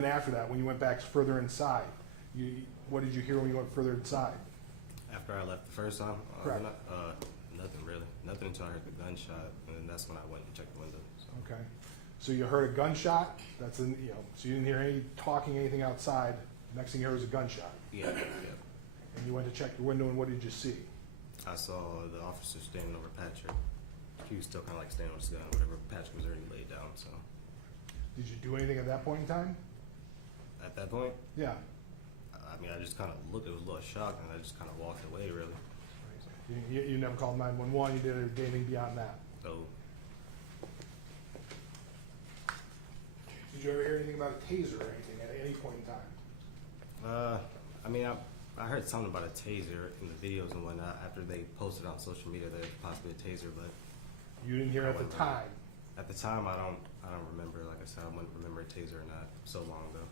And after that, when you went back further inside, what did you hear when you went further inside? After I left the first time, Correct. Nothing really. Nothing until I heard the gunshot, and then that's when I went and checked the window. So. Okay. So you heard a gunshot. So you didn't hear any talking, anything outside. Next thing you heard was a gunshot. Yeah. And you went to check the window, and what did you see? I saw the officer standing over Patrick. He was still kind of like standing with his gun, whatever. Patrick was already laid down. So. Did you do anything at that point in time? At that point, Yeah. I mean, I just kind of looked. It was a little shocked, and I just kind of walked away. Really. You never called 911. You didn't do anything beyond that. So. Did you ever hear anything about a taser or anything at any point in time? I mean, I heard something about a taser in the videos and whatnot after they posted on social media that it was possibly a taser, but You didn't hear it at the time. at the time I don't remember. Like I said, I wouldn't remember a taser or not so long ago.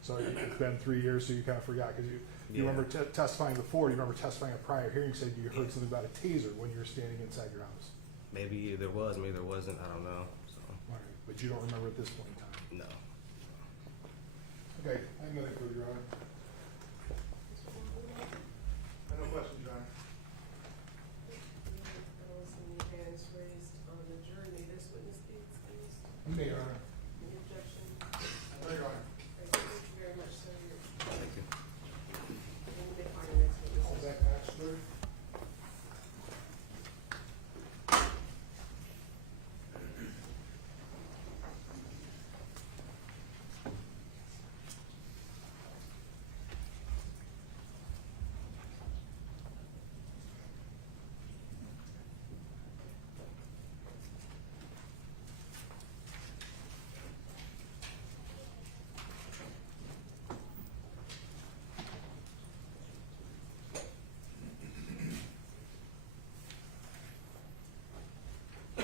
So it's been 3 years, so you kind of forgot because you Yeah. remember testifying before. You remember testifying at prior hearing. Said you heard something about a taser when you were standing inside your house. Maybe there was, maybe there wasn't. I don't know. So All right, but you don't remember at this point in time. no. Okay, I have nothing for you, Your Honor. No questions, Your Honor. Any hands raised on the jury? May this witness be excused? You may, Your Honor. Any objection? No, Your Honor. Thank you very much, sir. Thank you. And you may call your next witness. Hold that match, sir.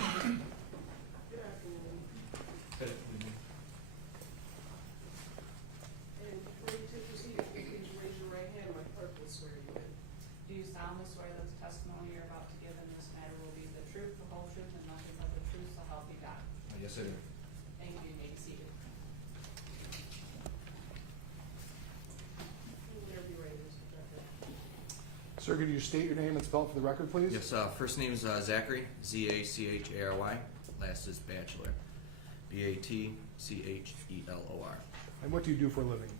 Good afternoon. And before you two proceed, if you please raise your right hand, my clerk will swear you in. Do you solemnly swear that the testimony you're about to give in this matter will be the truth, the whole truth, and nothing but the truth, so help you God? Yes, I do. Thank you. You may be seated. Whenever you're ready, Mr. Jeffrey. Sir, could you state your name and spell it for the record, please? Yes, first name is Zachary, Z-A-C-H-A-R-Y. Last is Bachelor, B-A-T-C-H-E-L-O-R. And what do you do for a living?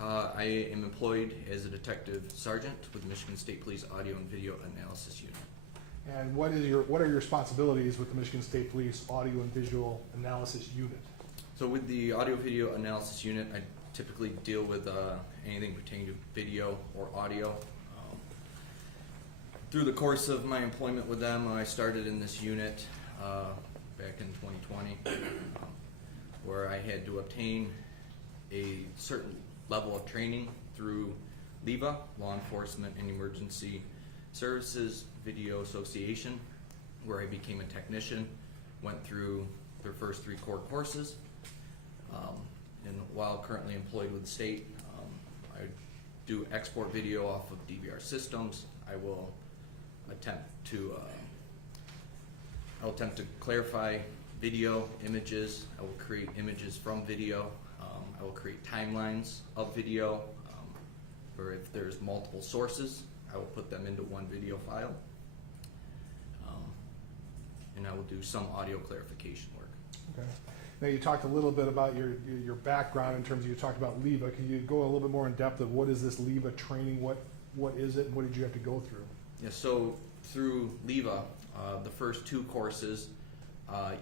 I am employed as a detective sergeant with the Michigan State Police Audio and Video Analysis Unit. And what are your responsibilities with the Michigan State Police Audio and Visual Analysis Unit? So with the Audio Video Analysis Unit, I typically deal with anything pertaining to video or audio. Through the course of my employment with them, I started in this unit back in 2020, where I had to obtain a certain level of training through LEVA, Law Enforcement and Emergency Services Video Association, where I became a technician, went through their first 3 core courses, and while currently employed with the state, I do export video off of DVR systems. I will attempt to clarify video images. I will create images from video. I will create timelines of video, or if there's multiple sources, I will put them into one video file. And I will do some audio clarification work. Okay. Now, you talked a little bit about your background in terms of, you talked about LEVA. Can you go a little bit more in depth of what is this LEVA training? What is it? And what did you have to go through? Yeah, so through LEVA, the first 2 courses,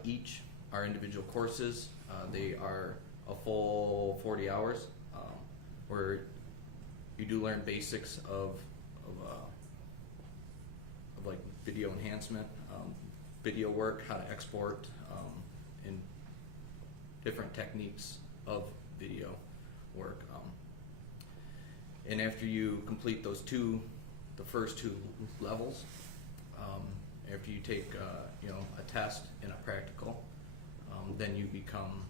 each are individual courses. They are a full 40 hours, where you do learn basics of like video enhancement, video work, how to export, and different techniques of video work. And after you complete those the first 2 levels, after you take a test and a practical, then you become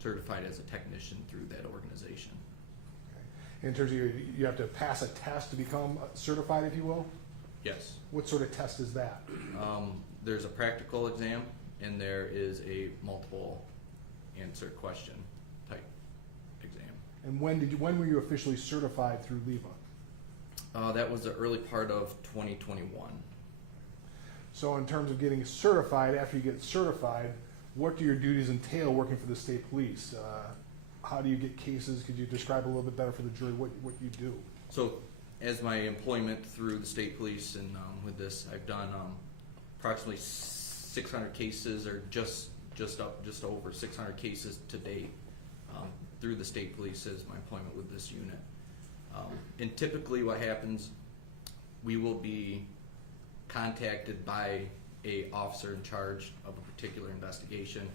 certified as a technician through that organization. Okay. In terms of you have to pass a test to become certified, if you will? Yes. What sort of test is that? There's a practical exam, and there is a multiple answer question type And when were you officially certified through LEVA? That was the early part of 2021. So in terms of getting certified, after you get certified, what do your duties entail working for the state police? How do you get cases? Could you describe a little bit better for the jury what you do? So, as my employment through the state police and with this, I've done approximately 600 cases, or just over 600 cases to date through the state police as my employment with this unit. And typically, what happens, we will be contacted by a officer in charge of a particular investigation,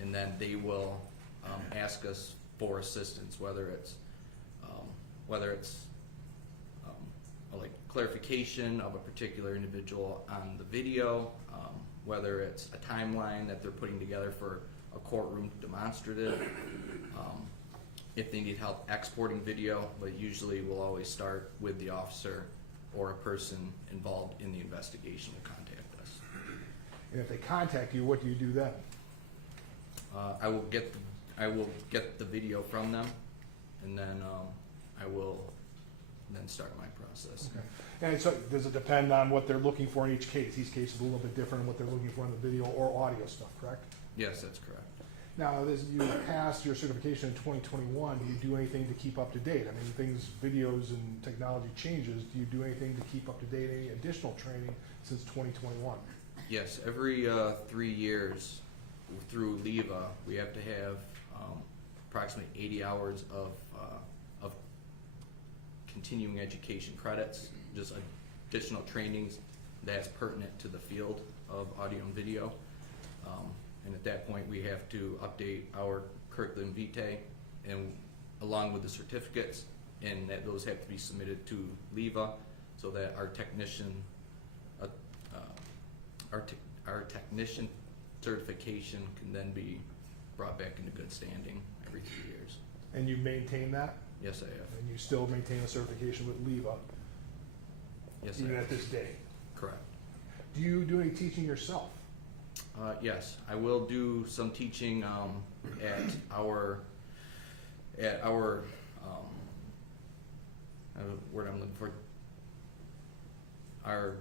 and then they will ask us for assistance, whether it's like clarification of a particular individual on the video, whether it's a timeline that they're putting together for a courtroom demonstrative, if they need help exporting video, but usually we'll always start with the officer or a person involved in the investigation to contact us. And if they contact you, what do you do then? I will get the video from them, and then I will then start my process. Okay. And so does it depend on what they're looking for in each case? Each case is a little bit different in what they're looking for in the video or audio stuff, correct? Yes, that's correct. Now, as you passed your certification in 2021, do you do anything to keep up to date? I mean, videos and technology changes. Do you do anything to keep up to date, any additional training since 2021? Yes, every 3 years through LEVA, we have to have approximately 80 hours of continuing education credits, just additional trainings that's pertinent to the field of audio and video. And at that point, we have to update our curriculum vitae, and along with the certificates, and that those have to be submitted to LEVA, so that our technician certification can then be brought back into good standing every 3 years. And you maintain that? Yes, I have. And you still maintain a certification with LEVA Yes, I even have. at this day? Correct. Do you do any teaching yourself? Yes, I will do some teaching at our word I'm looking for, our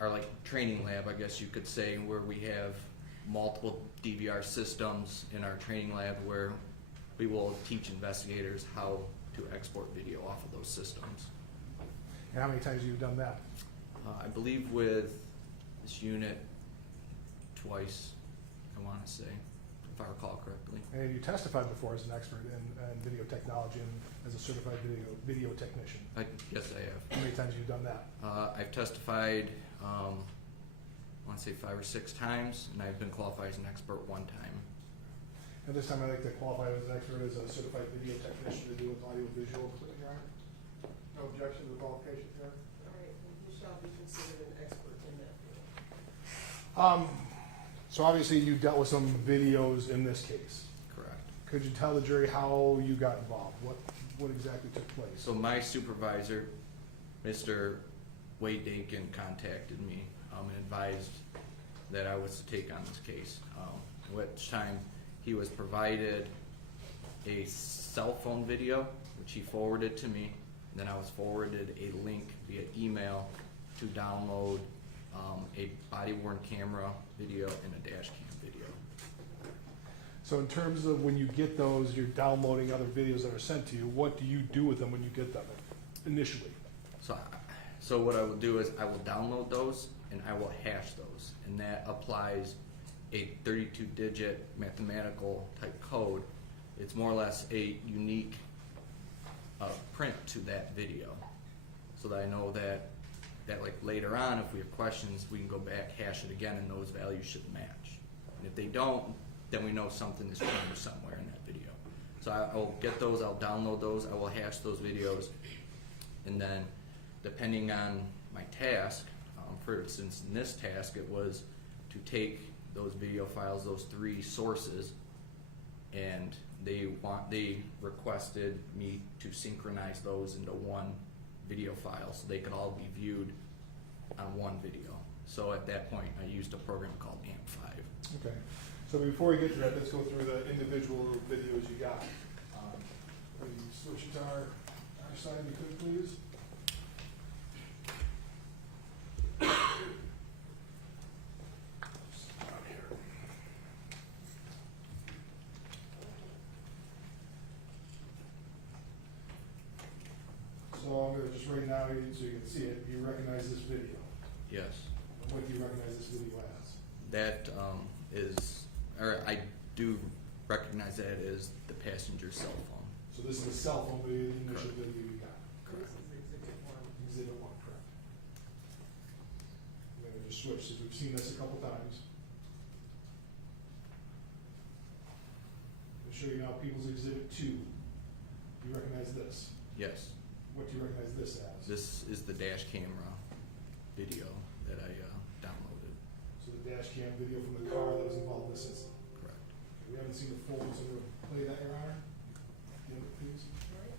like training lab, I guess you could say, where we have multiple DVR systems in our training lab, where we will teach investigators how to export video off of those systems. And how many times have you done that? I believe with this unit twice, I want to say, if I recall correctly. And you testified before as an expert in video technology and as a certified video technician. Yes, I have. How many times have you done that? I've testified, I want to say 5 or 6 times, and I've been qualified as an expert 1 time. And this time I'd like to qualify as an expert as a certified video technician to do with audio visual. Your Honor? No objection to the qualification, Your Honor? All right, and you shall be considered an expert in that field. So obviously you dealt with some videos in this case. Correct. Could you tell the jury how you got involved? What exactly took place? So my supervisor, Mr. Wade Dakin, contacted me and advised that I was to take on this case, at which time he was provided a cell phone video, which he forwarded to me. Then I was forwarded a link via email to download a body-worn camera video and a dash cam video. So in terms of when you get those, you're downloading other videos that are sent to you, what do you do with them when you get them initially? So what I will do is I will download those and I will hash those, and that applies a 32-digit mathematical type code. It's more or less a unique print to that video, so that I know that like later on, if we have questions, we can go back, hash it again, and those values should match. And if they don't, then we know something is changed somewhere in that video. So I will get those, I'll download those, I will hash those videos, and then depending on my task, for instance in this task it was to take those video files, those 3 sources, and they requested me to synchronize those into one video file so they could all be viewed on one video. So at that point I used a program called AMP5. Okay. So before we get to that, let's go through the individual videos you got. side, if you could, please. Down here. So I'm gonna just right now, so you can see it, you recognize this video. Yes. What do you recognize this video as? That I do recognize that as the passenger's cell phone. So this is a cell phone video, the initial video you got. This is exhibit one. Exhibit one, correct. I'm gonna just switch, since we've seen this a couple times. I'll show you now People's Exhibit 2. You recognize this? Yes. What do you recognize this as? This is the dash camera video that I downloaded. So the dash cam video from the car that was involved in this incident. Correct. We haven't seen the full, so we're gonna play that, Your Honor. Give it, please. Right?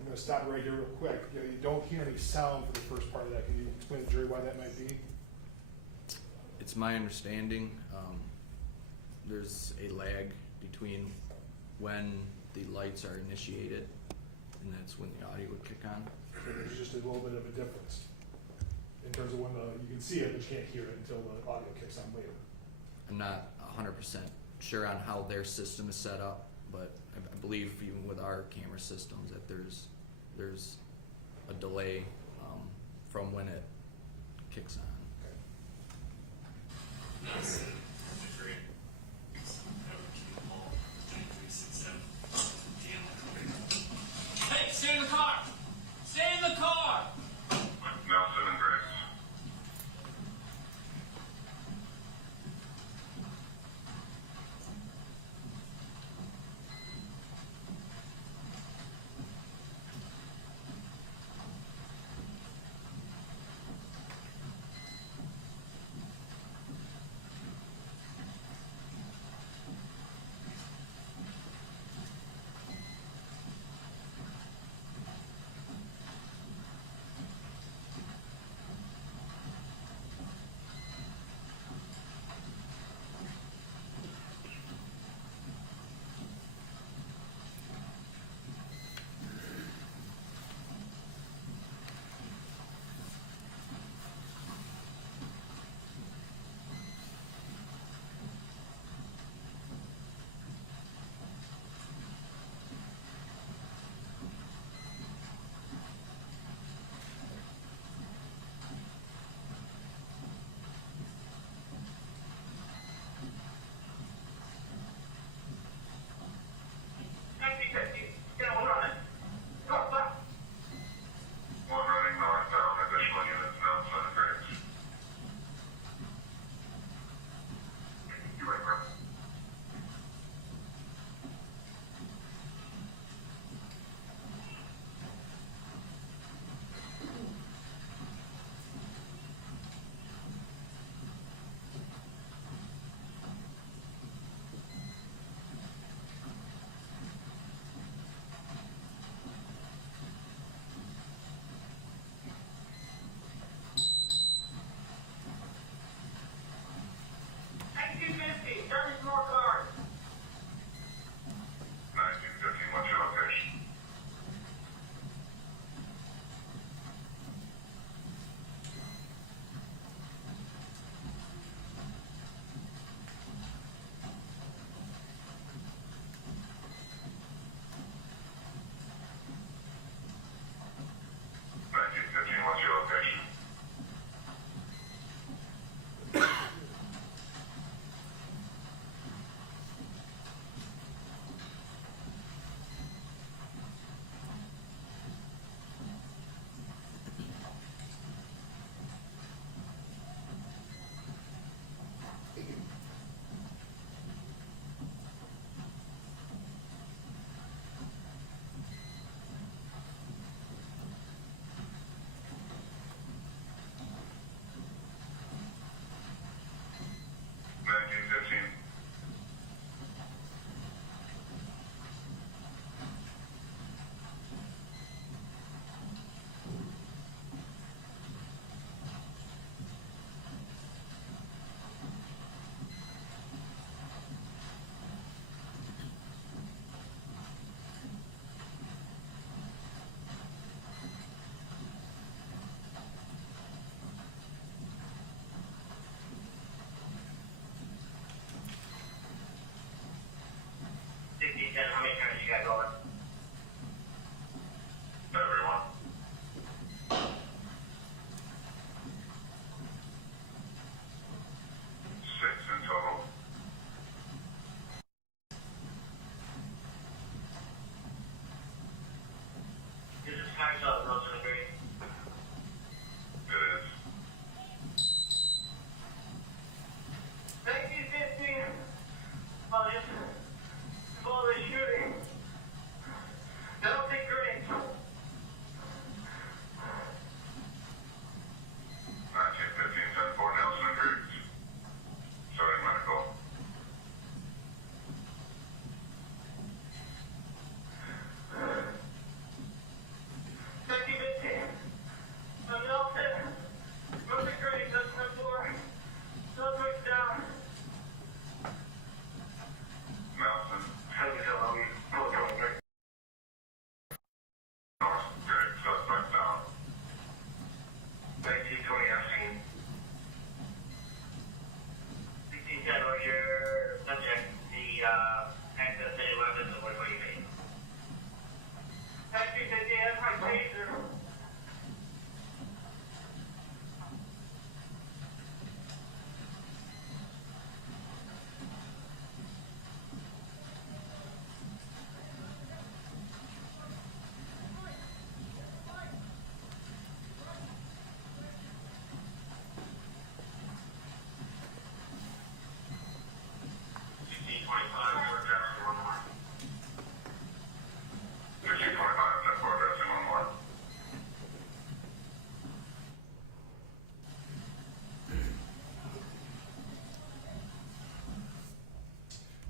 I'm gonna stop right here real quick. You don't hear any sound for the first part of that. Can you explain to the jury why that might be? It's my understanding, there's a lag between when the lights are initiated, and that's when the audio would kick on. So there's just a little bit of a difference in terms of when you can see it, but you can't hear it until the audio kicks on later. I'm not 100% sure on how their system is set up, but I believe even with our camera systems that there's a delay from when it kicks on. Hey, stay in the car! Stay in the car! Nelson and Grace.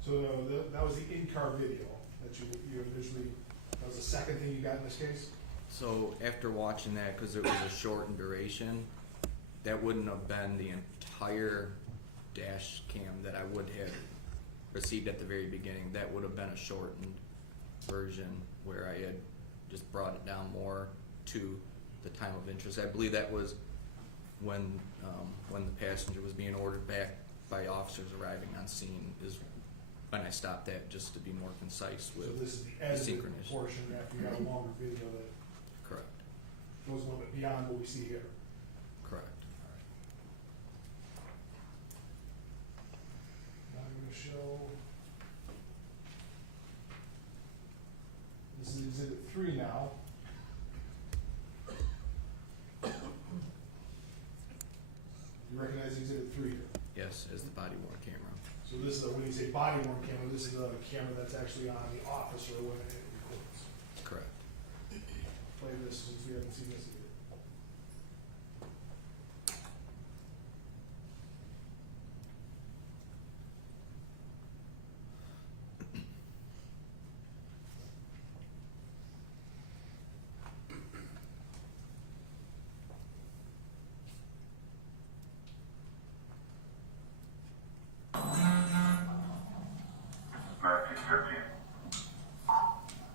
So that was the in-car video that you initially, that was the second thing you got in this case? So after watching that, because it was a shortened duration, that wouldn't have been the entire dash cam that I would have received at the very beginning. That would have been a shortened version where I had just brought it down more to the time of interest. I believe that was when the passenger was being ordered back by officers arriving on scene is when I stopped that, just to be more concise So with this is the the edited synchronous. portion after you got a longer video that Correct. goes a little bit beyond what we see here. Correct. Now I'm gonna show. This is exhibit 3 now. You recognize exhibit 3 here? Yes, as the body worn camera. So this is when you say body worn camera, this is a camera that's actually on the officer when it records. Correct. Play this since we haven't seen this yet.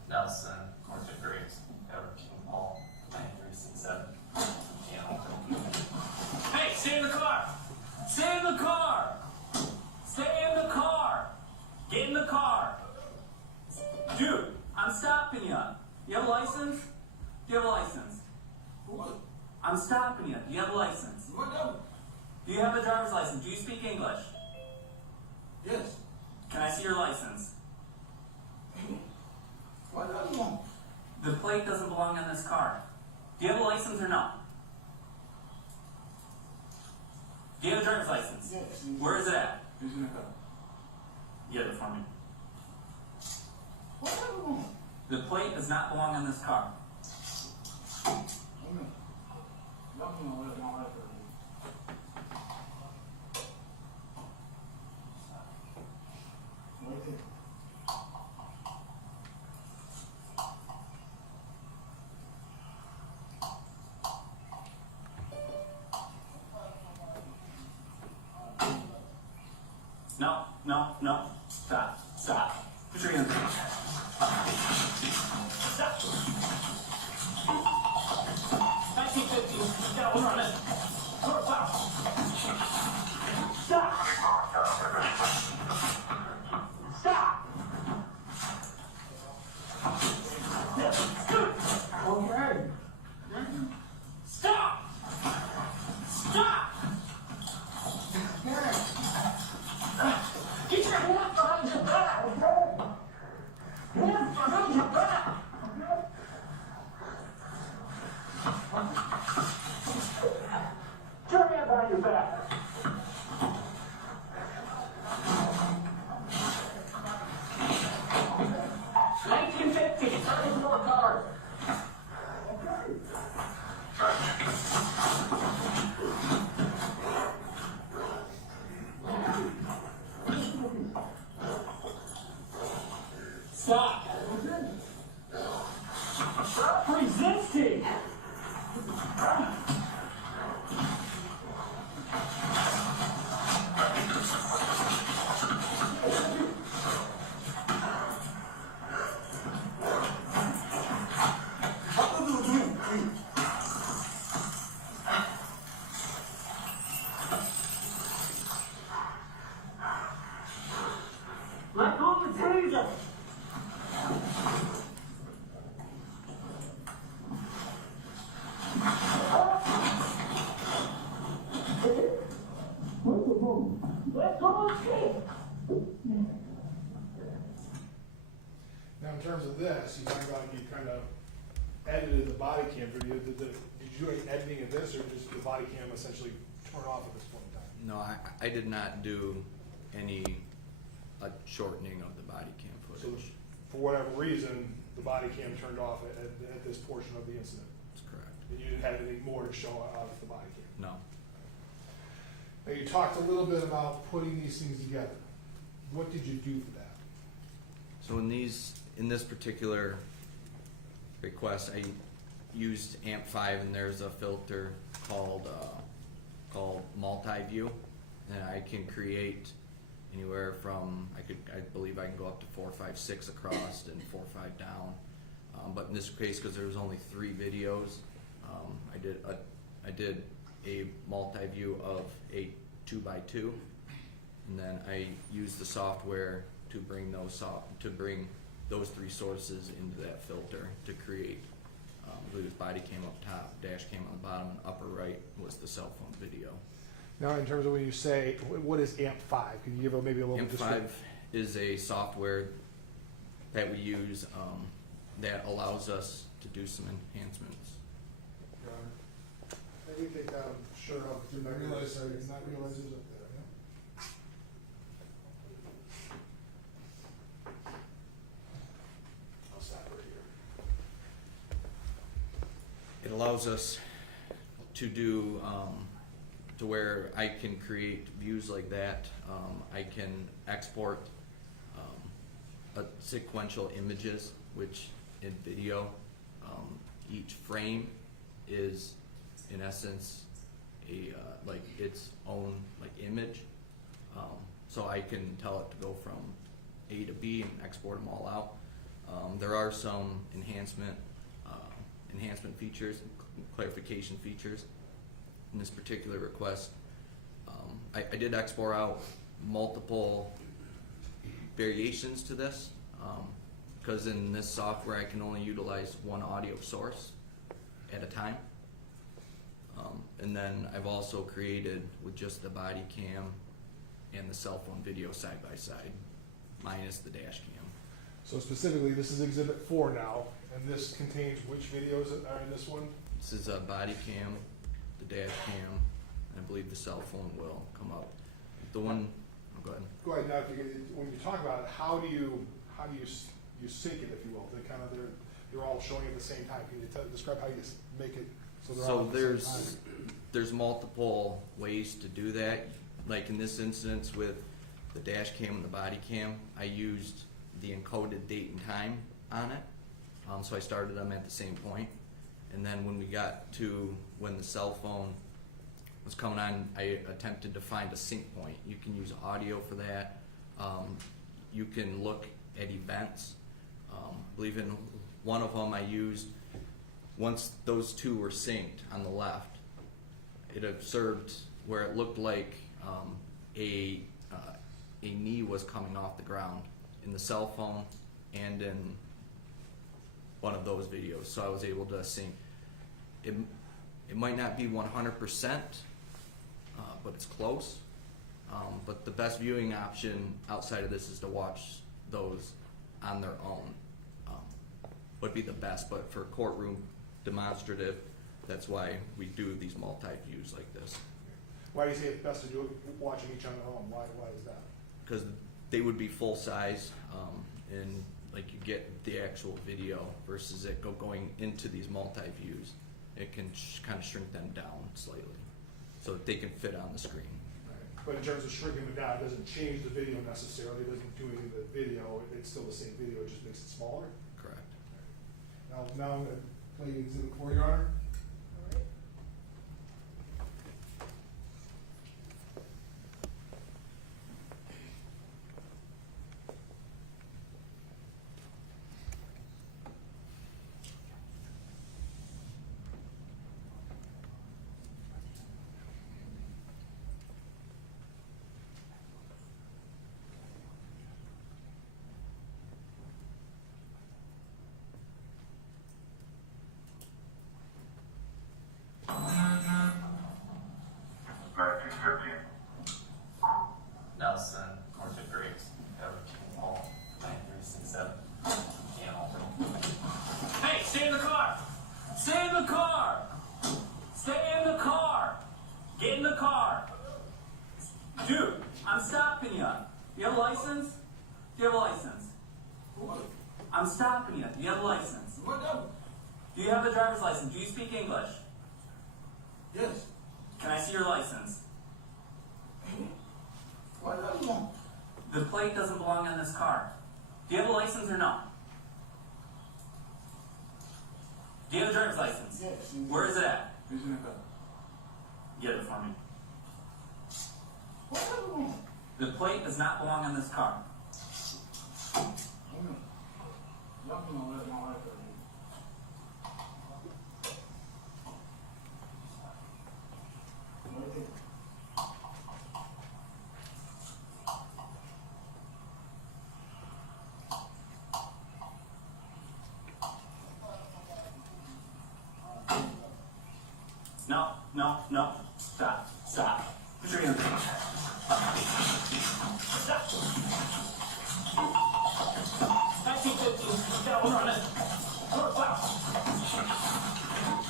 Nelson, Corporate Graves, Edward King Hall, 9367. Hey, stay in the car! Stay in the car! Stay in the car! Get in the car! Dude, I'm stopping you. You have a license? Do you have a license? What? I'm stopping you. Do you have a license? Whatever. Do you have a driver's license? Do you speak English? Yes. Can I see your license? Whatever. The plate doesn't belong on this car. Do you have a license or no? Do you have a driver's license? Yes. Where is it at? It's in the car. Get it for me. Whatever. The plate does not belong on this car. Okay. Nothing will let my life hurt me. Right there. No, no, no. Stop. Stop. Put your hands up. Stop. 1950. Get over on it. Stop. Stop. Stop. Okay. Stop. Stop. Get your hands behind your back. Hands behind your back. Put your hands behind your back. $19.50. That is your card. Stop. Stop resisting. Let go of the taser. Let go of the taser. Now, in terms of this, you talk about you kind of edited the body cam video. Did you do any editing of this, or just the body cam essentially turn off at this point in time? No, I did not do any shortening of the body cam So, footage. for whatever reason, the body cam turned off at this portion of the incident. That's correct. And you didn't have anything more to show out of the body cam. No. Now, you talked a little bit about putting these things together. What did you do for that? So in this particular request, I used AMP5, and there's a filter called multi-view, and I can create anywhere from, I believe I can go up to 4, 5, 6 across and 4, 5 down. But in this case, because there was only 3 videos, I did a multi-view of a 2x2, and then I used the software to bring those 3 sources into that filter to create. I believe it was body cam up top, dash cam on the bottom, and upper right was the cell phone video. Now, in terms of when you say, what is AMP5? Can you give maybe a little AMP5 description? is a software that we use that allows us to do some enhancements. Maybe take Schurr up through not realize it up there, yeah? I'll stop right here. It allows us to do to where I can create views like that. I can export sequential images, which in video, each frame is in essence a like its own like image. So I can tell it to go from A to B and export them all out. There are some enhancement features, clarification features in this particular request. I did export out multiple variations to this because in this software I can only utilize one audio source at a time. And then I've also created with just the body cam and the cell phone video side by side, minus the dash cam. So specifically, this is Exhibit 4 now, and this contains which videos are in this one? This is a body cam, the dash cam, and I believe the cell phone will come up. The one, go ahead. Go ahead now. When you talk about it, how do you sync it, if you will? They're all showing at the same time. Can you describe how you make it so they're all So at the same time? there's multiple ways to do that. Like in this instance with the dash cam and the body cam, I used the encoded date and time on it. So I started them at the same point. And then when we got to when the cell phone was coming on, I attempted to find a sync point. You can use audio for that. You can look at events. I believe in one of them I used, once those 2 were synced on the left, it observed where it looked like a knee was coming off the ground in the cell phone and in one of those videos. So I was able to sync. It might not be 100%, but it's close. But the best viewing option outside of this is to watch those on their own. Would be the best, but for courtroom demonstrative, that's why we do these multi-views like this. Why do you say it's best to do it watching each on their own? Why is that? Because they would be full size, and like you get the actual video versus it going into these multi-views. It can kind of shrink them down slightly so that they can fit on the screen. Right. But in terms of shrinking them down, it doesn't change the video necessarily. It doesn't do anything to the video. It's still the same video. It just makes it smaller. Correct. Now I'm going to play Exhibit 4, Your Honor. All right. Nelson, North of Graves, Everton Hall, 9367. Hey, stay in the car! Stay in the car! Stay in the car! Get in the car! Dude, I'm stopping you. You have a license? Do you have a license? I'm stopping you. Do you have a license? Do you have a driver's license? Do you speak English? Yes. Can I see your license? What do you want? The plate doesn't belong on this car. Do you have a license or no? Do you have a driver's license? Yes. Where is it at? It's in the car. Get it for me. What? The plate does not belong in this car. Hold on. Y'all can all let my wife go. Right there. No, no, no. Stop, stop. Put your hands up. Stop. 1915. Get on it.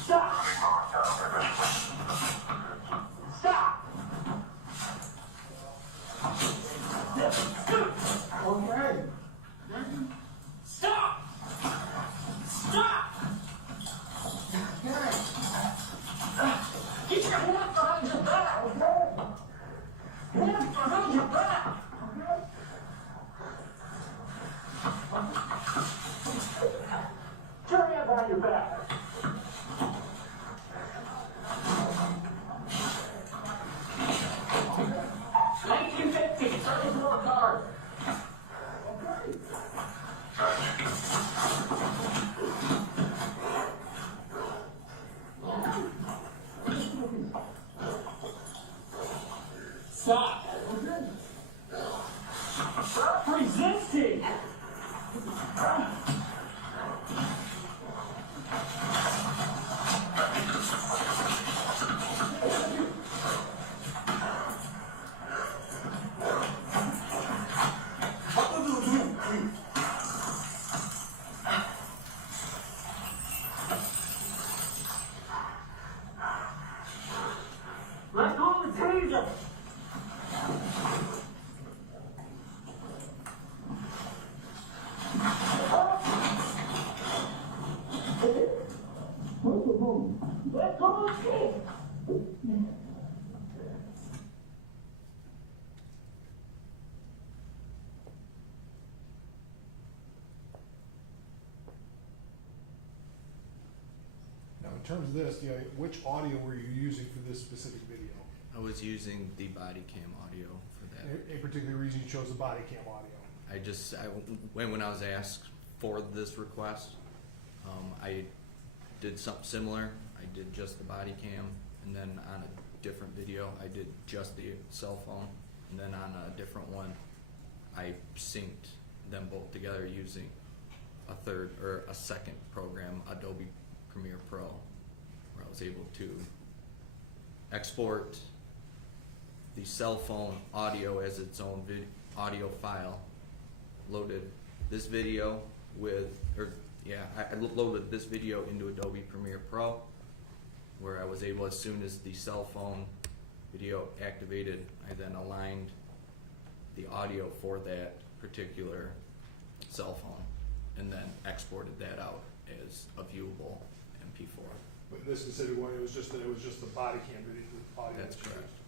Stop. Stop. Stop. Okay. Stop. Stop. Get your hands behind your back. Hands behind your back. Put your hands behind your back. Start with your card. Stop. Stop resisting. Let go of the taser. Let go of the taser. Now, in terms of this, which audio were you using for this specific video? I was using the body cam audio for that. Any particular reason you chose the body cam audio? When I was asked for this request, I did something similar. I did just the body cam, and then on a different video, I did just the cell phone, and then on a different one, I synced them both together using a second program, Adobe Premiere Pro, where I was able to export the cell phone audio as its own audio file, loaded this video I loaded this video into Adobe Premiere Pro, where I was able, as soon as the cell phone video activated, I then aligned the audio for that particular cell phone, and then exported that out as a viewable MP4. But in this specific one, it was just the body cam video, the audio. That's that you correct. used.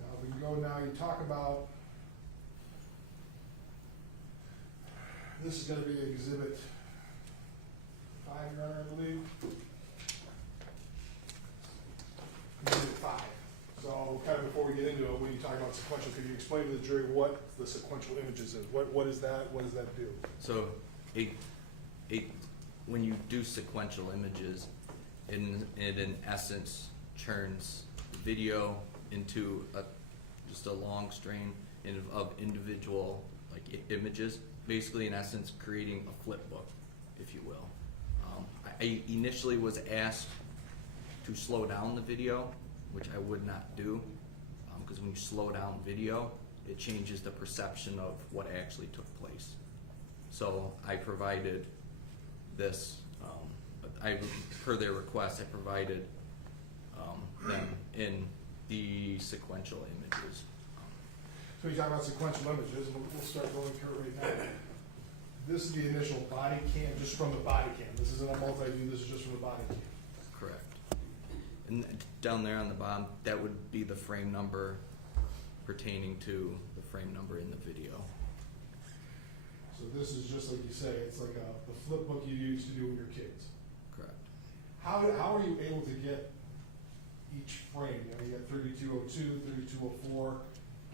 Now, we can go now, you talk about, this is gonna be exhibit 5, Your Honor, I believe. Exhibit 5. So kind of before we get into it, when you talk about sequential, could you explain to the jury what the sequential images is? What is that? What does that do? So, when you do sequential images, it in essence churns the video into just a long string of individual images, basically in essence creating a flip book, if you will. I initially was asked to slow down the video, which I would not do, because when you slow down video, it changes the perception of what actually took place. So I provided this, per their request, I provided them in the sequential images. So you talk about sequential images, and we'll start going through it right now. This is the initial body cam, just from the body cam. This isn't a multi-view, this is just from the body cam. Correct. And down there on the bottom, that would be the frame number pertaining to the frame number in the video. So this is just like you say, it's like the flip book you used to do with your kids. Correct. How are you able to get each frame? You know, you got 3202, 3204.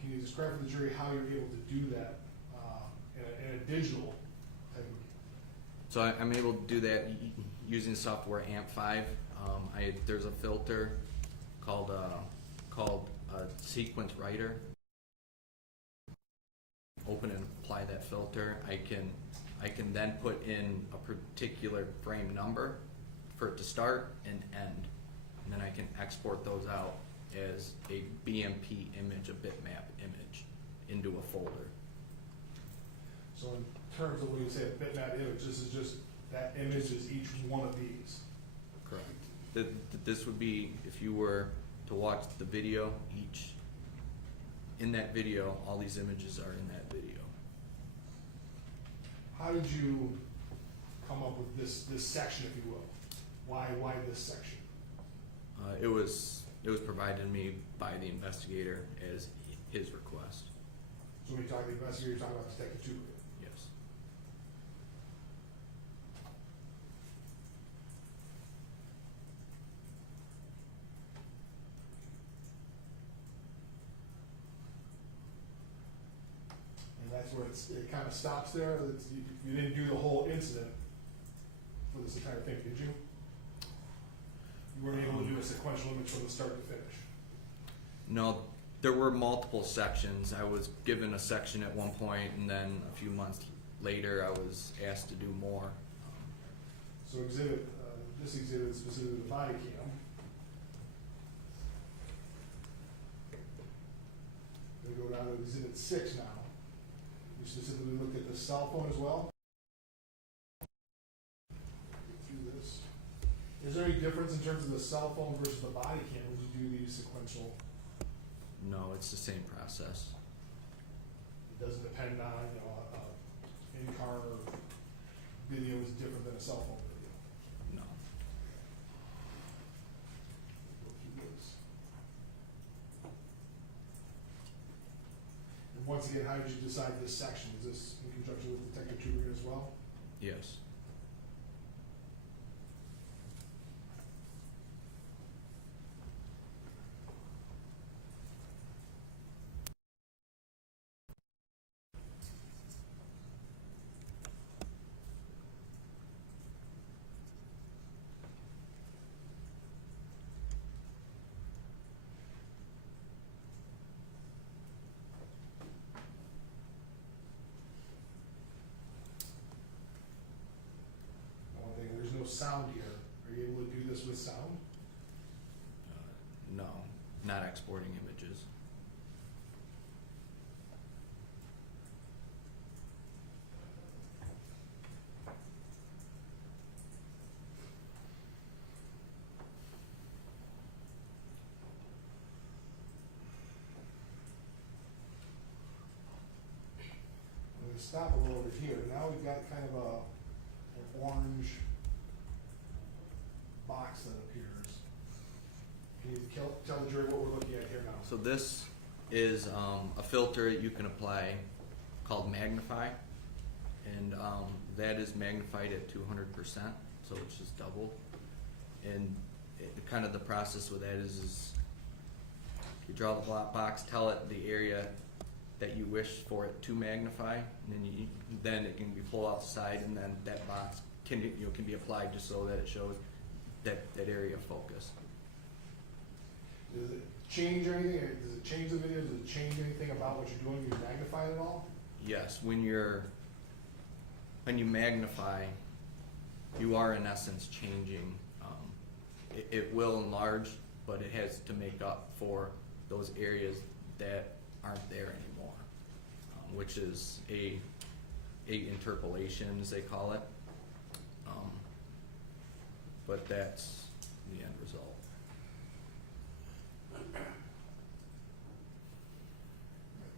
Can you describe for the jury how you're able to do that in a digital type of? So I'm able to do that using software AMP5. There's a filter called Sequence Writer. Open and apply that filter. I can then put in a particular frame number for it to start and end, and then I can export those out as a BMP image, a bitmap image, into a folder. So in terms of when you say a bitmap image, this is just that image is each one of these. Correct. This would be, if you were to watch the video, in that video, all these images are in that video. How did you come up with this section, if you will? Why this section? It was provided to me by the investigator as his request. So when you talk to the investigator, you're talking about Detective Tuber. Yes. And that's where it kind of stops there. You didn't do the whole incident for this entire thing, did you? You weren't able to do a sequential image from the start to finish. No, there were multiple sections. I was given a section at one point, and then a few months later, I was asked to do more. So this exhibit specifically the body cam. We go down to exhibit 6 now. You specifically looked at the cell phone as well. Get through this. Is there any difference in terms of the cell phone versus the body cam when you do these sequential? No, it's the same process. It doesn't depend on, in-car video is different than a cell phone video. No. Go through this. And once again, how did you decide this section? Is this in conjunction with Detective Tuber as well? Yes. One thing, there's no sound here. Are you able to do this with sound? No, not exporting images. I'm going to stop a little over here. Now we've got kind of an orange box that appears. Can you tell the jury what we're looking at here now? So this is a filter that you can apply called Magnify, and that is magnified at 200%, so it's just doubled. And kind of the process with that is you draw the box, tell it the area that you wish for it to magnify, and then it can be pulled outside, and then that box can be applied just so that it shows that area of focus. Does it change anything? Does it change the video? Does it change anything about what you're doing? Do you magnify it at all? Yes, when you magnify, you are in essence changing. It will enlarge, but it has to make up for those areas that aren't there anymore, which is a interpolation, as they call it. But that's the end result. I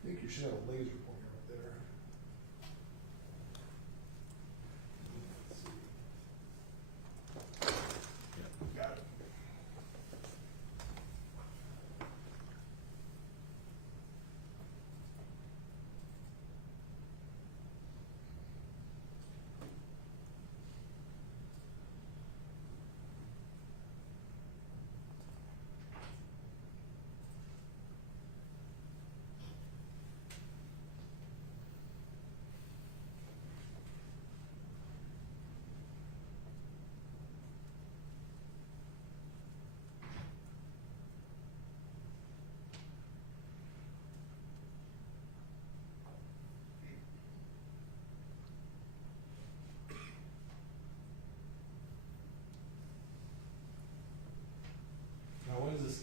think you should have a laser pointer up there. Let's see. Yeah. Got it.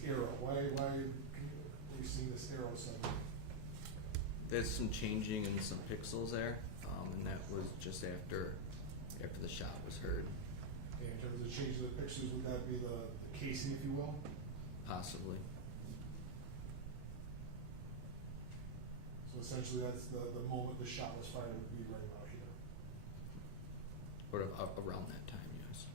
arrow? Why are we seeing this arrow suddenly? There's some changing in some pixels there, and that was just after the shot was heard, Okay, in terms of the change of the pictures, would that be the casing, if you will? possibly. So essentially, that's the moment the shot was fired would be right about here. Or around that time, yes.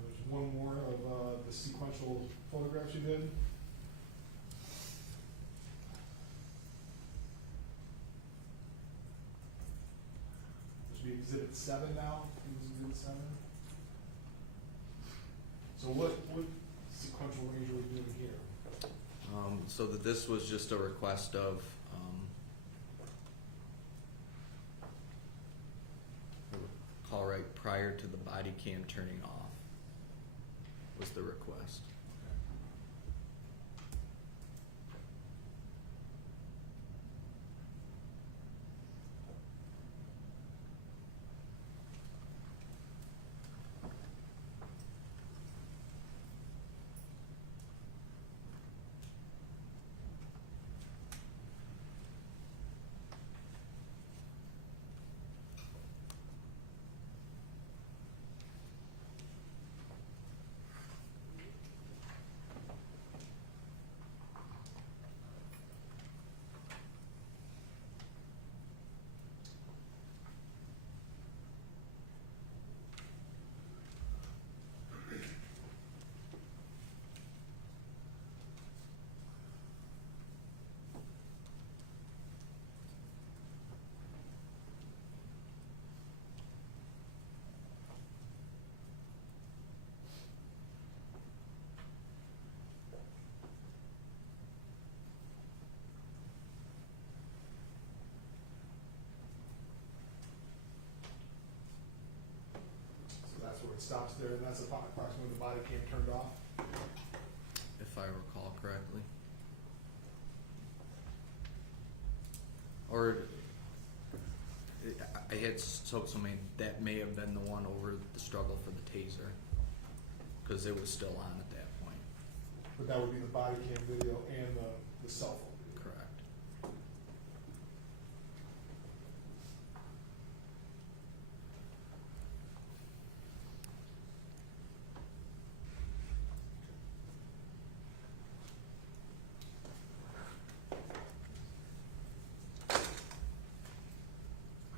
There's one more of the sequential photographs you did. This would be exhibit 7 now. This is exhibit 7. So what sequential range are we doing here? So that this was just a request of, call right prior to the body cam turning off was the request. So that's where it stops there, and that's approximately when the body cam turned off. If I recall correctly. Or I had that may have been the one over the struggle for the taser, because it was still on at that point. But that would be the body cam video and the cell phone video. Correct.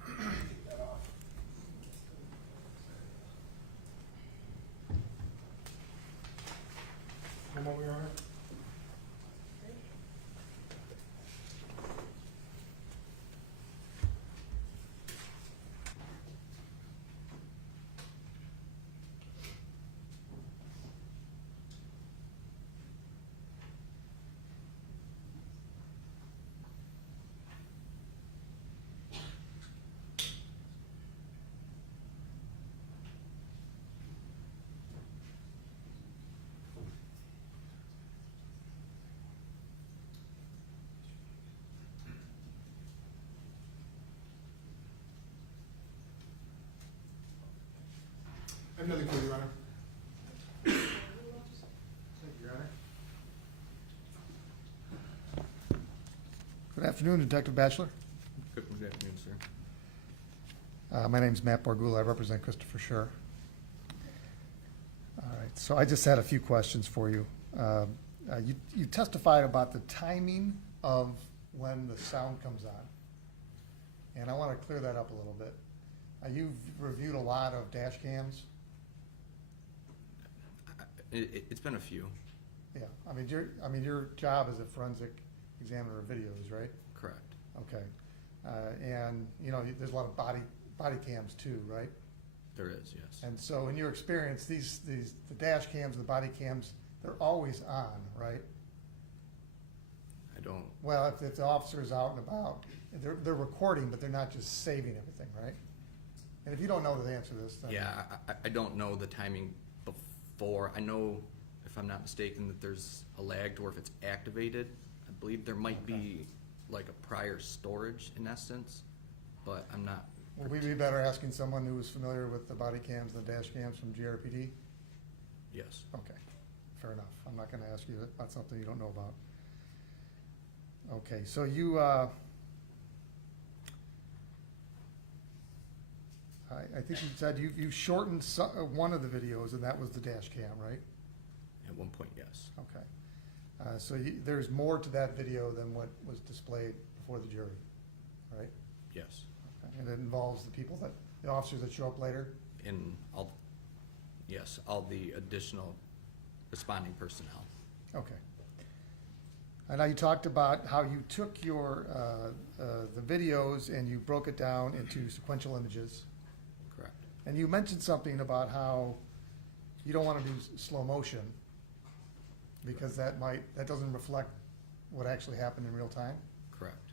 Take that off. One more, Your Honor. I have nothing for you, Your Honor. Thank you, Your Honor. Good afternoon, Detective Batchelor. Good afternoon, sir. My name's Matt Borgula. I represent Christopher Schurr. All right, so I just had a few questions for you. You testified about the timing of when the sound comes on, and I want to clear that up a little bit. You've reviewed a lot of dash cams. It's been a few. Yeah, I mean your job is a forensic examiner of videos, right? Correct. Okay, and there's a lot of body cams too, right? There is, yes. And so, in your experience, the dash cams, the body cams, they're always on, right? I don't. Well, if the officer is out and about, they're recording, but they're not just saving everything, right? And if you don't know the answer to this, then Yeah, I don't know the timing before. I know if I'm not mistaken, that there's a lag to where if it's activated, I believe there might be like a prior storage in essence, but I'm not. Would we be better asking someone who is familiar with the body cams and the dash cams from GRPD? Yes. Okay, fair enough. I'm not gonna ask you about something you don't know about. Okay, so you, I think you said you shortened one of the videos, and that was the dash cam, right? At one point, yes. Okay. So there's more to that video than what was displayed before the jury, right? Yes. Okay. And it involves the officers that show up later? And all the additional responding personnel. Okay. And now you talked about how you took your, the videos and you broke it down into sequential images. Correct. And you mentioned something about how you don't want to do slow motion because that doesn't reflect what actually happened in real time. Correct.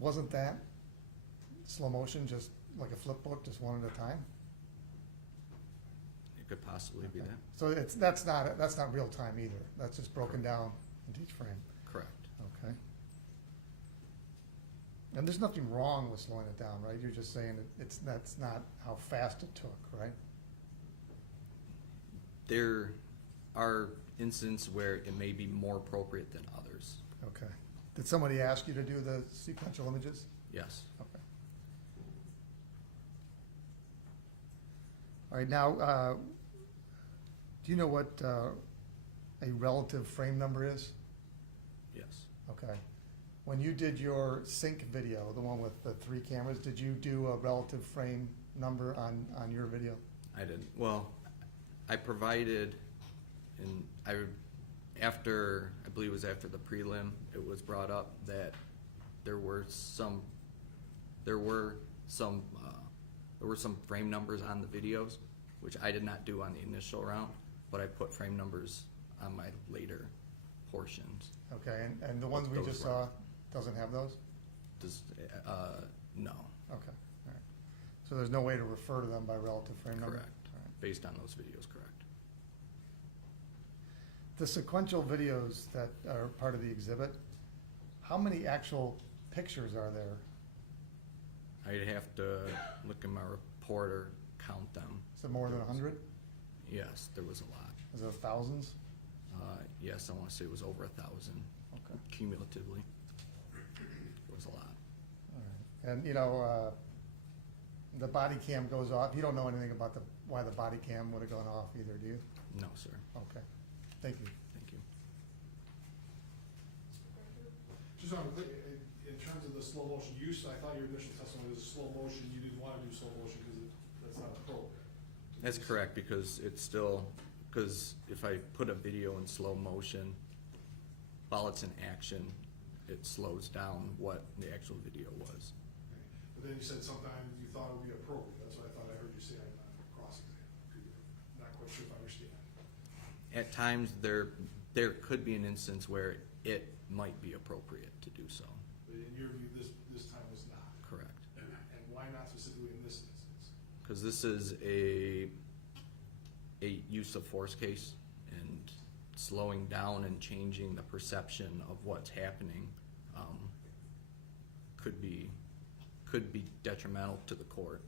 Wasn't that slow motion just like a flip book, just one at a time? It could possibly be Okay. that. So that's not real time either. That's just broken down into each frame. Correct. Okay. And there's nothing wrong with slowing it down, right? You're just saying that's not how fast it took, right? There are instances where it may be more appropriate than others. Okay. Did somebody ask you to do the sequential images? Yes. Okay. All right, now, do you know what a relative frame number is? Yes. Okay. When you did your sync video, the one with the 3 cameras, did you do a relative frame number on your video? I didn't. Well, I provided, and I believe it was after the prelim, it was brought up that there were some frame numbers on the videos, which I did not do on the initial round, but I put frame numbers on my later portions. Okay, and the ones we Those just were- saw doesn't have those? Does, no, Okay, all right. So there's no way to refer to them by relative frame number? correct. All right. Based on those videos, correct. The sequential videos that are part of the exhibit, how many actual pictures are there? I'd have to look in my report or count them. Is it more than 100? Yes, there was a lot. Is it thousands? Yes, I want to say it was over 1,000 Okay. cumulatively. It was a lot. All right. And, the body cam goes off. You don't know anything about why the body cam would have gone off either, do you? No, sir. Okay. Thank you. Thank you. Just on, in terms of the slow motion use, I thought your initial testimony was slow motion, you didn't wanna do slow motion because that's not appropriate. That's correct, because if I put a video in slow motion, while it's in action, it slows down what the actual video was. Okay. But then you said sometimes you thought it would be appropriate, that's what I thought I heard you say on cross-exam. Not quite sure if I understand. At times, there could be an instance where it might be appropriate to do so. But in your view, this time was not. Correct. And why not specifically in this instance? Because this is a use of force case, and slowing down and changing the perception of what's happening could be detrimental to the court.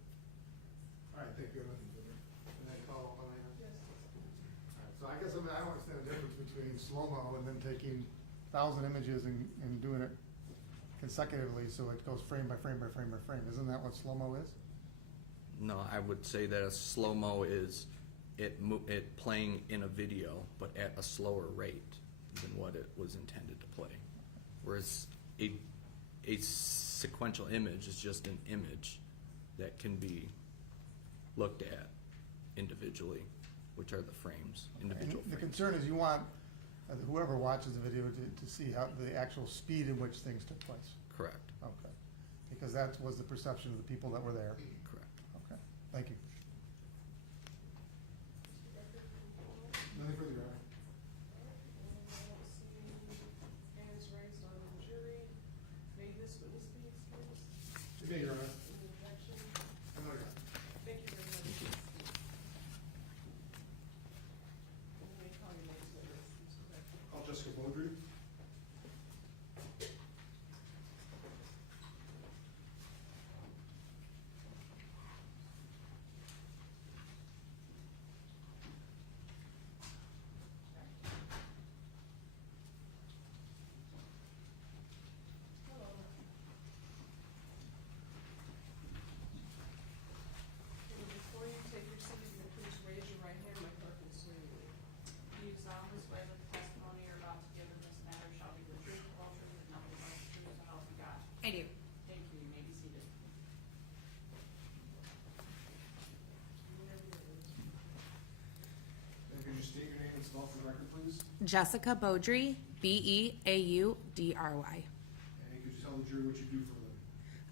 All right, thank you. And then follow up on that? Yes. All right, so I guess I don't understand the difference between slow-mo and then taking 1,000 images and doing it consecutively so it goes frame by frame by frame by frame. Isn't that what slow-mo is? No, I would say that a slow-mo is it playing in a video, but at a slower rate than what it was intended to play. Whereas a sequential image is just an image that can be looked at individually, which are the frames, individual And the frames. concern is you want whoever watches the video to see how the actual speed in which things took place. Correct, Okay. Because that was the perception of the people that were there. correct. Okay, thank you. Nothing further, Your Honor. Hands raised on the jury. May this witness be excused? You may, Your Honor. Any objection? No, Your Honor. Thank you very much. And we may call record, please? Jessica Beaudry, Beaudry. And could you tell the jury what you do for a living?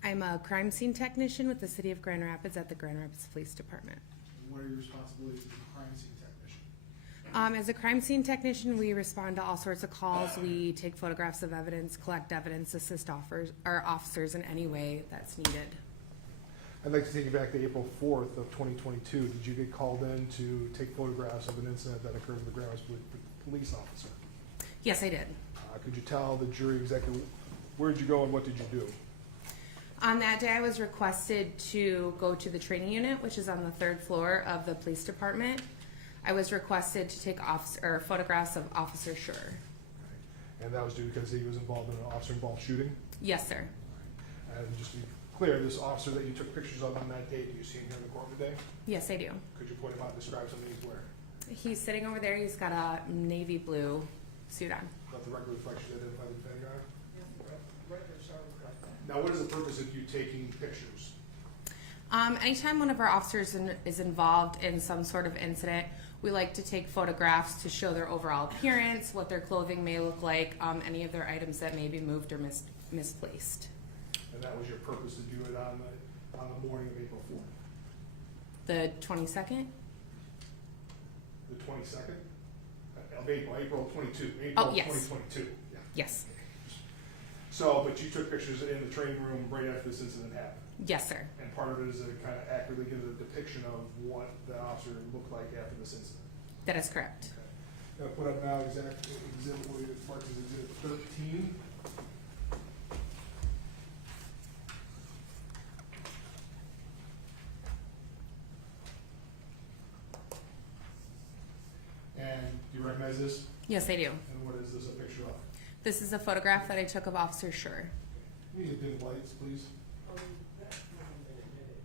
I'm a crime scene technician with the City of Grand Rapids at the Grand Rapids Police Department. And what are your responsibilities as a crime scene technician? As a crime scene technician, we respond to all sorts of calls. We take photographs of evidence, collect evidence, assist officers in any way that's needed. I'd like to take you back to April 4th of 2022. Did you get called in to take photographs of an incident that occurred with the Grand Rapids police officer? Yes, I did. Could you tell the jury exactly where did you go and what did you do? On that day, I was requested to go to the training unit, which is on the 3rd floor of the police department. I was requested to take photographs of Officer Schurr. Okay. And that was due because he was involved in an officer-involved shooting? Yes, sir. And just to be clear, this officer that you took pictures of on that day, do you see him here in the court today? Yes, I do. Could you point him out and describe something he's wearing? He's sitting over there. He's got a navy blue suit on. Let the record reflect you identify the defendant, Your Honor. Record shall reflect that. Now, what is the purpose of you taking pictures? Anytime one of our officers is involved in some sort of incident, we like to take photographs to show their overall appearance, what their clothing may look like, any of their items that may be moved or misplaced. And that was your purpose to do it on the morning of April 4th? The 22nd? The 22nd? Of April 22. Oh, April yes. 2022. Yeah. Yes. So, but you took pictures in the training room right after this incident happened? Yes, sir. And part of it is to kind of accurately give a depiction of what the officer looked like after this incident? That is correct. Okay. Now, put up now exhibit, what is marked as exhibit 13. And do you recognize this? Yes, I do. And what is this a picture of? This is a photograph that I took of Officer Schurr. Can you dim lights, please? That's not been admitted.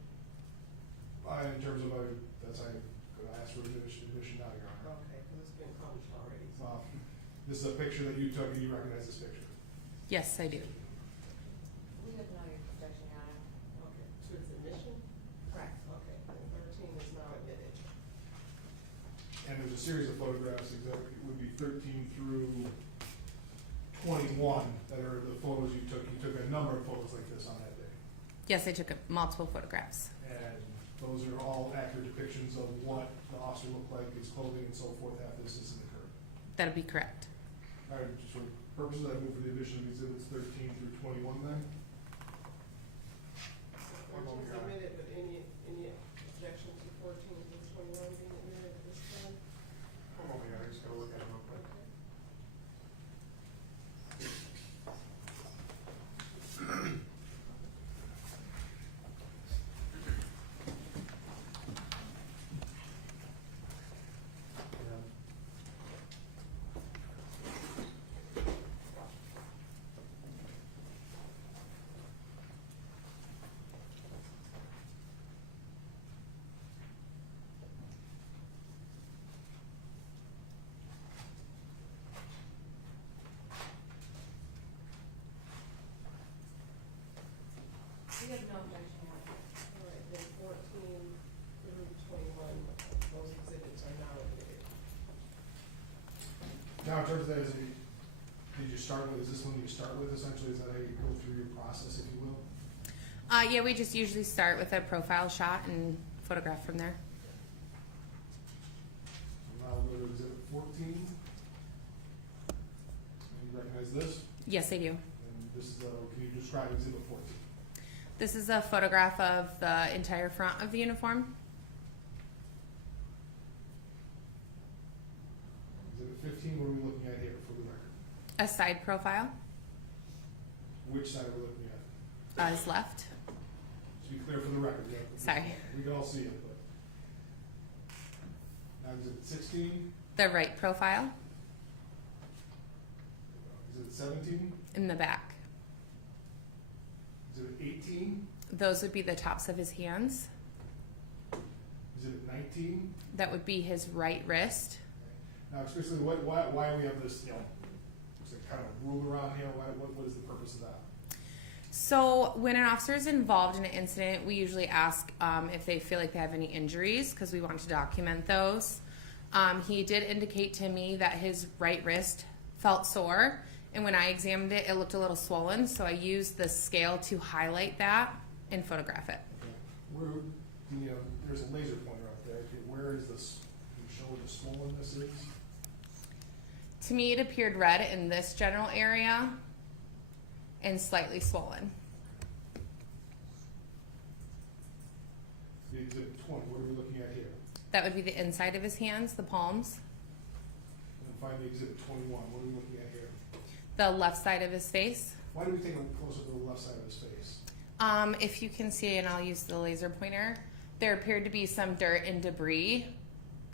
In terms of, that's I could ask for admission now, Your Honor. Okay, because it's been published already. This is a picture that you took and you recognize this picture? Yes, I do. We have no objection, Your Honor. Okay, to its admission? Correct. Okay, then 13 is now admitted. And there's a series of photographs, exactly, it would be 13 through 21 that are the photos you took. You took a number of photos like this on that day. Yes, I took multiple photographs. And those are all accurate depictions of what the officer looked like, his clothing and so forth after this incident occurred. That'd be correct. All right, just for purposes, I move for the addition of exhibits 13 through 21 then. So 14 is admitted, but any objection to 14 through 21 being admitted at this time? Hold on, I just gotta look at it real quick. Okay. We have no objection, Your Honor. All right, then 14 through 21, those exhibits are now admitted. Now, in terms of that, did you start with, is this one you start with essentially? Is that how you go through your process, if you will? Yeah, we just usually start with a profile shot and photograph from there. So now we'll go to exhibit 14. And you recognize this? Yes, I do. And this is, can you describe exhibit 14? This is a photograph of the entire front of the uniform. Exhibit 15, what are we looking at here for the record? A side profile Which side are we looking at? is left. To be clear for the record, yeah. Sorry. We can all see it, but. Now exhibit 16, The right profile exhibit 17, in the back. exhibit 18, Those would be the tops of his hands. exhibit 19. That would be his right wrist. Now, especially, why we have this, looks like kind of rule around here, what is the purpose of that? So when an officer is involved in an incident, we usually ask if they feel like they have any injuries because we want to document those. He did indicate to me that his right wrist felt sore, and when I examined it, it looked a little swollen, so I used the scale to highlight that and photograph it. Where, there's a laser pointer up there. Okay, where is this? Can you show where the swollenness is? To me, it appeared red in this general area and slightly swollen. The exhibit 20, what are we looking at here? That would be the inside of his hands, the palms, And then find the exhibit 21, what are we looking at here? the left side of his face. Why do we take a closer to the left side of his face? If you can see, and I'll use the laser pointer, there appeared to be some dirt and debris,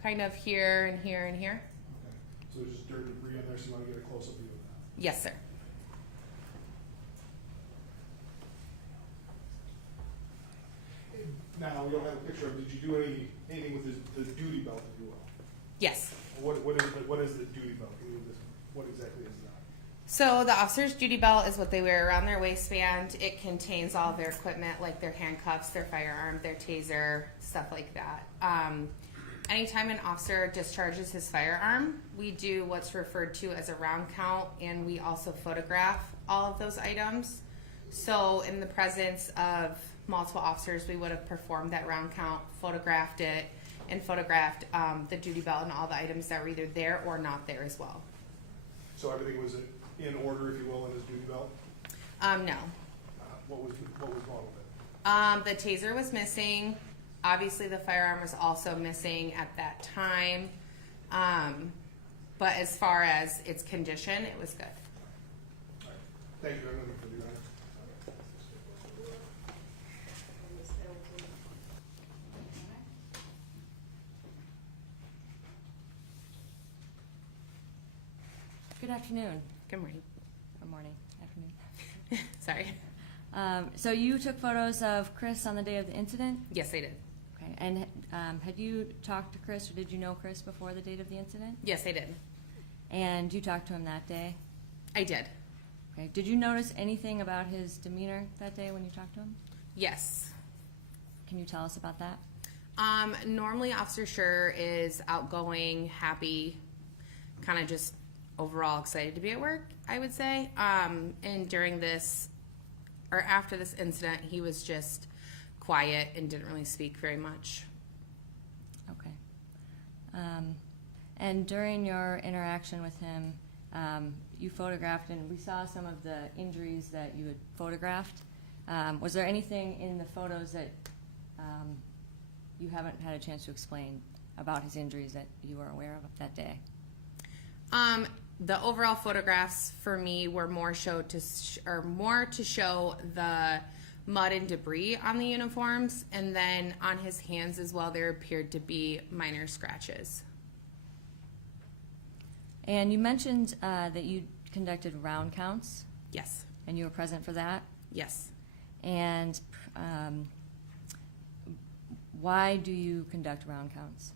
kind of here and here and here. Okay, so there's just dirt and debris on there, so you want to get a close-up view of that. Yes, sir. Now, we don't have a picture of, did you do anything with the duty belt, if you will? Yes. What is the duty belt? What exactly is that? So the officer's duty belt is what they wear around their waistband. It contains all of their equipment, like their handcuffs, their firearm, their taser, stuff like that. Anytime an officer discharges his firearm, we do what's referred to as a round count, and we also photograph all of those items. So in the presence of multiple officers, we would have performed that round count, photographed it, and photographed the duty belt and all the items that were either there or not there as well. So everything was in order, if you will, in his duty belt? No. What was wrong with it? The taser was missing. Obviously, the firearm was also missing at that time. But as far as its condition, it was good. All right. Thank you. I'm looking for the honor. Good afternoon. Good morning. Or morning, afternoon. Sorry. So you took photos of Chris on the day of the incident? Yes, I did. Okay. And had you talked to Chris, or did you know Chris before the date of the incident? Yes, I did. And you talked to him that day? I did. Okay. Did you notice anything about his demeanor that day when you talked to him? Yes. Can you tell us about that? Normally, Officer Schurr is outgoing, happy, kind of just overall excited to be at work, I would say. And during this, or after this incident, he was just quiet and didn't really speak very much. Okay. And during your interaction with him, you photographed, and we saw some of the injuries that you had photographed. Was there anything in the photos that you haven't had a chance to explain about his injuries that you were aware of that day? The overall photographs for me were more to show the mud and debris on the uniforms, and then on his hands as well, there appeared to be minor scratches. And you mentioned that you conducted round counts. Yes. And you were present for that? Yes. And why do you conduct round counts?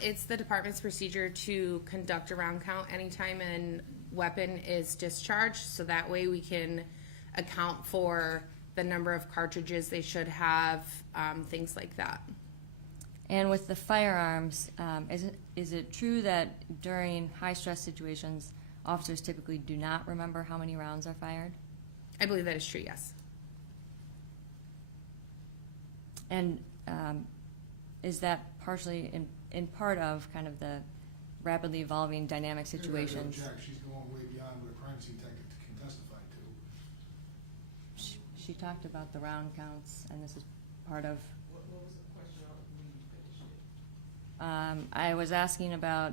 It's the department's procedure to conduct a round count anytime a weapon is discharged, so that way we can account for the number of cartridges they should have, things like that. And with the firearms, is it true that during high-stress situations, officers typically do not remember how many rounds are fired? I believe that is true, yes. And is that partially in part of kind of the rapidly evolving dynamic situations? She's going way beyond what a crime scene tactic can testify to. She talked about the round counts, and this is part of... What was the question? I don't believe you finished it. I was asking about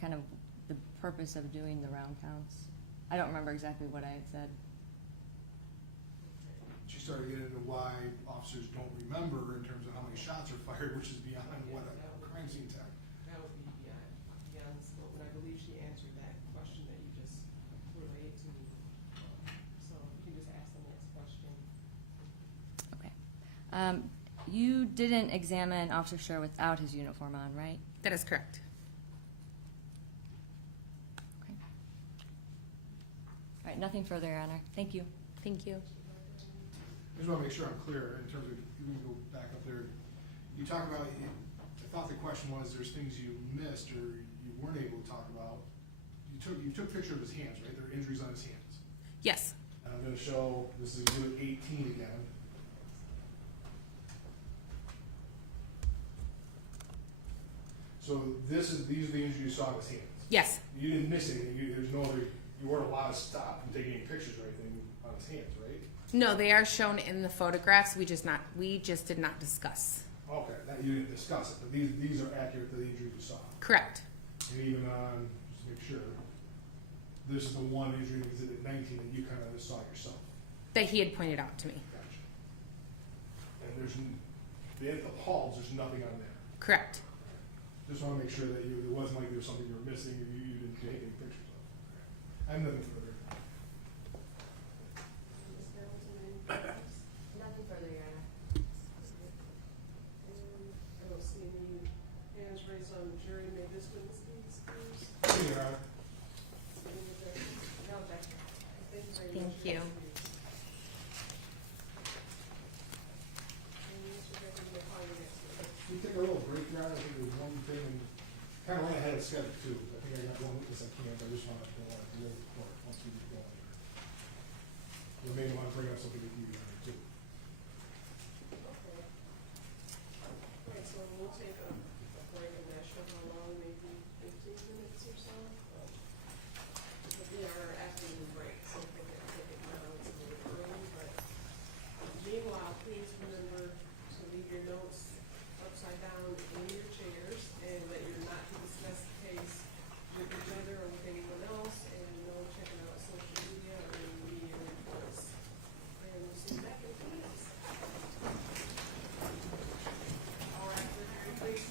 kind of the purpose of doing the round counts. I don't remember exactly what I had said. She started getting into why officers don't remember in terms of how many shots are fired, which is beyond what a crime scene tactic. That would be beyond the scope, and I believe she answered that question that you just relayed to me. So you can just ask the next question. Okay. You didn't examine Officer Schurr without his uniform on, right? That is correct. Okay. All right, nothing further, Your Honor. Thank you. Thank you. I just want to make sure I'm clear in terms of, you can go back up there. You talk about, I thought the question was, there's things you missed or you weren't able to talk about. You took a picture of his hands, right? There are injuries on his hands. Yes. And I'm gonna show, this is exhibit 18 again. So these are the injuries you saw on his hands. Yes. You didn't miss anything, you weren't allowed to stop and take any pictures or anything on his hands, right? No, they are shown in the photographs. We just did not discuss. Okay, that you didn't discuss it, but these are accurate to the injuries you saw. Correct. And even on, just to make sure, this is the one injury in exhibit 19 that you kind of saw yourself. That he had pointed out to me. Gotcha. And the palms, there's nothing on there. Correct. Just want to make sure that it wasn't like there was something you were missing or you didn't take any pictures of. Okay. I'm nothing further. Ms. Hamilton, anything else? Nothing further, Your Honor. I don't see any hands raised on the jury. May this witness be excused? Thank you, Your Honor. Any objection? No objection. Thank you very Thank much. you. And Mr. Becker, you'll call your next witness. Can we take a little break, Your Honor? I think there's one thing, and kind of went ahead of schedule too. I think I got one witness I can't, but I just want to go on to the report once we get going here. You may want to bring up something with you, Your Honor, too. Okay. All right, so we'll take a break and that show how long, maybe 15 minutes or so. But we are afternoon break, so if we can take it now, it's a little early, but meanwhile, please remember to leave your notes upside down in your chairs and that you're not to discuss the case with each other or with anyone else, and no checking out social media or any media reports. And we'll see you back in a few minutes. All right, please.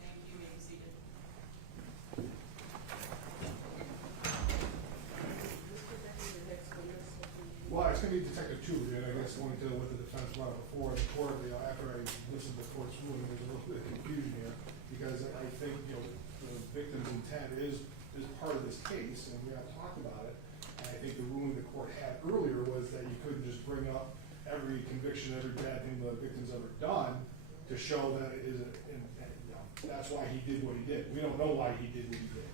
Thank you, you may be seated. Mr. Becker, your next witness will be. Well, it's going to be Detective Two, and I guess going to what the defense brought up before, the court, after I listened to the court's ruling, there's a little bit of confusion here, because I think, the victim's intent is part of this case, and we have talked about it. And I think the ruling the court had earlier was that you couldn't just bring up every conviction, every bad thing the victim's ever done to show that it is, that's why he did what he did. We don't know why he did what he did.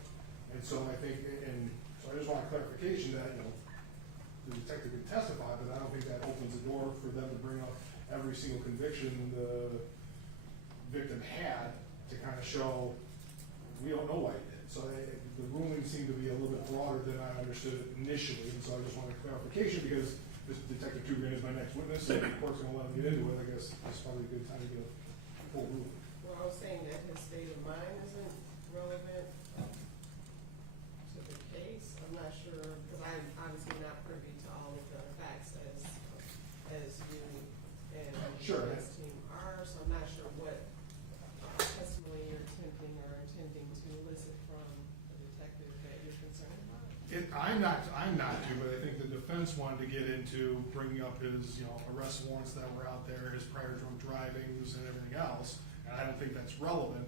And so I think, and so I just want clarification that, the detective can testify, but I don't think that opens the door for them to bring up every single conviction the victim had to kind of show, we don't know why he did. So the ruling seemed to be a little bit broader than I understood it initially, and so I just wanted clarification because this Detective Tugran is my next witness, and the court's gonna let him get into it. I guess it's probably a good time to get a full ruling. Well, I was saying that his state of mind isn't relevant to the case. I'm not sure, because I'm obviously not privy to all of the facts as you and Sure. his team are, so I'm not sure what testimony you're attempting or intending to elicit from the detective that you're concerned about. I'm not too, but I think the defense wanted to get into bringing up his, arrest warrants that were out there, his prior drunk drivings and everything else. And I don't think that's relevant,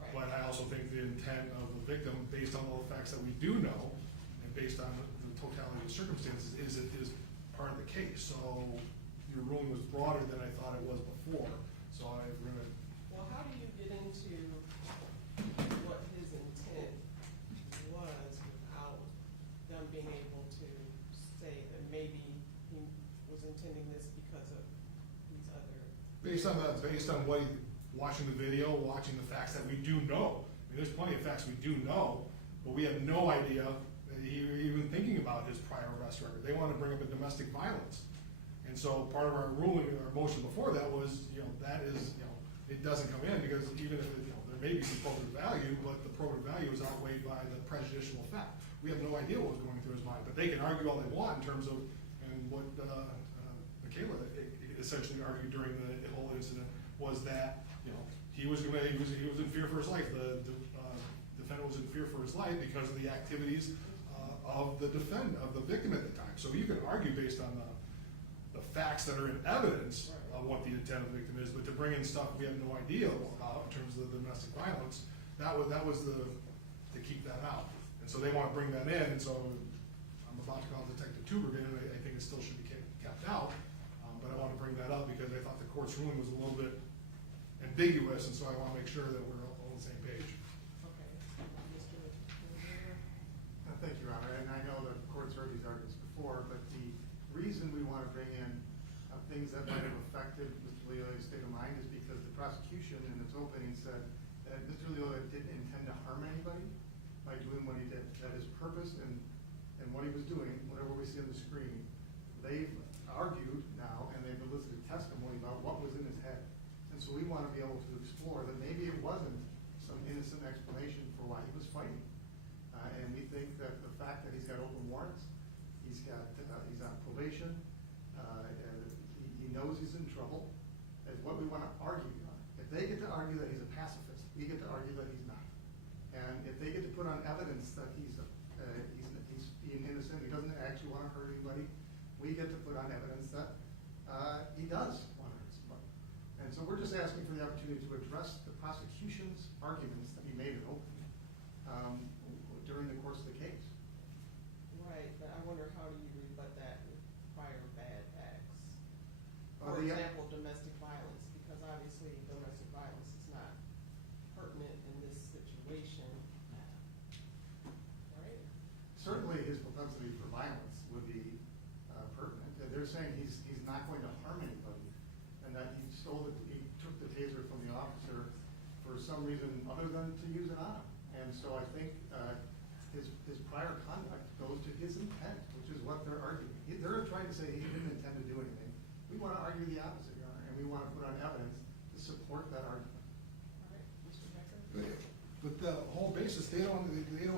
Right. but I also think the intent of the victim, based on all the facts that we do know, and based on the totality of circumstances, is part of the case. So your ruling was broader than I thought it was before. So I'm gonna, Well, how do you get into what his intent was without them being able to say that maybe he was intending this because of these other? based on what watching the video, watching the facts that we do know. I mean, there's plenty of facts we do know, but we have no idea that he was even thinking about his prior arrest record. They want to bring up a domestic violence. And so part of our ruling, our motion before that was, that is, it doesn't come in because even if, there may be some probative value, but the probative value is outweighed by the prejudicial effect. We have no idea what was going through his mind, but they can argue all they want in terms of, and what Michaela essentially argued during the whole incident was that, you know, he was in fear for his life. The defendant was in fear for his life because of the activities of the victim at the time. So you can argue based on the facts that are in evidence of what the intent of the victim is, but to bring in stuff we have no idea about in terms of the domestic violence, that was to keep that out. And so they want to bring that in, and so I'm about to call Detective Tuber in, and I think it still should be kept out. But I want to bring that up because I thought the court's ruling was a little bit ambiguous, and so I want to make sure that we're all on the same page. Okay. Mr. Rivera? Thank you, Your Honor, and I know the court's heard these arguments before, but the reason we want to bring in things that might have affected Mr. Leo's state of mind is because the prosecution in its opening said that Mr. Leo didn't intend to harm anybody by doing what he did. That his purpose and what he was doing, whatever we see on the screen, they've argued now and they've elicited testimony about what was in his head. And so we want to be able to explore that maybe it wasn't some innocent explanation for why he was fighting. And we think that the fact that he's got open warrants, he's on probation, he knows he's in trouble, is what we want to argue on. If they get to argue that he's a pacifist, we get to argue that he's not. And if they get to put on evidence that he's being innocent, he doesn't actually want to hurt anybody, we get to put on evidence that he does want to hurt somebody. And so we're just asking for the opportunity to address the prosecution's arguments that he made in opening during the course of the case. Right, but I wonder how do you rebut that with prior bad acts? For The- example, domestic violence, because obviously domestic violence is not pertinent in this situation, right? Certainly his propensity for violence would be pertinent. They're saying he's not going to harm anybody, and that he took the taser from the officer for some reason other than to use it on him. And so I think his prior conduct goes to his intent, which is what they're arguing. They're trying to say he didn't intend to do anything. We want to argue the opposite, Your Honor, and we want to put on evidence to support that argument. All right, Mr. Becker? But the whole basis, they don't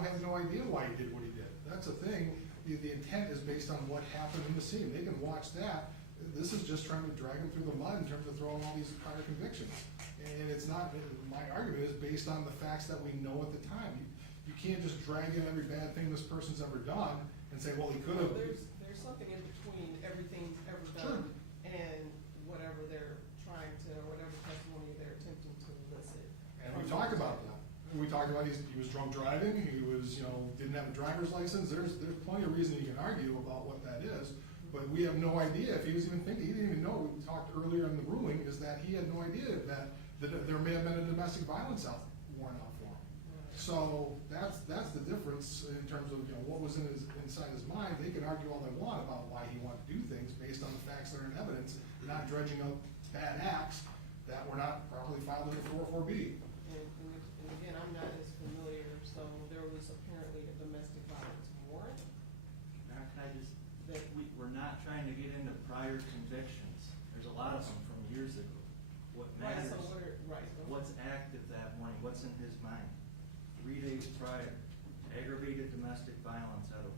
have no idea why he did what he did. That's the thing. The intent is based on what happened in the scene. They can watch that. This is just trying to drag him through the mud in terms of throwing all these prior convictions. And it's not, my argument is based on the facts that we know at the time. You can't just drag in every bad thing this person's ever done and say, well, he could have. There's something in between everything he's ever done and whatever they're trying to, whatever testimony they're attempting to elicit. And we talked about that. We talked about he was drunk driving, he was, didn't have a driver's license. There's plenty of reason you can argue about what that is, but we have no idea if he was even thinking. He didn't even know. We talked earlier in the ruling is that he had no idea that there may have been a domestic violence warrant out for him. So that's the difference in terms of what was inside his mind. They can argue all they want about why he wanted to do things based on the facts that are in evidence, not dredging up bad acts that were not properly filed in the 404B. And again, I'm not as familiar, so there was apparently a domestic violence warrant. We're not trying to get into prior convictions. There's a lot of them from years ago. What matters, what's active that morning, what's in his mind. 3 days prior, aggravated domestic violence out of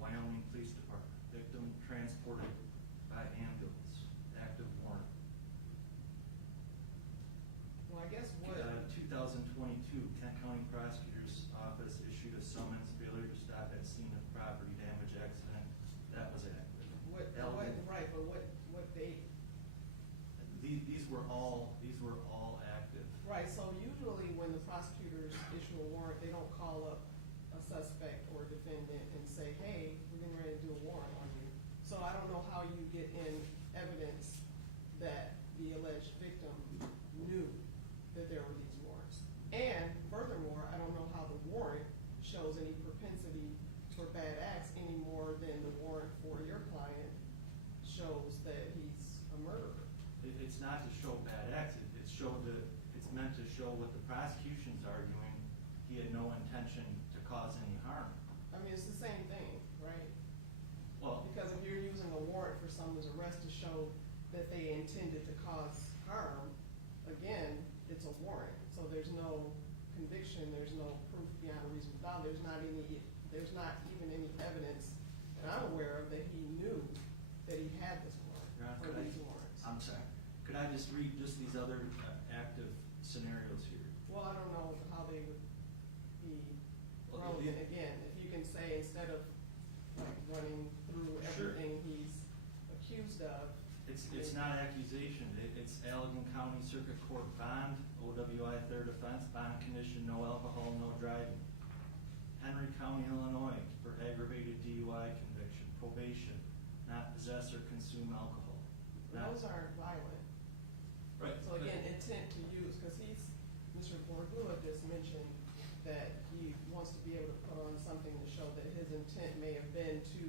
Wyoming Police Department. Victim transported by ambulance. Active warrant. Well, I guess 2022, Kent County Prosecutor's Office issued a summons failure to stop at scene of property damage accident. That was active. What date? These were all active. Right, so usually when the prosecutors issue a warrant, they don't call up a suspect or a defendant and say, hey, we're getting ready to do a warrant on you. So I don't know how you get in evidence that the alleged victim knew that there were these warrants. And furthermore, I don't know how the warrant shows any propensity for bad acts any more than the warrant for your client shows that he's a murderer. It's not to show bad acts. It's meant to show what the prosecution's arguing. He had no intention to cause any harm. I mean, it's the same thing, right? Well, because if you're using a warrant for someone's arrest to show that they intended to cause harm, again, it's a warrant. So there's no conviction, there's no proof beyond a reasonable doubt. There's not even any evidence that I'm aware of that he knew that he had this warrant or these warrants. I'm sorry. Could Could I just read just these other active scenarios here? Well, I don't know how they would be Well, relevant. Again, if you can say instead of like running through Sure. everything he's accused of. It's not accusation, it's Allegan County Circuit Court bond, OWI third offense, bond condition, no alcohol, no driving. Henry County, Illinois, for aggravated DUI conviction, probation, not possess or consume alcohol. Those aren't violent. Right. So again, intent to use, because Mr. Borgula just mentioned that he wants to be able to put on something to show that his intent may have been to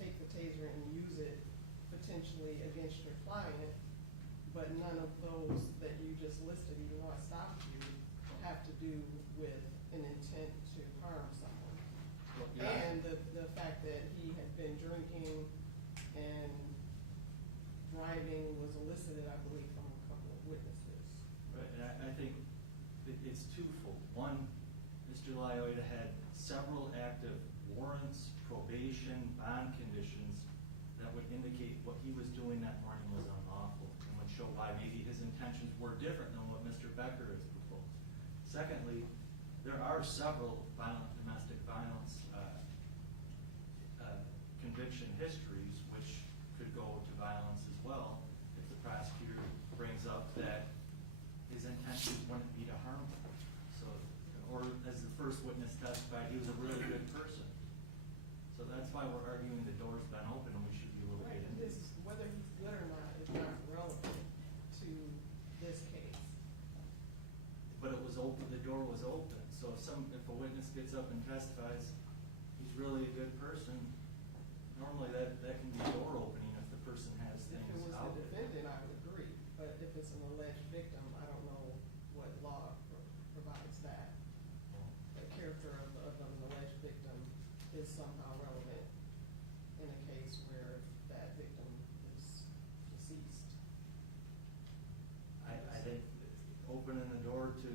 take the taser and use it potentially against your client, but none of those that you just listed, even though I stopped you, have to do with an intent to harm someone. Well, yeah. And the fact that he had been drinking and driving was elicited, I believe, from a couple of witnesses. Right, and I think it's twofold. One, Mr. Lyoida had several active warrants, probation, bond conditions that would indicate what he was doing that morning was unlawful and would show why maybe his intentions were different than what Mr. Becker has proposed. Secondly, there are several violent domestic violence conviction histories which could go to violence as well if the prosecutor brings up that his intentions wouldn't be to harm them. So, or as the first witness testified, he was a really good person. So that's why we're arguing the door's been open and we should be able to Right, get in. whether he's good or not is not relevant to this case. But it was open, the door was open. So if a witness gets up and testifies, he's really a good person, normally that can be door opening if the person has If things it was out the there. defendant, I would agree, but if it's an alleged victim, I don't know what law provides that. The character of an alleged victim is somehow relevant in a case where that victim is deceased. I think opening the door to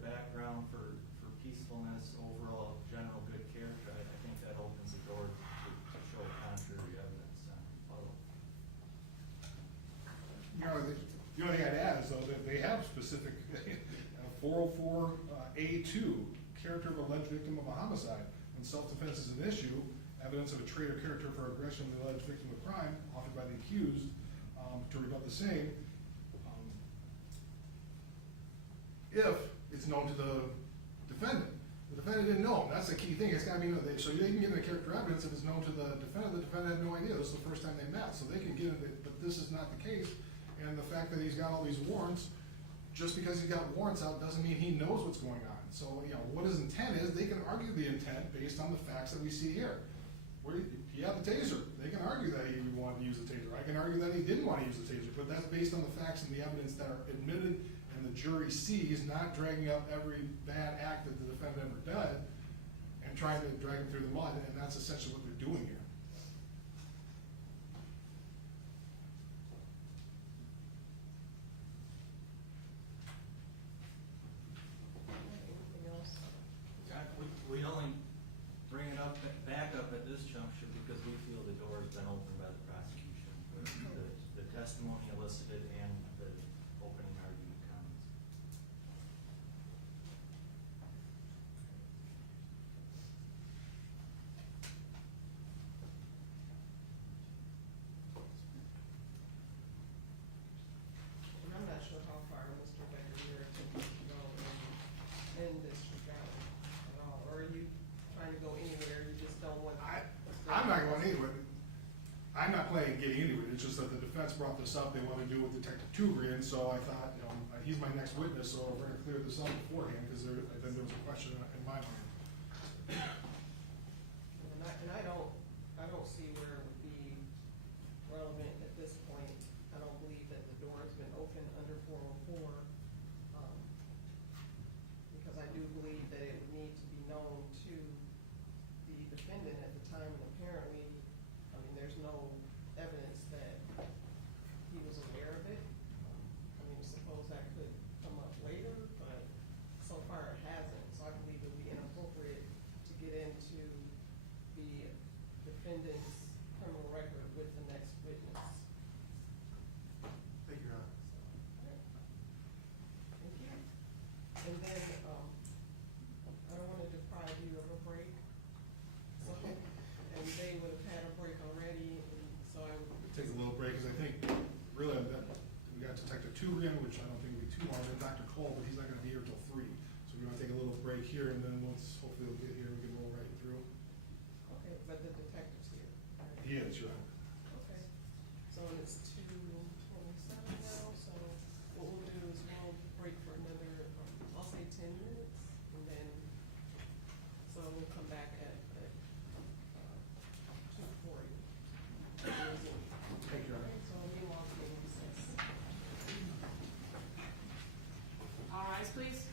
background for peacefulness, overall general good character, I think that opens the door to show contrary evidence on follow. You know, the only thing I'd add is though that they have specific 404A2, character of alleged victim of a homicide. When self-defense is an issue, evidence of a trait or character for aggression of the alleged victim of crime offered by the accused to rebut the same, if it's known to the defendant. The defendant didn't know him. That's the key thing. It's got to be known. So they can get into character evidence if it's known to the defendant. The defendant had no idea. This is the first time they met. So they can get into it, but this is not the case. And the fact that he's got all these warrants, just because he's got warrants out doesn't mean he knows what's going on. So, you know, what his intent is, they can argue the intent based on the facts that we see here. Where he had the taser. They can argue that he wanted to use the taser. I can argue that he didn't want to use the taser, but that's based on the facts and the evidence that are admitted and the jury sees, not dragging up every bad act that the defendant ever done and trying to drag him through the mud, and that's essentially what they're doing here. Anything else? We only bring it up, back up at this juncture because we feel the door has been opened by the prosecution with the testimony elicited and the opening argument comments. And I'm not sure how far Mr. Becker, you're attempting to go in this regard at all, or are you trying to go anywhere, you just don't want? I'm not going anywhere. I'm not planning on getting anywhere. It's just that the defense brought this up. They want to do with Detective Tugri, and so I thought, you know, he's my next witness, so we're going to clear this up beforehand because then there was a question in my mind. And I don't see where it would be relevant at this point. I don't believe that the door has been opened under 404, because I do believe that it would need to be known to the defendant at the time, and apparently, I mean, there's no evidence that he was aware of it. I mean, suppose that could come up later, but so far it hasn't. So I believe it would be inappropriate to get into the defendant's criminal record with the next witness. Thank you, Your Honor. call, but he's not gonna be here till 3. So we're gonna take a little break here, and then once, hopefully he'll get here, we can roll right through. Okay, but the detective's here. Right? He is, right? Okay, so it's 2:27 now, so what we'll do is we'll break for another, I'll say 10 minutes, and then, so we'll come back at 2:40. Thank you, Your Honor. So meanwhile, we'll recess. All rise, please.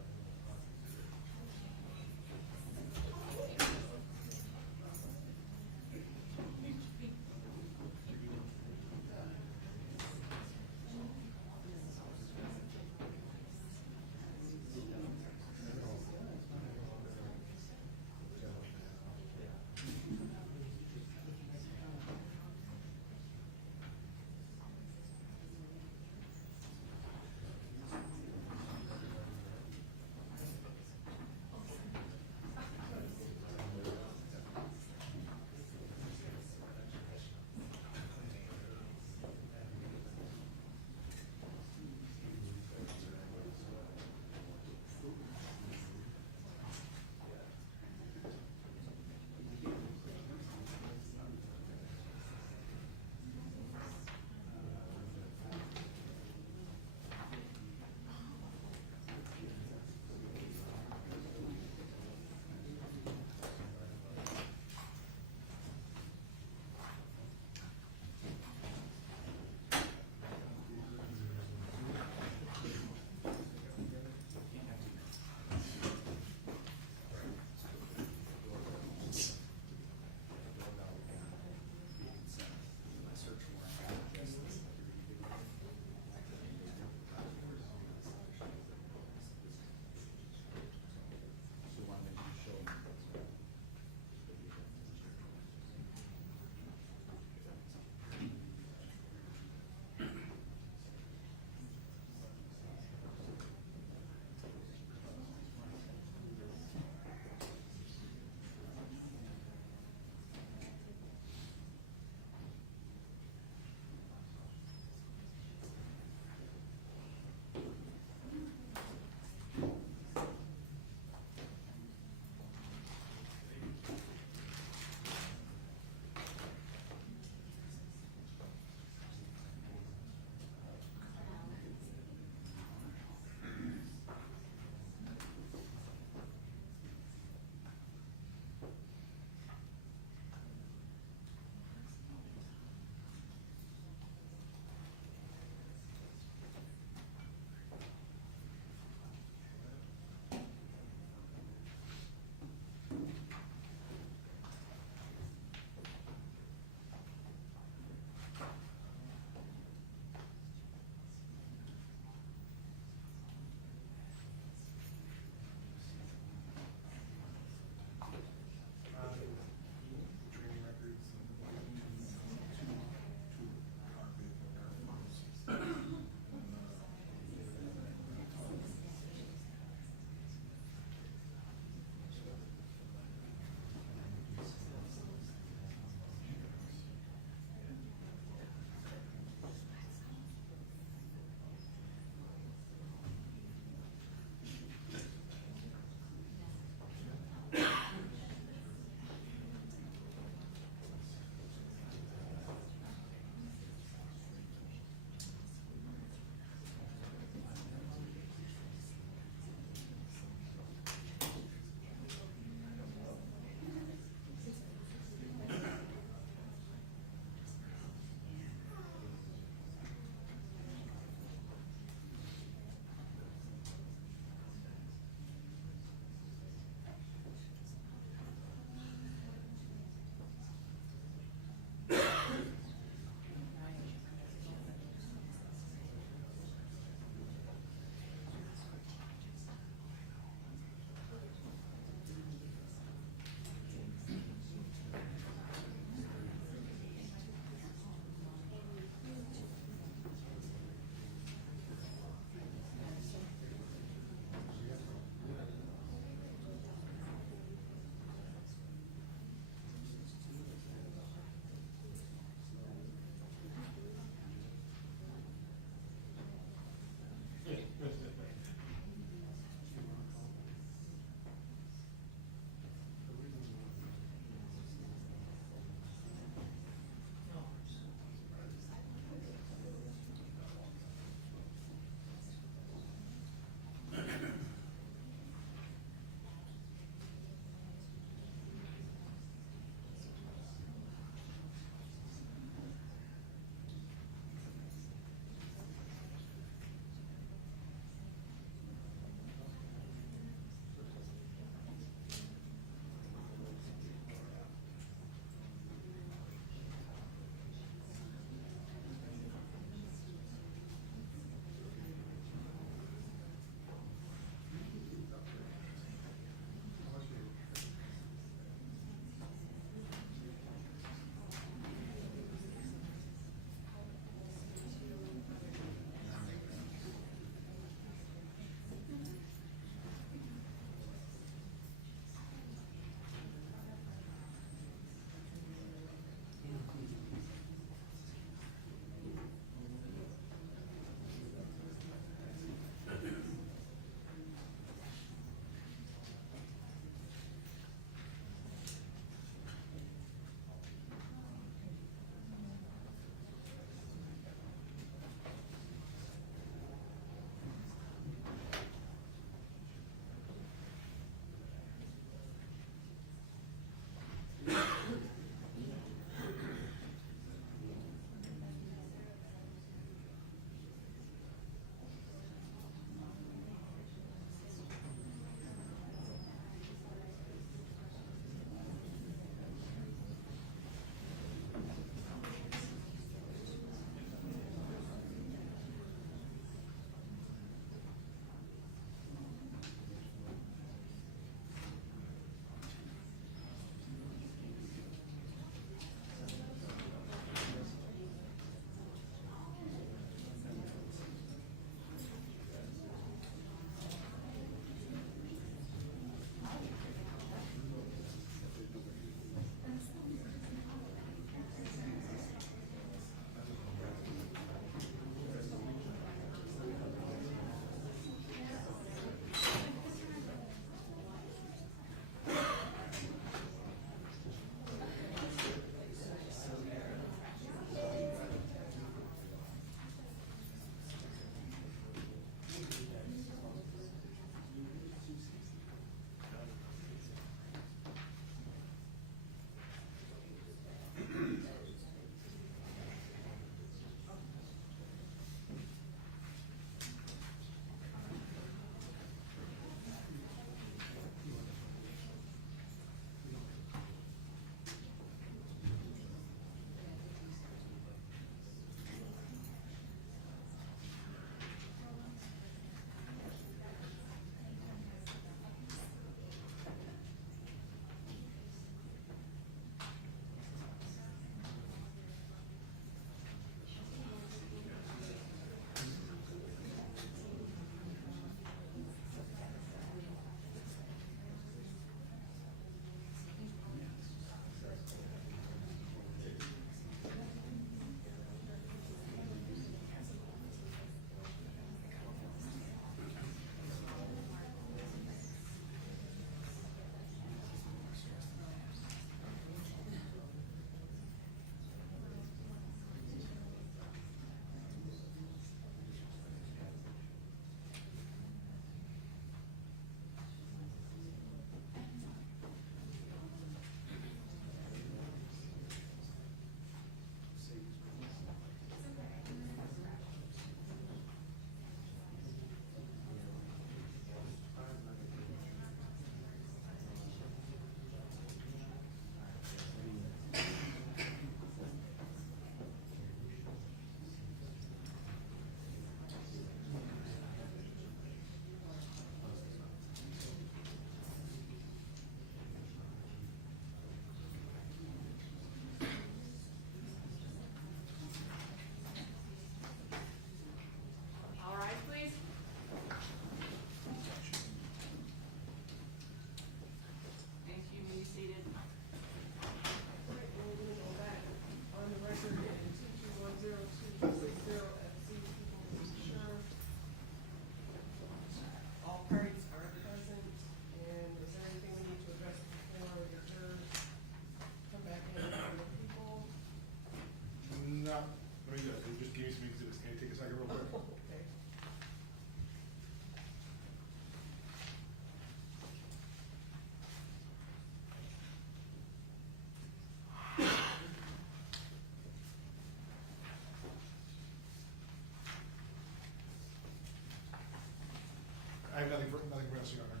Mr. Governor.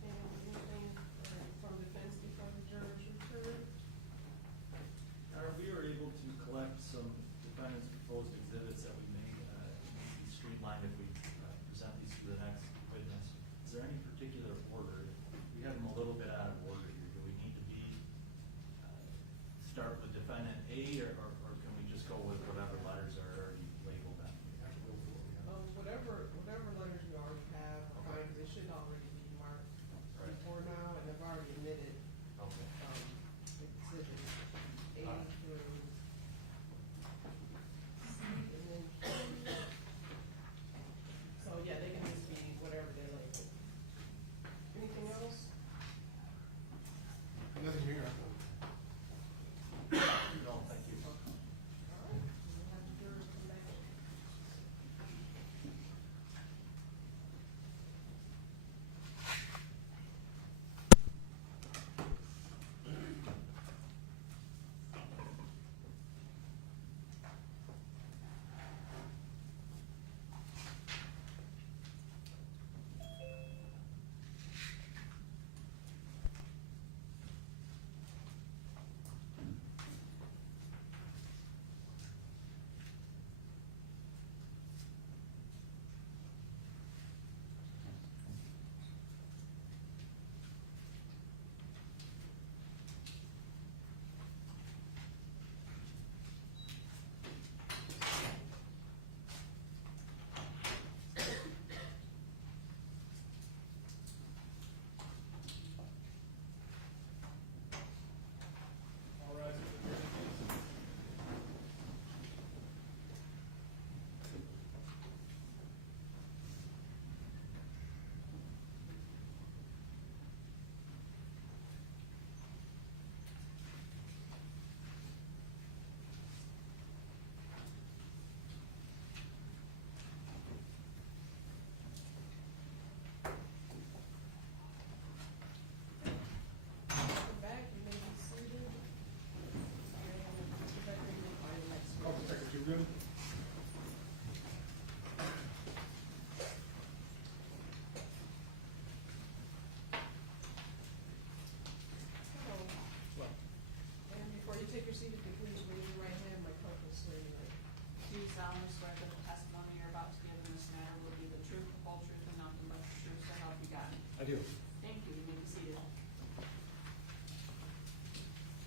And anything from defense before the jurors return? We were able to collect some defendant's proposed exhibits that we may be streamlined if we present these to the next witness. Is there any particular order? We have them a little bit out of order here. Do we need to start with defendant A, or can we just go with whatever letters are already labeled then? Whatever letters you already have, fine, 'cause they should already be marked before now, and they've already admitted, Okay. exhibits A through C, and then Q. So, yeah, they can just be whatever they label. Anything else? Nothing here. No, thank you. All right, we'll have the jurors come back in. All rise. Welcome back, you may be seated. And Mr. Becker, you may call your next Oh, witness. Detective, you good? Hello. And before you take your seat, if you please raise your right hand, my purpose, swear you in. Do you solemnly swear that the testimony you're about to give in this matter will be the truth, the whole truth, and nothing but the truth, so help you God? I do. Thank you. You may be seated.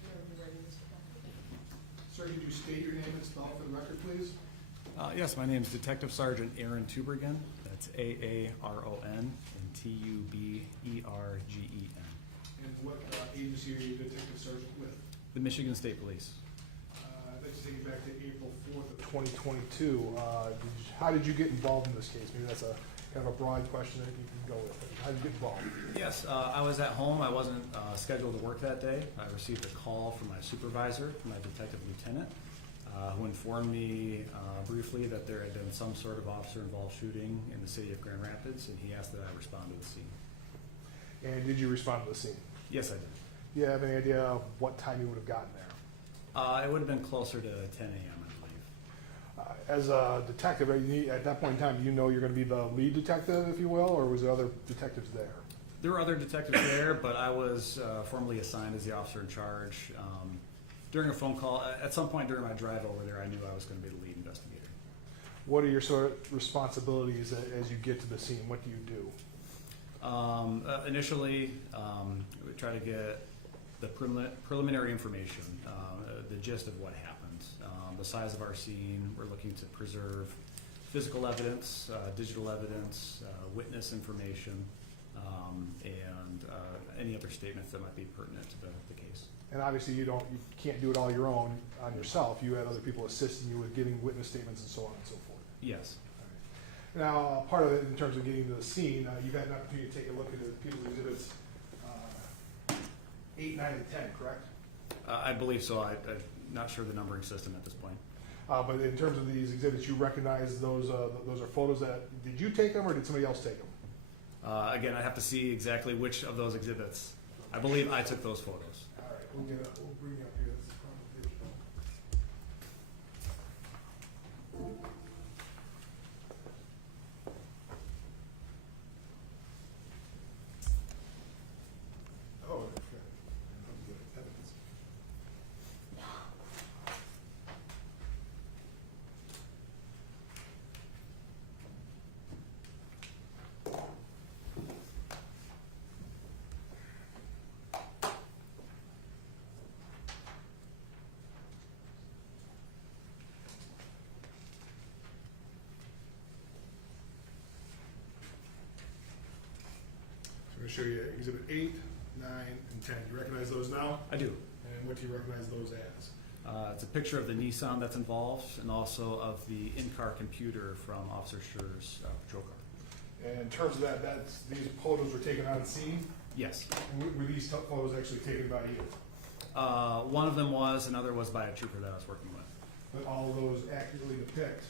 Whenever you're ready, Mr. Becker. Sir, could you state your name and spell for the record, please? Yes, my name is Detective Sergeant Aaron Tubergen. That's Aaron and Tubergen. And what agency are you detective sergeant with? The Michigan State Police. I'd like to take you back to April 4th of 2022. How did you get involved in this case? Maybe that's a kind of a broad question that you can go with. How did you get involved? Yes, I was at home. I wasn't scheduled to work that day. I received a call from my supervisor, my detective lieutenant, who informed me briefly that there had been some sort of officer-involved shooting in the city of Grand Rapids, and he asked that I respond to the scene. And did you respond to the scene? Yes, I did. Do you have any idea of what time you would have gotten there? It would have been closer to 10 a.m., I believe. As a detective, at that point in time, do you know you're going to be the lead detective, if you will, or was there other detectives there? There were other detectives there, but I was formally assigned as the officer in charge. During a phone call, at some point during my drive over there, I knew I was going to be the lead investigator. What are your sort of responsibilities as you get to the scene? What do you do? Initially, we try to get the preliminary information, the gist of what happened, the size of our scene. We're looking to preserve physical evidence, digital evidence, witness information, and any other statements that might be pertinent to the case. And obviously, you can't do it all your own on yourself. You had other people assisting you with giving witness statements and so on and so forth. Yes. Now, part of it, in terms of getting to the scene, you've had an opportunity to take a look at the people's exhibits 8, 9, and 10, correct? I believe so. I'm not sure the numbering system at this point. But in terms of these exhibits, you recognize those are photos that, did you take them or did somebody else take them? Again, I have to see exactly which of those exhibits. I believe I took those photos. All right, we'll bring you up here. This is probably digital. going to show you Exhibit 8, 9, and 10. You recognize those now? I do. And what do you recognize those as? It's a picture of the Nissan that's involved and also of the in-car computer from Officer Schurr's patrol car. And in terms of that, these photos were taken on scene? Yes. And were these photos actually taken by you? One of them was, another was by a trooper that I was working with. But all of those accurately depict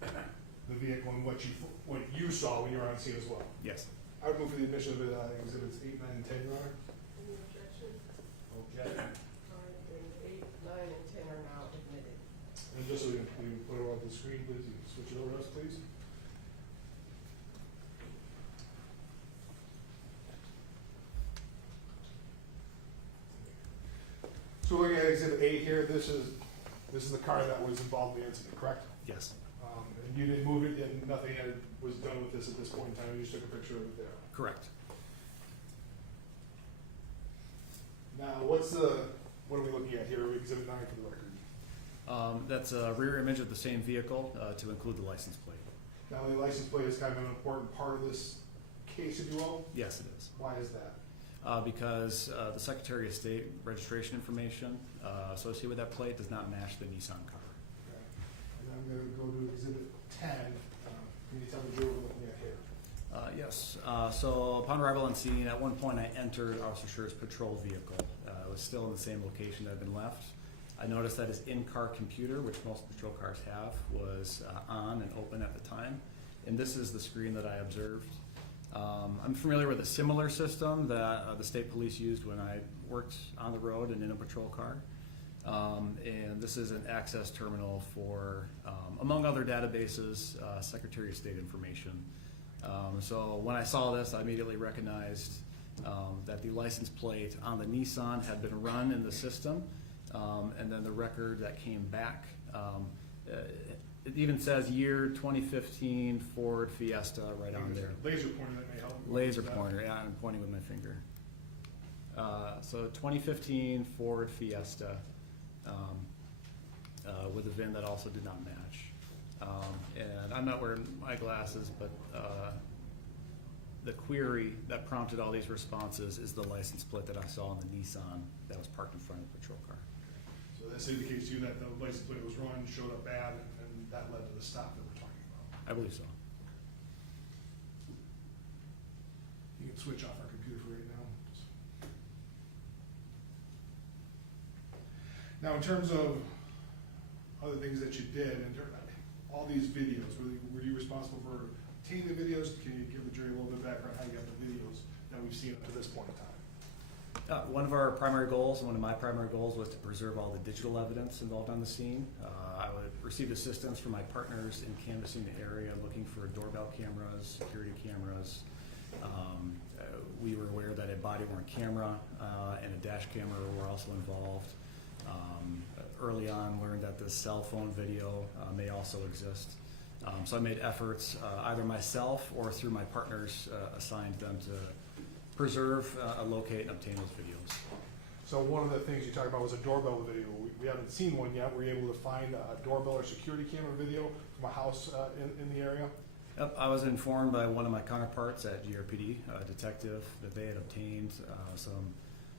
the vehicle and what you saw when you were on scene as well? Yes. I would move for the admission of Exhibits 8, 9, and 10, Your Honor. Any objection? Okay. All right, then 8, 9, and 10 are now admitted. And just so we can put it on the screen, please, you can switch it over to us, please. So looking at Exhibit 8 here, this is the car that was involved in the incident, correct? Yes. And you didn't move it, and nothing was done with this at this point in time, you just took a picture of it there. Correct. Now, what are we looking at here, Exhibit 9 for the record? That's a rear image of the same vehicle to include the license plate. Now, the license plate is kind of an important part of this case, if you will. Yes, it is. Why is that? Because the Secretary of State registration information associated with that plate does not match the Nissan car. Okay. And I'm going to go to Exhibit 10. Can you tell me what we're looking at here? Yes. So upon arrival on scene, at one point I entered Officer Schurr's patrol vehicle. It was still in the same location that had been left. I noticed that his in-car computer, which most patrol cars have, was on and open at the time. And this is the screen that I observed. I'm familiar with a similar system that the state police used when I worked on the road and in a patrol car. And this is an access terminal for, among other databases, Secretary of State information. So when I saw this, I immediately recognized that the license plate on the Nissan had been run in the system, and then the record that came back, it even says year 2015 Ford Fiesta right on there. Laser pointer, that may help. Laser pointer, yeah, I'm pointing with my finger. So 2015 Ford Fiesta with a VIN that also did not match. And I'm not wearing my glasses, but the query that prompted all these responses is the license plate that I saw in the Nissan that was parked in front of the patrol car. So this indicates to you that the license plate was run, showed up bad, and that led to the stop that we're talking about. I believe so. You can switch off our computer for right now. Now, in terms of other things that you did, and all these videos, were you responsible for obtaining the videos? Can you give the jury a little bit of background how you got the videos that we've seen up to this point in time? One of our primary goals, one of my primary goals, was to preserve all the digital evidence involved on the scene. I would receive assistance from my partners in canvassing the area, looking for doorbell cameras, security cameras. We were aware that a body-worn camera and a dash camera were also involved. Early on, learned that the cell phone video may also exist. So I made efforts, either myself or through my partners, assigned them to preserve, locate, and obtain those videos. So one of the things you talked about was a doorbell video. We haven't seen one yet. Were you able to find a doorbell or security camera video from a house in the area? Yep, I was informed by one of my counterparts at GRPD, a detective, that they had obtained some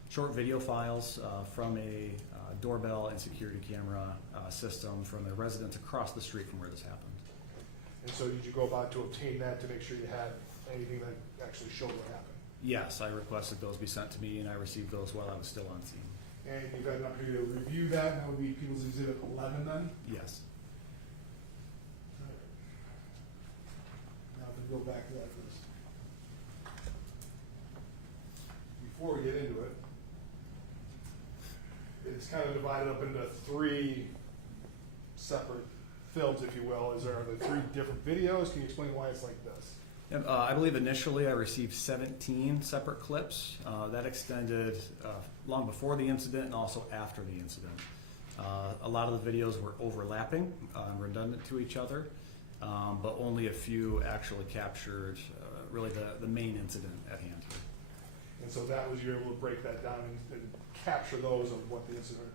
short video files from a doorbell and security camera system from a residence across the street from where this happened. And so did you go about to obtain that to make sure you had anything that actually showed what happened? Yes, I requested those be sent to me, and I received those while I was still on scene. And you've had an opportunity to review that, and that would be People's Exhibit 11 then? Yes. Now, if we go back to that first. Before we get into it, it's kind of divided up into 3 separate films, if you will. Are there 3 different videos? Can you explain why it's like this? I believe initially I received 17 separate clips. That extended long before the incident and also after the incident. A lot of the videos were overlapping, redundant to each other, but only a few actually captured really the main incident at hand here. And so that was, you were able to break that down and capture those of what the incident,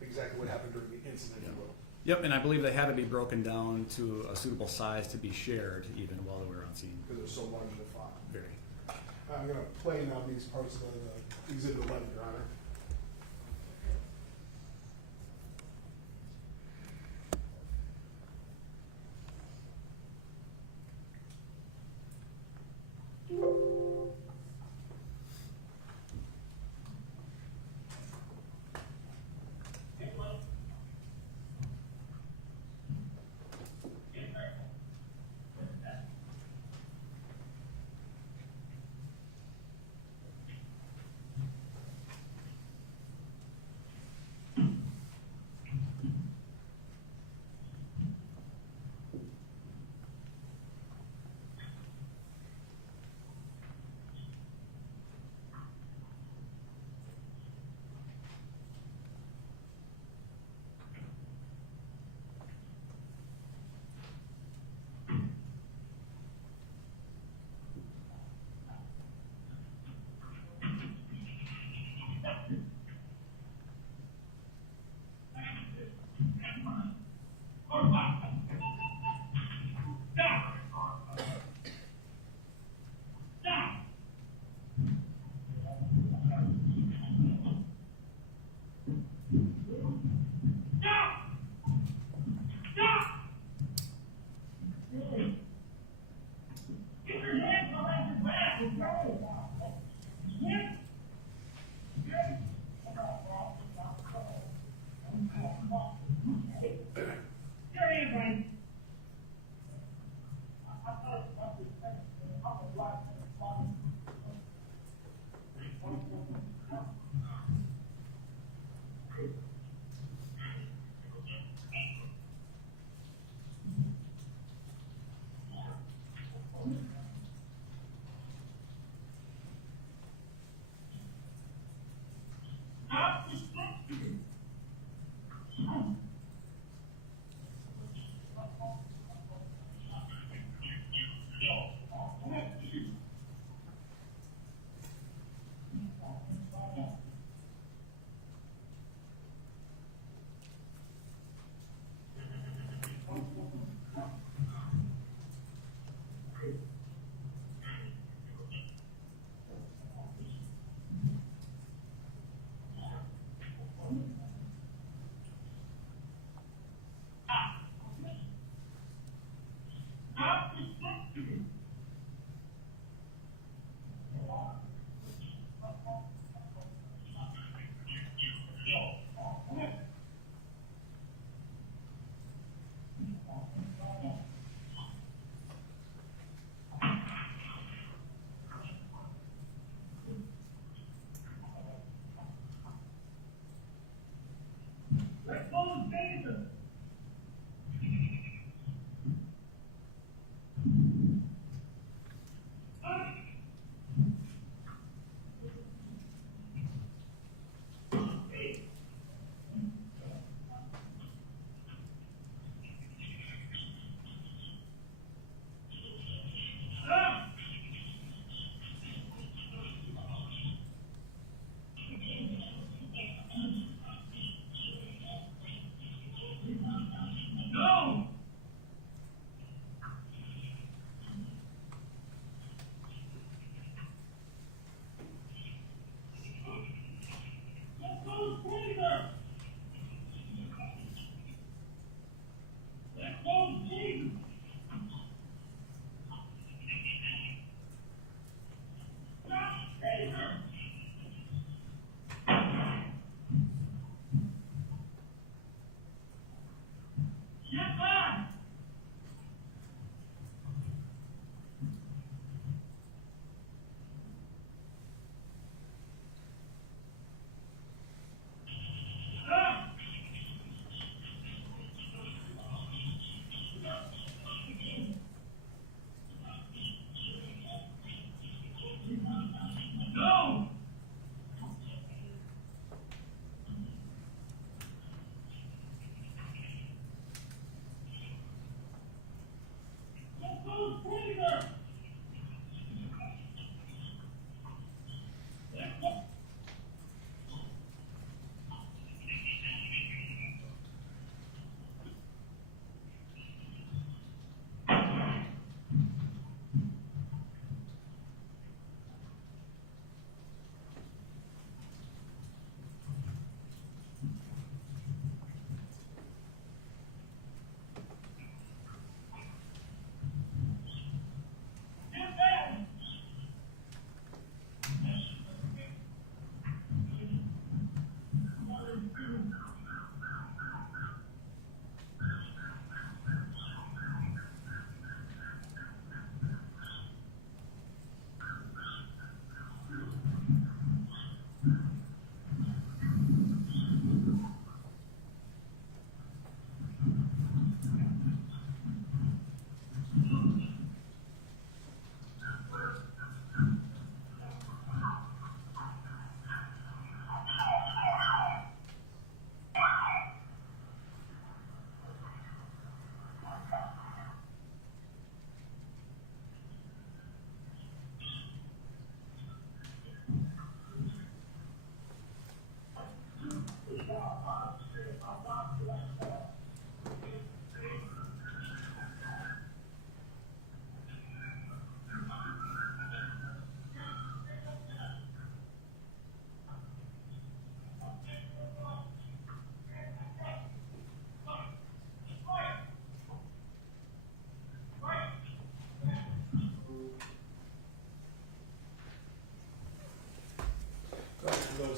exactly what happened during the incident, if you will. Yep, and I believe they had to be broken down to a suitable size to be shared even while they were on scene. Because it was so large of a file. Very. I'm gonna play now these parts of the exhibit 11, Your Honor.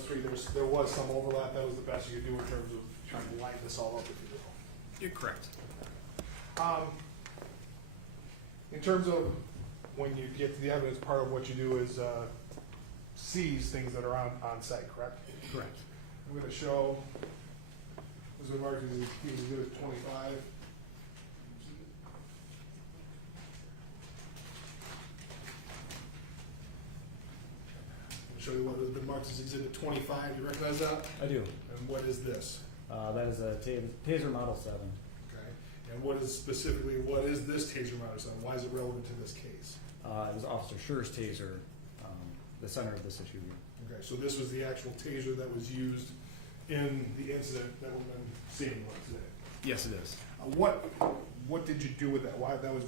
street, there was some overlap, that was the best you could do in terms of trying to line this all up, if you will. You're correct. In terms of when you get to the evidence, part of what you do is seize things that are on site, correct? Correct. I'm gonna show, this is marked as exhibit 25. Show you what has been marked as exhibit 25. You recognize that? I do. And what is this? That is a Taser Model 7. Okay. And what is this Taser Model 7? Why is it relevant to this case? It was Officer Schurr's Taser, the center of this issue. Okay, so this was the actual Taser that was used in the incident that we've been seeing today. Yes, it is. What did you do with that? Why that was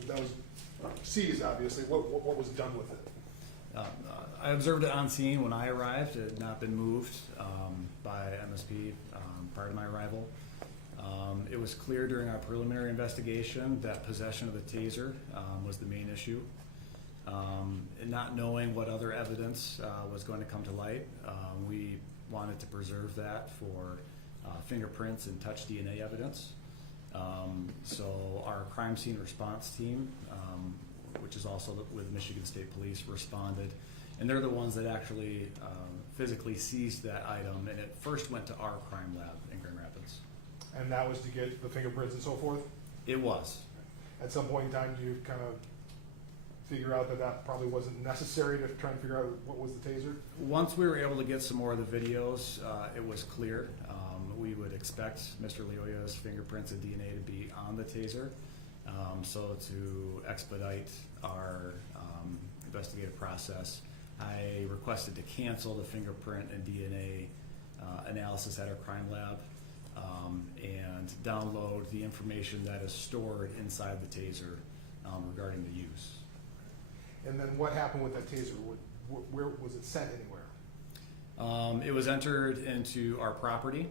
seized, obviously. What was done with it? I observed it on scene when I arrived. It had not been moved by MSP prior to my arrival. It was clear during our preliminary investigation that possession of the Taser was the main issue. And not knowing what other evidence was going to come to light, we wanted to preserve that for fingerprints and touch DNA evidence. So our crime scene response team, which is also with Michigan State Police, responded, and they're the ones that actually physically seized that item, and it first went to our crime lab in Grand Rapids. And that was to get the fingerprints and so forth? It was. At some point in time, do you kind of figure out that probably wasn't necessary to try and figure out what was the Taser? Once we were able to get some more of the videos, it was clear. We would expect Mr. Leoya's fingerprints and DNA to be on the Taser. So to expedite our investigative process, I requested to cancel the fingerprint and DNA analysis at our crime lab and download the information that is stored inside the Taser regarding the use. And then what happened with that Taser? Where was it sent anywhere? It was entered into our property.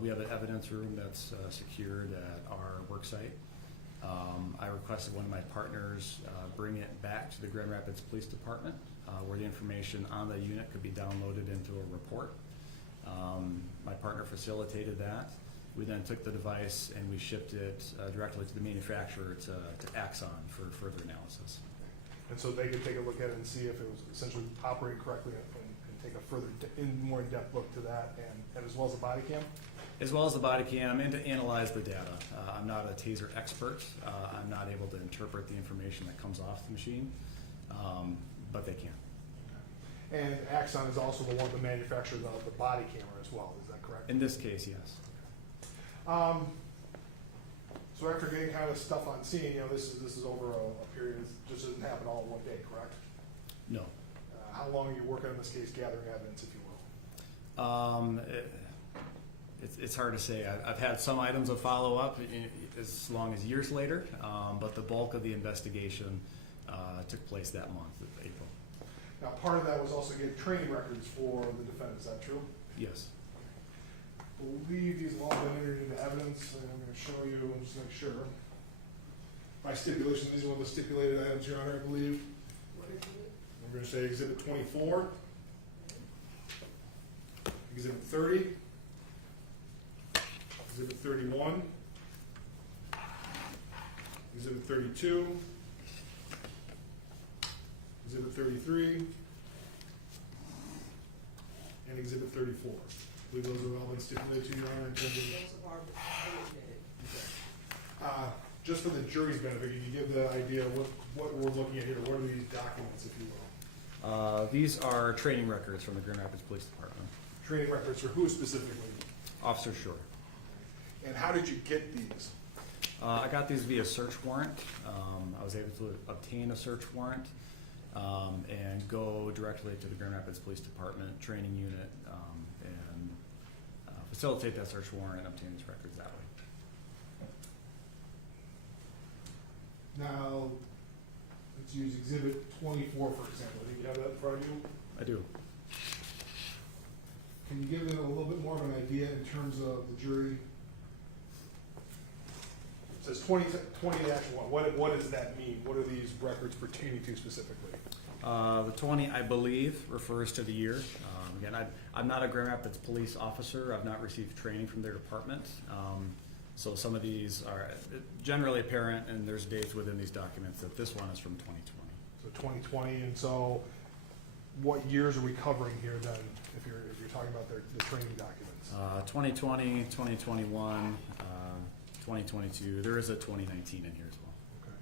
We have an evidence room that's secured at our work site. I requested one of my partners bring it back to the Grand Rapids Police Department where the information on the unit could be downloaded into a report. My partner facilitated that. We then took the device and we shipped it directly to the manufacturer to Axon for further analysis. And so they could take a look at it and see if it was essentially operating correctly and take a further, more in-depth look to that, and as well as the body cam? As well as the body cam, and to analyze the data. I'm not a Taser expert. I'm not able to interpret the information that comes off the machine, but they can. And Axon is also the manufacturer of the body camera as well, is that correct? In this case, yes. So after getting kind of stuff on scene, this is over a period, it just doesn't happen all in one day, correct? No. How long are you working on this case, gathering evidence, if you will? It's hard to say. I've had some items of follow-up as long as years later, but the bulk of the investigation took place that month of April. Now, part of that was also getting training records for the defendant, is that true? Yes. I believe these have all been entered into evidence, and I'm going to show you, just to make sure. By stipulation, these are one of the stipulated items, Your Honor, I believe. What is it? I'm going to say Exhibit 24, Exhibit 30, Exhibit 31, Exhibit 32, Exhibit 33, and Exhibit 34. I believe those have all been stipulated to Your Honor in terms of... Those have already been admitted. Just for the jury's benefit, can you give the idea of what we're looking at here? What are these documents, if you will? These are training records from the Grand Rapids Police Department. Training records for who specifically? Officer Schurr. And how did you get these? I got these via search warrant. I was able to obtain a search warrant and go directly to the Grand Rapids Police Department training unit and facilitate that search warrant and obtain these records that way. Now, let's use Exhibit 24, for example. Do you have that in front of you? I do. Can you give it a little bit more of an idea in terms of the jury? It says 20-1. What does that mean? What are these records pertaining to specifically? The 20, I believe, refers to the year. Again, I'm not a Grand Rapids police officer. I've not received training from their department. So some of these are generally apparent, and there's dates within these documents that this one is from 2020. So 2020, and so what years are we covering here then, if you're talking about the training documents? 2020, 2021, 2022. There is a 2019 in here as well. Okay.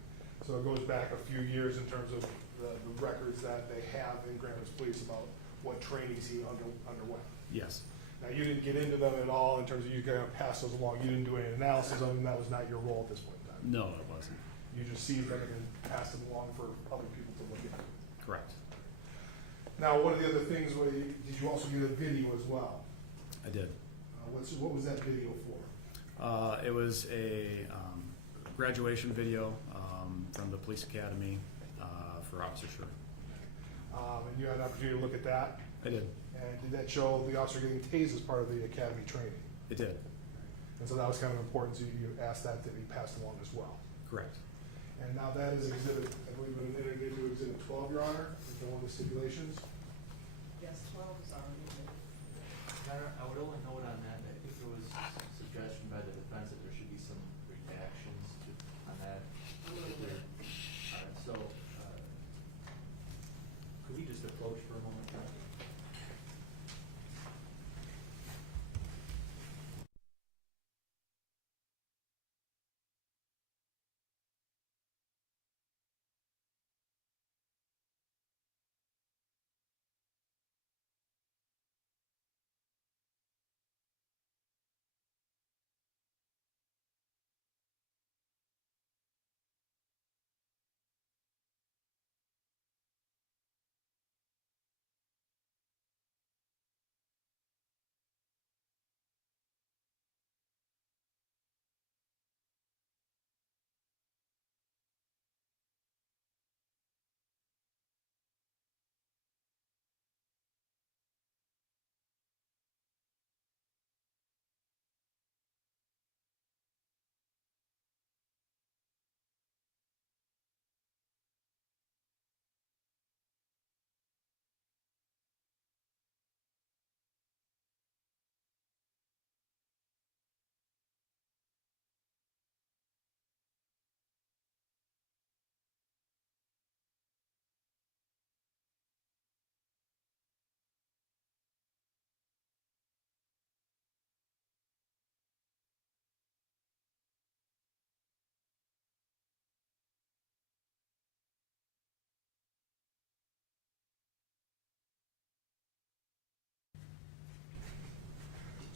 So it goes back a few years in terms of the records that they have in Grand Rapids Police about what trainings he underwent. Yes. Now, you didn't get into them at all in terms of you kind of pass those along. You didn't do any analysis of them. That was not your role at this point in time. No, it wasn't. You just see them and pass them along for other people to look at. Correct. Now, one of the other things, did you also get a video as well? I did. What was that video for? It was a graduation video from the police academy for Officer Schurr. And you had an opportunity to look at that? I did. And did that show the officer getting tased as part of the academy training? It did. And so that was kind of important, so you asked that to be passed along as well. Correct. And now that is exhibit, I believe, entered into exhibit 12, Your Honor, is one of the stipulations. Yes, 12 is already there. I would only note on that, I think there was a suggestion by the defense that there should be some redactions on that. Could we just approach for a moment?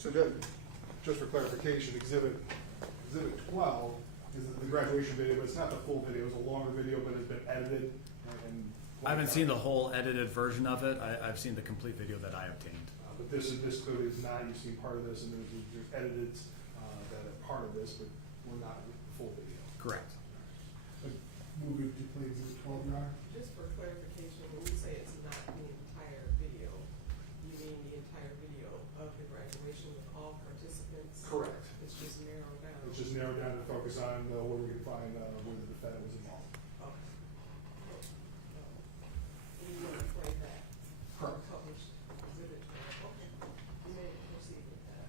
So just for clarification, exhibit 12 is the graduation video, but it's not the full video. It's a longer video, but it's been edited. I haven't seen the whole edited version of it. I've seen the complete video that I obtained. But this clearly is not. You've seen part of this, and there's edited that are part of this, but we're not with the full video. Correct. Moving to play exhibit 12, Your Honor. Just for clarification, when you say it's not the entire video, you mean the entire video of the graduation with all participants? Correct. It's just narrowed down? It's just narrowed down to focus on where we can find where the defendant was involved. Okay. And you want to play that? Correct. Published exhibit 12. Okay. You may proceed with that.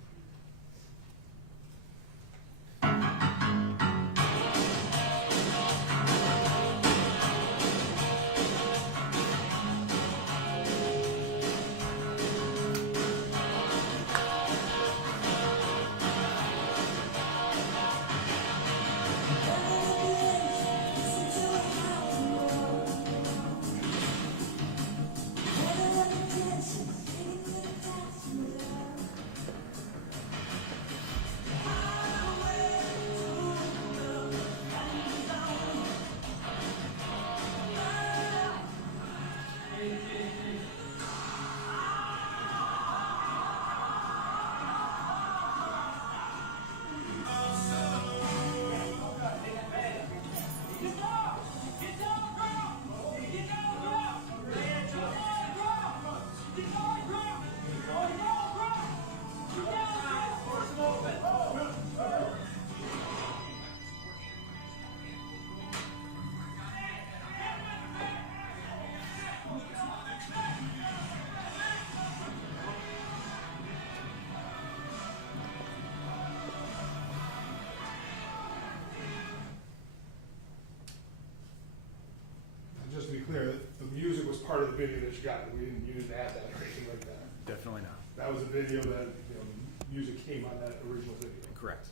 video that you got. We didn't use that or anything like that. Definitely not. That was a video that, you know, music came on that original video. Correct.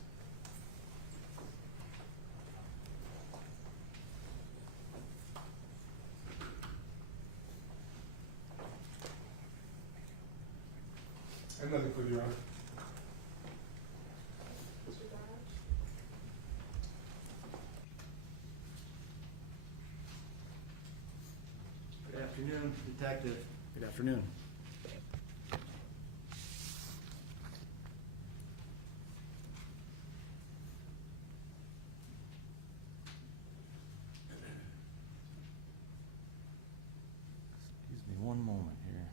And nothing for Your Honor. Mr. Dodge? Good afternoon, Detective. Good afternoon. Excuse me one moment here.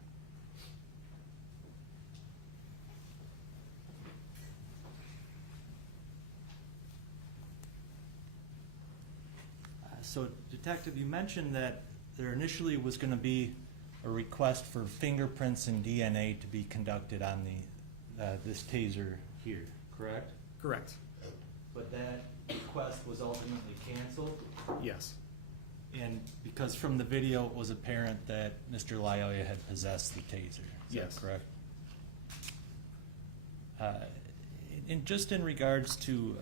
So, Detective, you mentioned that there initially was going to be a request for fingerprints and DNA to be conducted on this taser here, correct? Correct. But that request was ultimately canceled? Yes. And because from the video it was apparent that Mr. Lyoya had possessed the taser, is Yes. that correct? And just in regards to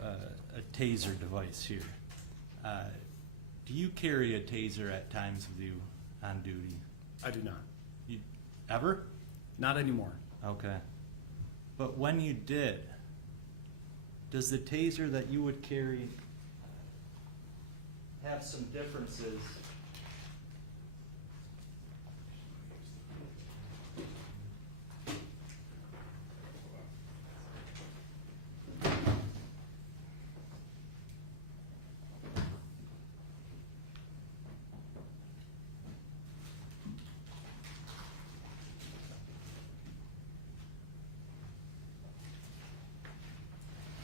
a taser device here, do you carry a taser at times with you on duty? I do not. You, ever? Not anymore. Okay. But when you did, does the taser that you would carry have some differences?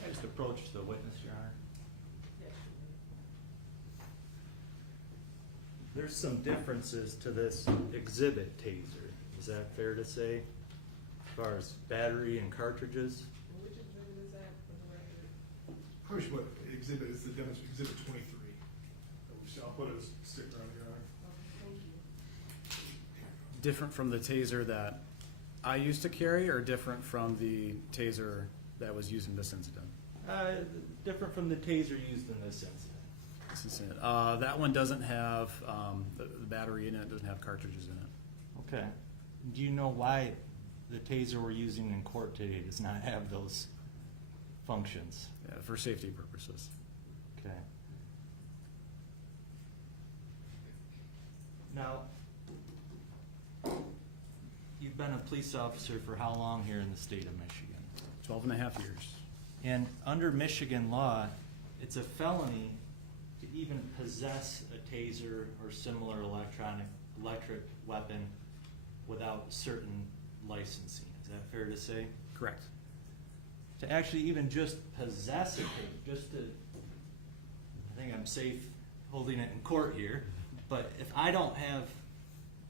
I just approached the witness, Your Honor. Yes, you There's some differences to this exhibit taser. Is that fair to say? As far as battery and cartridges? may. Which exhibit is that for the record? Probably should put exhibit is the demonstration, exhibit 23. I'll put a sticker on Your Honor. Okay, thank you. Different from the taser that I used to carry, or different from the taser that was used in this incident? Different from the taser used in this incident. This is it. That one doesn't have the battery in it, doesn't have cartridges in it. Okay. Do you know why the taser we're using in court today does not have those functions? Yeah, for safety purposes. Okay. Now, you've been a police officer for how long here in the state of Michigan? 12 and a half years. And under Michigan law, it's a felony to even possess a taser or similar electric weapon without certain licensing. Is that fair to say? Correct. To actually even just possess a taser, just to, I think I'm safe holding it in court here, but if I don't have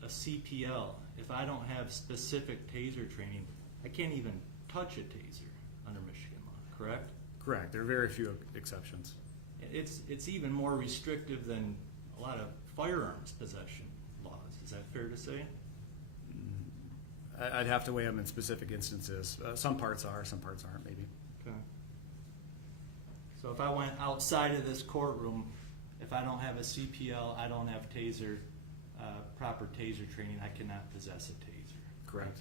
a CPL, if I don't have specific taser training, I can't even touch a taser under Michigan law, correct? Correct. There are very few exceptions. It's even more restrictive than a lot of firearms possession laws. Is that fair to say? I'd have to weigh them in specific instances. Some parts are, some parts aren't, maybe. Okay. So if I went outside of this courtroom, if I don't have a CPL, I don't have taser, proper taser training, I cannot possess a taser. Correct.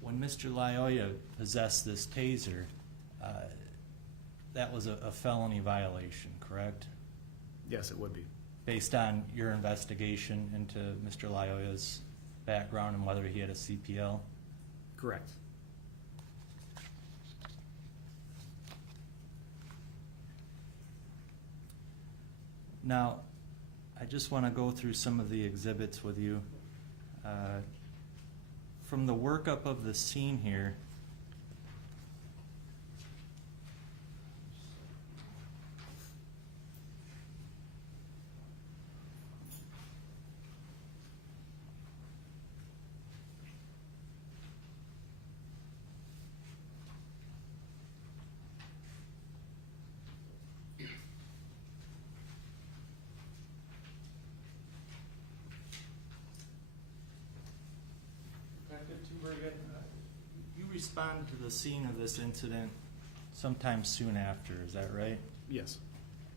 When Mr. Lyoya possessed this taser, that was a felony violation, correct? Yes, it would be. Based on your investigation into Mr. Lyoya's background and whether he had a CPL? Correct. Now, I just want to go through some of the exhibits with you. From the workup of the scene here, Tubergen, you responded to the scene of this incident sometime soon after, is that right? Yes.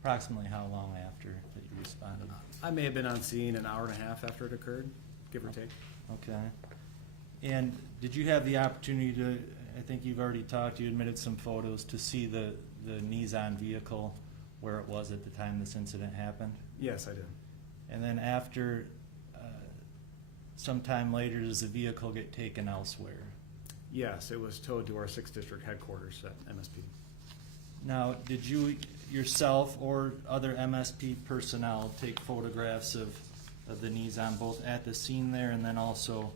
Approximately how long after that you responded? I may have been on scene an hour and a half after it occurred, give or take. Okay. And did you have the opportunity to, I think you've already talked, you admitted some photos, to see the Nissan vehicle where it was at the time this incident happened? Yes, I did. And then after, sometime later, does the vehicle get taken elsewhere? Yes, it was towed to our 6th District headquarters at MSP. Now, did you yourself or other MSP personnel take photographs of the Nissan both at the scene there and then also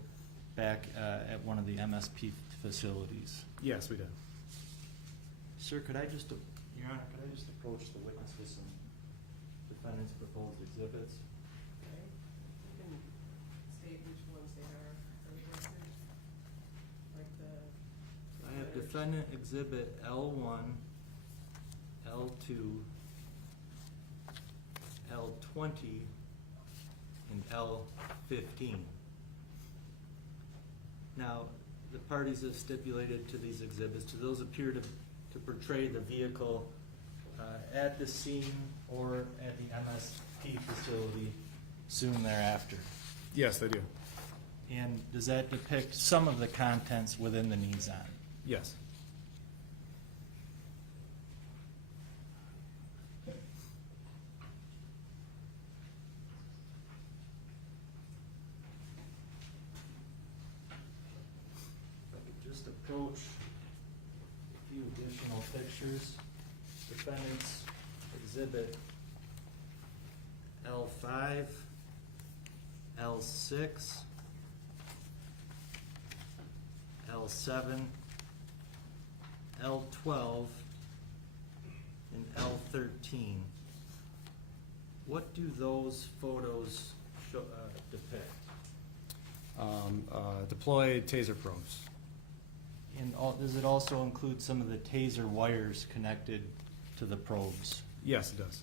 back at one of the MSP facilities? Yes, we did. Sir, Your Honor, could I just approach the witness with some defendant's proposed exhibits? Okay. You can state which ones they are for the record. Like the. I have defendant exhibit L1, L2, L20, and L15. Now, the parties have stipulated to these exhibits, do those appear to portray the vehicle at the scene or at the MSP facility soon thereafter? Yes, they do. And does that depict some of the contents within the Nissan? Yes. If I could just approach a few additional pictures. Defendant's exhibit L5, L6, L7, L12, and L13. What do those photos show, depict? Deployed taser probes. And does it also include some of the taser wires connected to the probes? Yes, it does.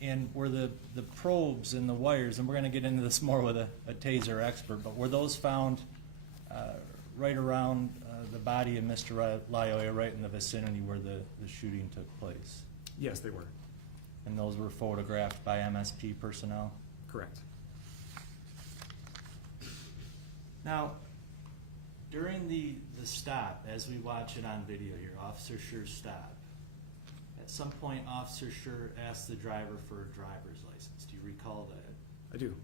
And were the probes and the wires, and we're going to get into this more with a taser expert, but were those found right around the body of Mr. Loyola, right in the vicinity where the shooting took place? Yes, they were. And those were photographed by MSP personnel? Correct. Now, during the stop, as we watch it on video here, Officer Schurr's stop, at some point Officer Schurr asked the driver for a driver's license. Do you recall that? I do.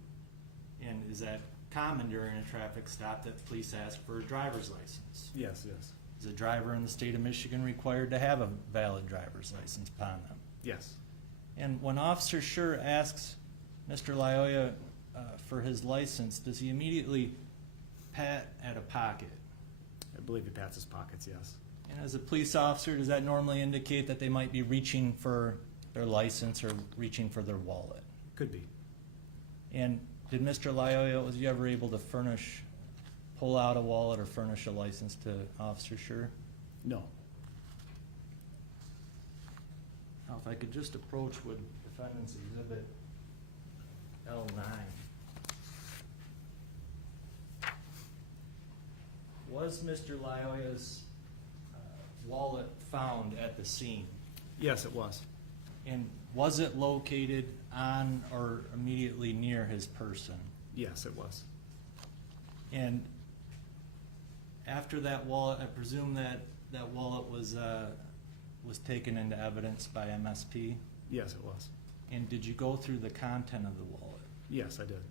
And is that common during a traffic stop that police ask for a driver's license? Yes, yes. Is a driver in the state of Michigan required to have a valid driver's license upon them? Yes. And when Officer Schurr asks Mr. Loyola for his license, does he immediately pat at a pocket? I believe he pats his pockets, yes. And as a police officer, does that normally indicate that they might be reaching for their license or reaching for their wallet? Could be. And did Mr. Loyola, was you ever able to pull out a wallet or furnish a license to Officer Schurr? No. Now, if I could just approach with defendant's exhibit L9. Was Mr. Loyola's wallet found at the scene? Yes, it was. And was it located on or immediately near his person? Yes, it was. And after that wallet, I presume that wallet was taken into evidence by MSP? Yes, it was. And did you go through the content of the wallet? Yes, I did.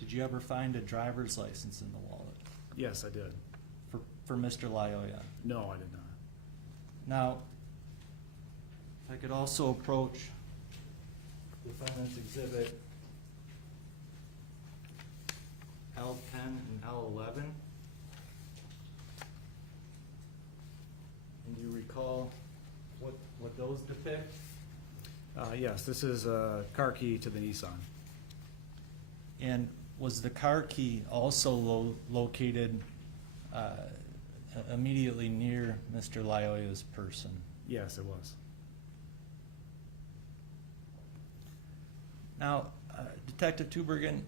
Did you ever find a driver's license in the wallet? Yes, I did. For Mr. Loyola? No, I did not. Now, if I could also approach defendant's exhibit L10 and L11. And you recall what those depict? Yes, this is a car key to the Nissan. And was the car key also located immediately near Mr. Loyola's person? Yes, it was. Now, Detective Tubergen,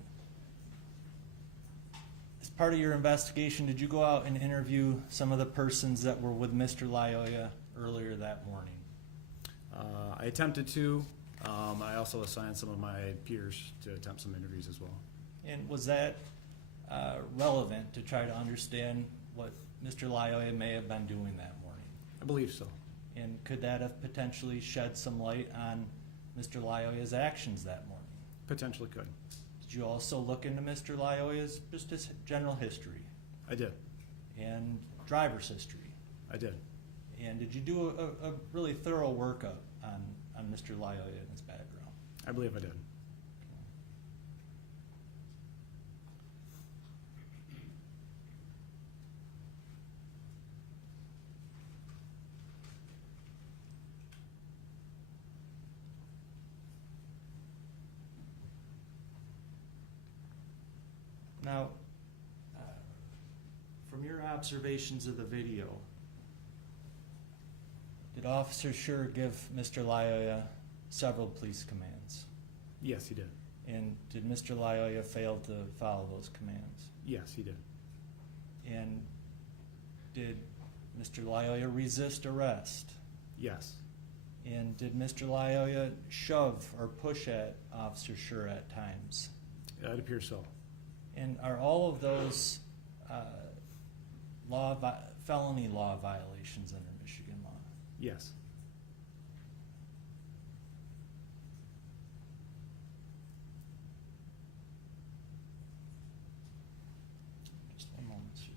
as part of your investigation, did you go out and interview some of the persons that were with Mr. Lyoya earlier that morning? I attempted to. I also assigned some of my peers to attempt some interviews as well. And was that relevant to try to understand what Mr. Lyoya may have been doing that morning? I believe so. And could that have potentially shed some light on Mr. Lyoya's actions that morning? Potentially could. Did you also look into Mr. Lyoya's just his general history I did. and driver's history? I did. And did you do a really thorough workup on Mr. Lyoya and his background? I believe I did. Now, from your observations of the video, did Officer Schurr give Mr. Lyoya several police commands? Yes, he did. And did Mr. Lyoya fail to follow those commands? Yes, he did. And did Mr. Lyoya resist arrest? Yes. And did Mr. Lyoya shove or push at Officer Schurr at times? It appears so. And are all of those felony law violations under Michigan law? Yes. Just one moment, sir.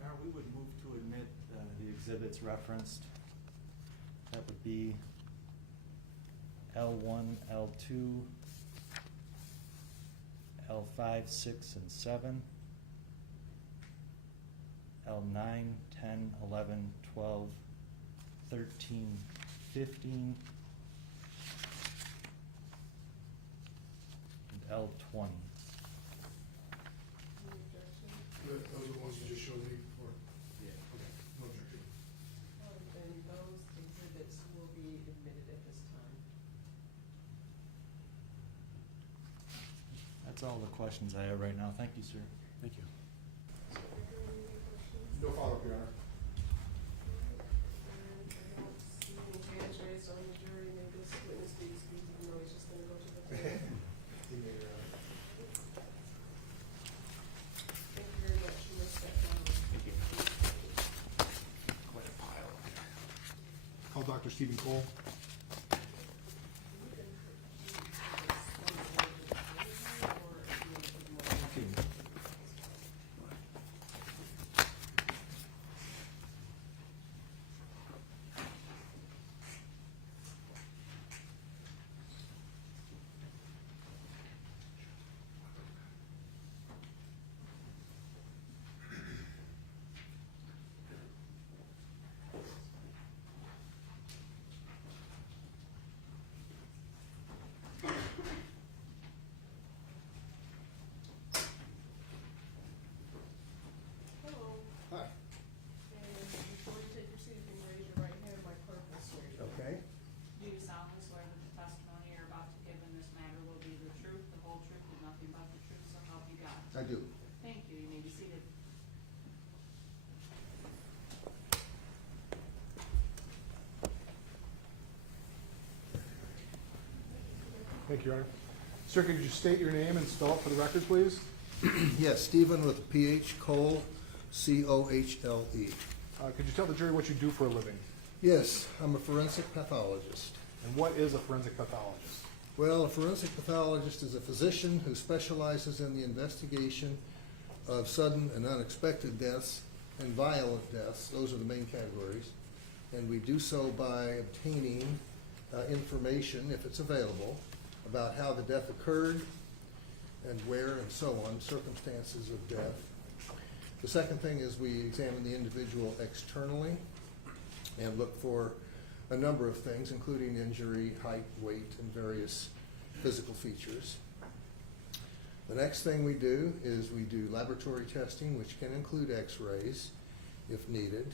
Now we would move to admit the exhibits referenced. That would be L1, L2, L5, 6, and 7, L9, 10, 11, 12, 13, 15, and L20. Those are the ones you just showed me before? Yeah. Okay, no objection. And those exhibits will be admitted at this time. That's all the questions I have right now. Thank you, sir. Thank you. No follow-up, Your Honor. And I don't see any hands raised on the jury. May this witness be excused, even though he's just gonna go to the floor. You may, Your Honor. Thank you very much. You may step down. Thank you. Quite a pile. Call Dr. Stephen Cole. Hello. Hi. And before you take your seat, if you can raise your right hand, my clerk will swear you. Okay. Do you solemnly swear that the testimony you're about to give in this matter will be the truth, the whole truth, and nothing but the truth, so help you God? I do. Thank you. You may be seated. Thank you, Your Honor. Sir, could you state your name and spell it for the record, please? Yes, Stephen with a PH, Cole, C-O-H-L-E. Could you tell the jury what you do for a living? Yes, I'm a forensic pathologist. And what is a forensic pathologist? Well, a forensic pathologist is a physician who specializes in the investigation of sudden and unexpected deaths and violent deaths. Those are the main categories. And we do so by obtaining information, if it's available, about how the death occurred and where and so on, circumstances of death. The second thing is we examine the individual externally and look for a number of things, including injury, height, weight, and various physical features. The next thing we do is we do laboratory testing, which can include x-rays if needed.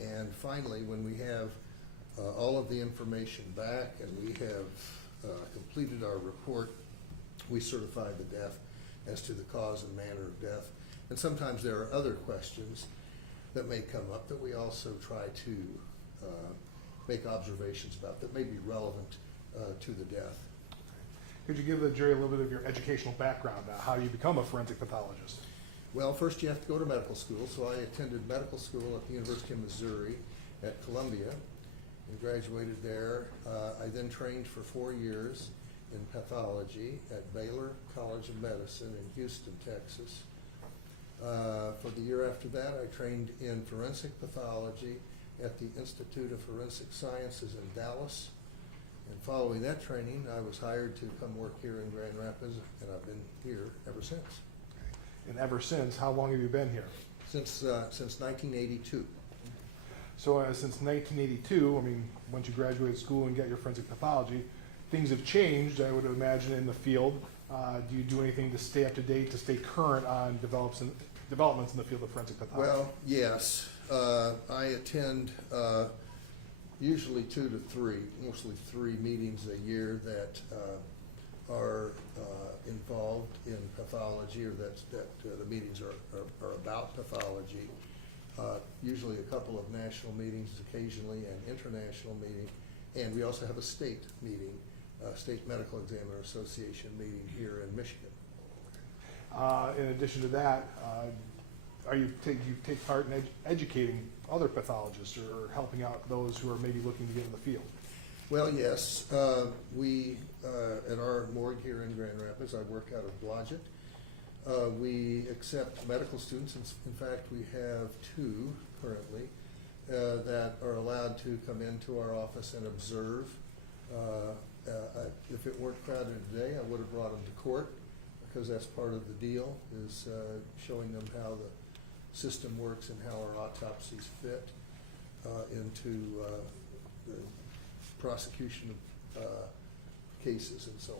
And finally, when we have all of the information back and we have completed our report, we certify the death as to the cause and manner of death. And sometimes there are other questions that may come up that we also try to make observations about that may be relevant to the death. Could you give the jury a little bit of your educational background, how you become a forensic pathologist? Well, first you have to go to medical school. So I attended medical school at the University of Missouri at Columbia and graduated there. I then trained for 4 years in pathology at Baylor College of Medicine in Houston, Texas. For the year after that, I trained in forensic pathology at the Institute of Forensic Sciences in Dallas. And following that training, I was hired to come work here in Grand Rapids, and I've been here ever since. And ever since, how long have you been here? Since 1982. So since 1982, I mean, once you graduated school and get your forensic pathology, things have changed, I would imagine, in the field. Do you do anything to stay up to date, to stay current on developments in the field of forensic pathology? Well, yes. I attend usually 2 to 3, mostly 3 meetings a year that are involved in pathology, or that the meetings are about pathology. Usually a couple of national meetings, occasionally an international meeting, and we also have a state meeting, State Medical Examiner Association meeting here in Michigan. In addition to that, you take part in educating other pathologists or helping out those who are maybe looking to get in the field? Well, yes. We, at our morgue here in Grand Rapids, I work out of Blodgett. We accept medical students. In fact, we have 2 currently that are allowed to come into our office and observe. If it weren't crowded today, I would have brought them to court, because that's part of the deal, is showing them how the system works and how our autopsies fit into the prosecution of cases and so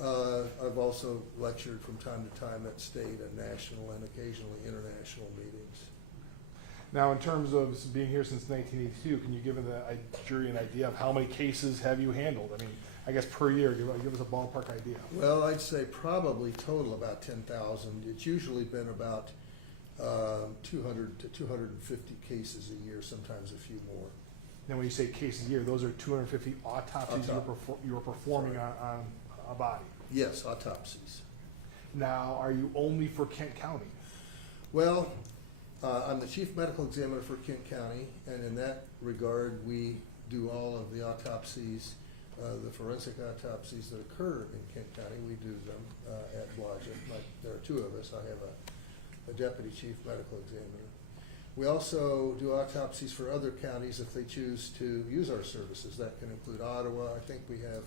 on. I've also lectured from time to time at state and national and occasionally international meetings. Now, in terms of being here since 1982, can you give the jury an idea of how many cases have you handled? I mean, I guess per year, give us a ballpark idea. Well, I'd say probably total about 10,000. It's usually been about 200 to 250 cases a year, sometimes a few more. Now, when you say case a year, those are 250 autopsies you were performing on a body? Yes, autopsies. Now, are you only for Kent County? Well, I'm the chief medical examiner for Kent County, and in that regard, we do all of the autopsies, the forensic autopsies that occur in Kent County. We do them at Blodgett. There are 2 of us. I have a deputy chief medical examiner. We also do autopsies for other counties if they choose to use our services. That can include Ottawa. I think we have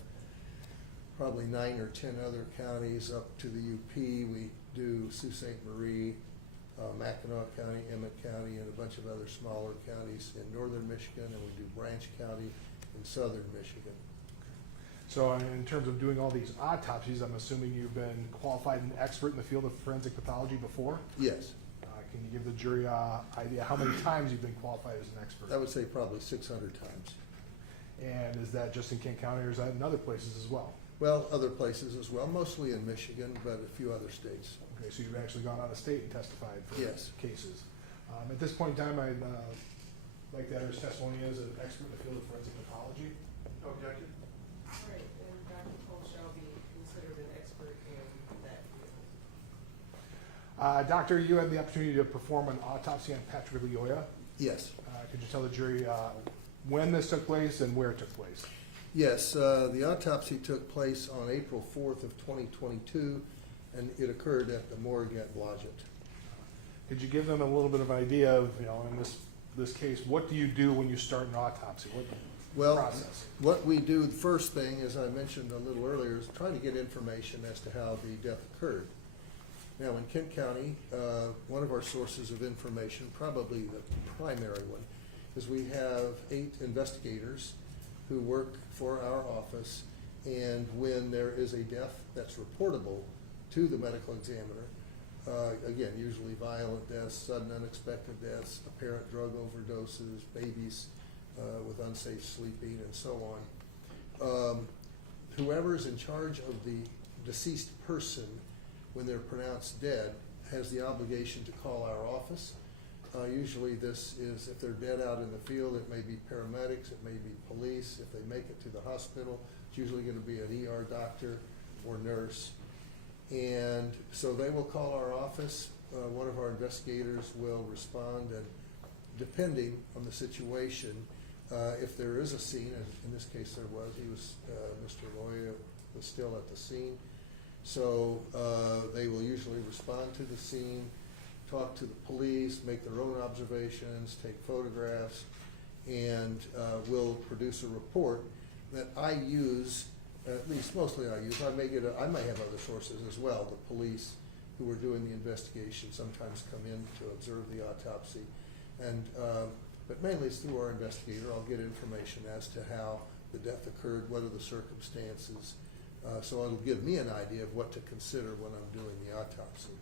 probably 9 or 10 other counties up to the UP. We do Sault Ste. Marie, Mackinac County, Emmett County, and a bunch of other smaller counties in northern Michigan, and we do Branch County in southern Michigan. So in terms of doing all these autopsies, I'm assuming you've been qualified and expert in the field of forensic pathology before? Yes. Can you give the jury an idea how many times you've been qualified as an expert? I would say probably 600 times. And is that just in Kent County, or is that in other places as well? Well, other places as well, mostly in Michigan, but a few other states. Okay, so you've actually gone out of state and testified for Yes. cases. At this point in time, I'd like to enter his testimony as an expert in the field of forensic pathology. Objected? All right, and Dr. Cole shall be considered an expert in that field. Doctor, you had the opportunity to perform an autopsy on Patrick Loyola. Yes. Could you tell the jury when this took place and where it took place? Yes, the autopsy took place on April 4th of 2022, and it occurred at the morgue at Blodgett. Could you give them a little bit of an idea of, in this case, what do you do when you start an autopsy? What process? What we do, the first thing, as I mentioned a little earlier, is try to get information as to how the death occurred. Now, in Kent County, one of our sources of information, probably the primary one, is we have 8 investigators who work for our office, and when there is a death that's reportable to the medical examiner, again, usually violent deaths, sudden unexpected deaths, apparent drug overdoses, babies with unsafe sleeping, and so on. Whoever's in charge of the deceased person when they're pronounced dead has the obligation to call our office. Usually this is, if they're dead out in the field, it may be paramedics, it may be police. If they make it to the hospital, it's usually going to be an ER doctor or nurse. And so they will call our office. One of our investigators will respond, and depending on the situation, if there is a scene, and in this case there was, Mr. Loya was still at the scene. So they will usually respond to the scene, talk to the police, make their own observations, take photographs, and will produce a report that I use, at least mostly I use. I may have other sources as well. The police who are doing the investigation sometimes come in to observe the autopsy. And but mainly it's through our investigator. I'll get information as to how the death occurred, what are the circumstances. So it'll give me an idea of what to consider when I'm doing the autopsy.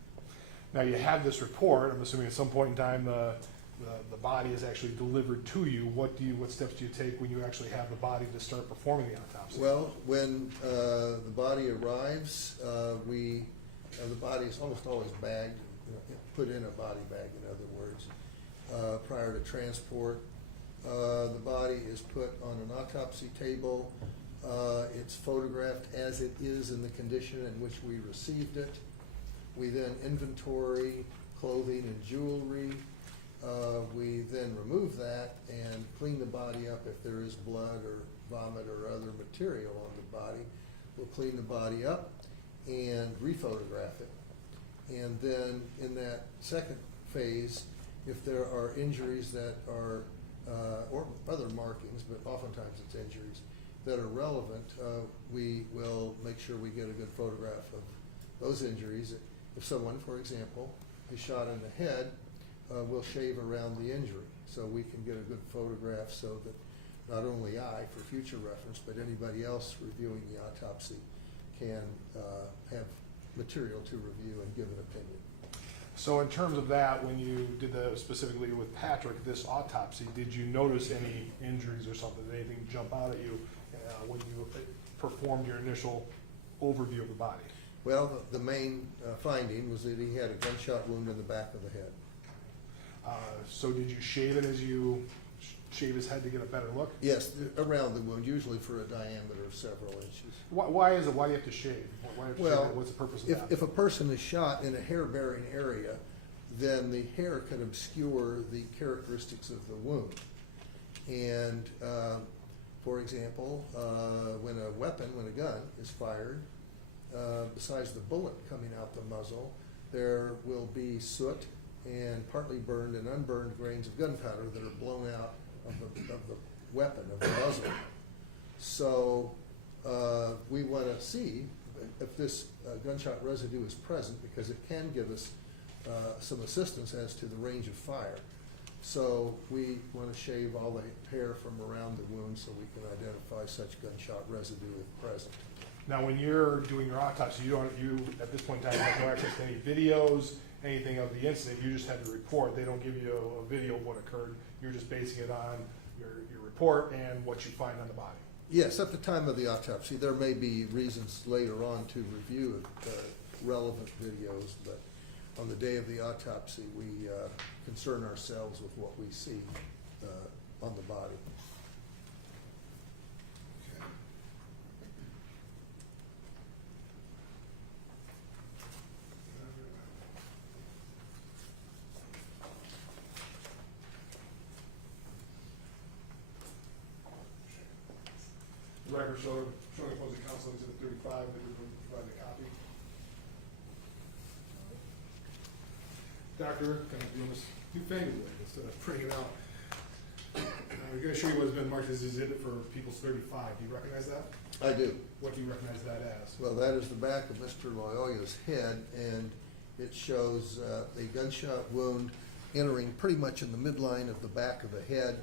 Now you have this report. I'm assuming at some point in time the body is actually delivered to you. What steps do you take when you actually have the body to start performing the autopsy? Well, when the body arrives, the body is almost always bagged, put in a body bag, in other words, prior to transport. The body is put on an autopsy table. It's photographed as it is in the condition in which we received it. We then inventory clothing and jewelry. We then remove that and clean the body up if there is blood or vomit or other material on the body. We'll clean the body up and rephotograph it. And then in that second phase, if there are injuries that are, or other markings, but oftentimes it's injuries, that are relevant, we will make sure we get a good photograph of those injuries. If someone, for example, is shot in the head, we'll shave around the injury so we can get a good photograph so that not only I, for future reference, but anybody else reviewing the autopsy can have material to review and give an opinion. So in terms of that, when you did specifically with Patrick, this autopsy, did you notice any injuries or something? Did anything jump out at you when you performed your initial overview of the body? Well, the main finding was that he had a gunshot wound in the back of the head. So did you shave it as you shave his head to get a better look? Yes, around the wound, usually for a diameter of several inches. Why is it? Why do you have to shave? Why do you have to shave? What's the purpose of that? If a person is shot in a hair-bearing area, then the hair can obscure the characteristics of the wound. And for example, when a gun is fired, besides the bullet coming out the muzzle, there will be soot and partly burned and unburned grains of gunpowder that are blown out of the weapon, of the muzzle. So we want to see if this gunshot residue is present, because it can give us some assistance as to the range of fire. So we want to shave all the hair from around the wound so we can identify such gunshot residue if present. Now, when you're doing your autopsy, you at this point in time have no access to any videos, anything of the incident. You just have the report. They don't give you a video of what occurred. You're just basing it on your report and what you find on the body. Yes, at the time of the autopsy, there may be reasons later on to review relevant videos, but on the day of the autopsy, we concern ourselves with what we see on the body. Record showing opposing counsel exhibit 35, that we provide a copy. Doctor, kind of doing this newfangled way instead of printing it out. We're going to show you what has been marked as exhibit for People's 35. Do you recognize that? I do. What do you recognize that as? Well, that is the back of Mr. Loyola's head, and It shows a gunshot wound entering pretty much in the midline of the back of the head,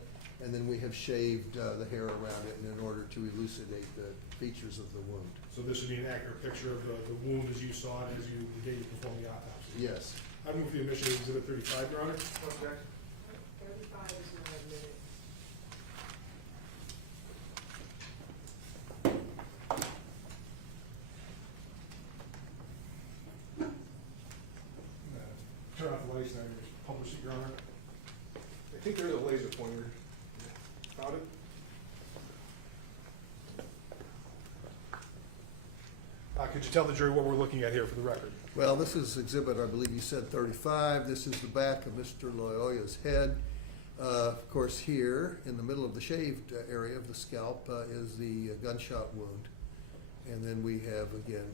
and then we have shaved the hair around it in order to elucidate the features of the wound. So this would be an accurate picture of the wound as you saw it, as you, the day you performed the autopsy? Yes. I move the admission of Exhibit 35, Your Honor. Object. 35 is not admitted. Turn off the lights now, publish it, Your Honor. I think there's a laser pointer. Found it? Could you tell the jury what we're looking at here for the record? Well, this is exhibit, I believe you said 35. This is the back of Mr. Loyola's head. Of course, here in the middle of the shaved area of the scalp is the gunshot wound. And then we have, again,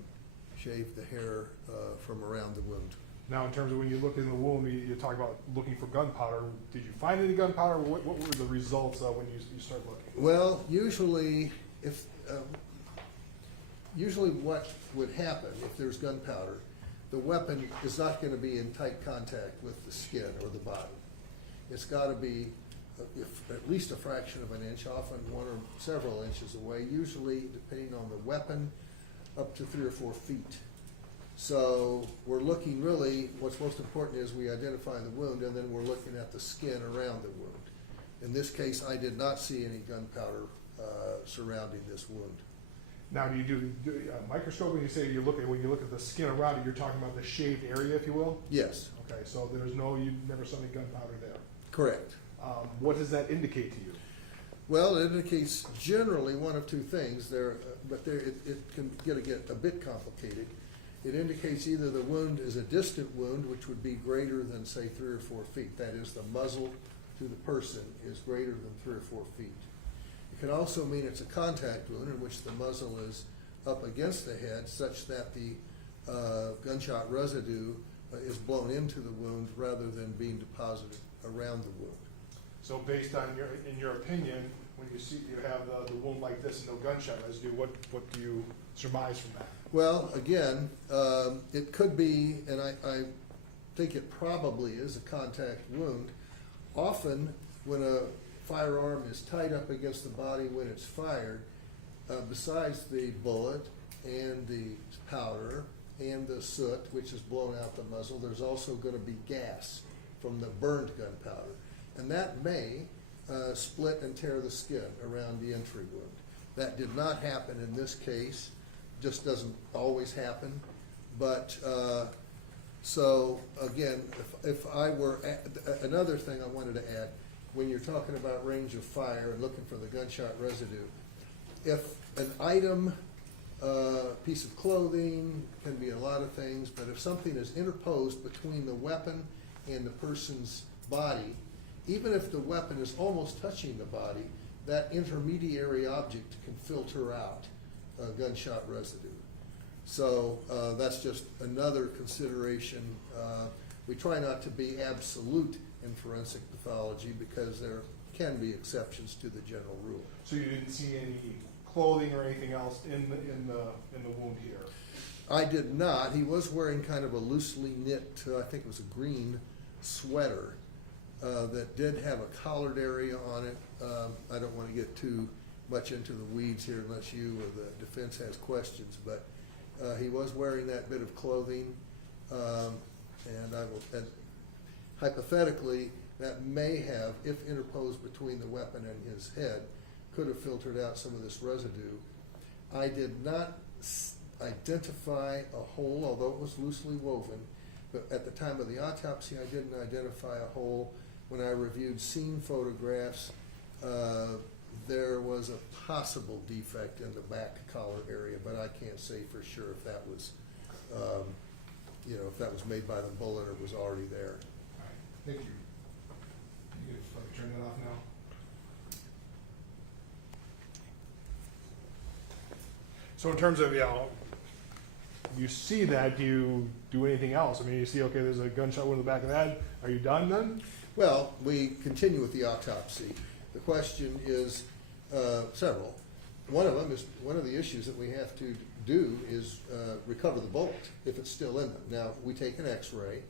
shaved the hair from around the wound. Now, in terms of when you look in the wound, you talk about looking for gunpowder. Did you find any gunpowder? What were the results when you start looking? Well, usually, usually what would happen if there's gunpowder, the weapon is not going to be in tight contact with the skin or the body. It's got to be at least a fraction of an inch, often 1 or several inches away, usually, depending on the weapon, up to 3 or 4 feet. So we're looking really, what's most important is we identify the wound, and then we're looking at the skin around the wound. In this case, I did not see any gunpowder surrounding this wound. Now, do you do a microscope when you say when you look at the skin around it, you're talking about the shaved area, if you will? Yes. Okay, so you never saw any gunpowder there? Correct. What does that indicate to you? Well, it indicates generally one of two things there, but it can get a bit complicated. It indicates either the wound is a distant wound, which would be greater than, say, 3 or 4 feet. That is, the muzzle to the person is greater than 3 or 4 feet. It can also mean it's a contact wound in which the muzzle is up against the head such that the gunshot residue is blown into the wound rather than being deposited around the wound. So based on in your opinion, when you have the wound like this and no gunshot residue, what do you surmise from that? Well, again, it could be, and I think it probably is a contact wound. Often, when a firearm is tied up against the body when it's fired, besides the bullet and the powder and the soot, which is blown out the muzzle, there's also going to be gas from the burned gunpowder. And that may split and tear the skin around the entry wound. That did not happen in this case, just doesn't always happen. But so again, if I were, another thing I wanted to add, when you're talking about range of fire and looking for the gunshot residue, if an item, piece of clothing, can be a lot of things, but if something is interposed between the weapon and the person's body, even if the weapon is almost touching the body, that intermediary object can filter out gunshot residue. So that's just another consideration. We try not to be absolute in forensic pathology because there can be exceptions to the general rule. So you didn't see any clothing or anything else in the wound here? I did not. He was wearing kind of a loosely knit, I think it was a green sweater that did have a collared area on it. I don't want to get too much into the weeds here unless you or the defense has questions, but he was wearing that bit of clothing, and hypothetically, that may have, if interposed between the weapon and his head, could have filtered out some of this residue. I did not identify a hole, although it was loosely woven, but at the time of the autopsy, I didn't identify a hole. When I reviewed scene photographs, there was a possible defect in the back collar area, but I can't say for sure if that was, if that was made by the bullet or was already there. All right, thank you. You can turn that off now. So in terms of, you see that, do you do anything else? I mean, you see, okay, there's a gunshot wound in the back of the head. Are you done then? Well, we continue with the autopsy. The question is several. one of them is, one of the issues that we have to do is recover the bullet if it's still in them. Now, we take an x-ray,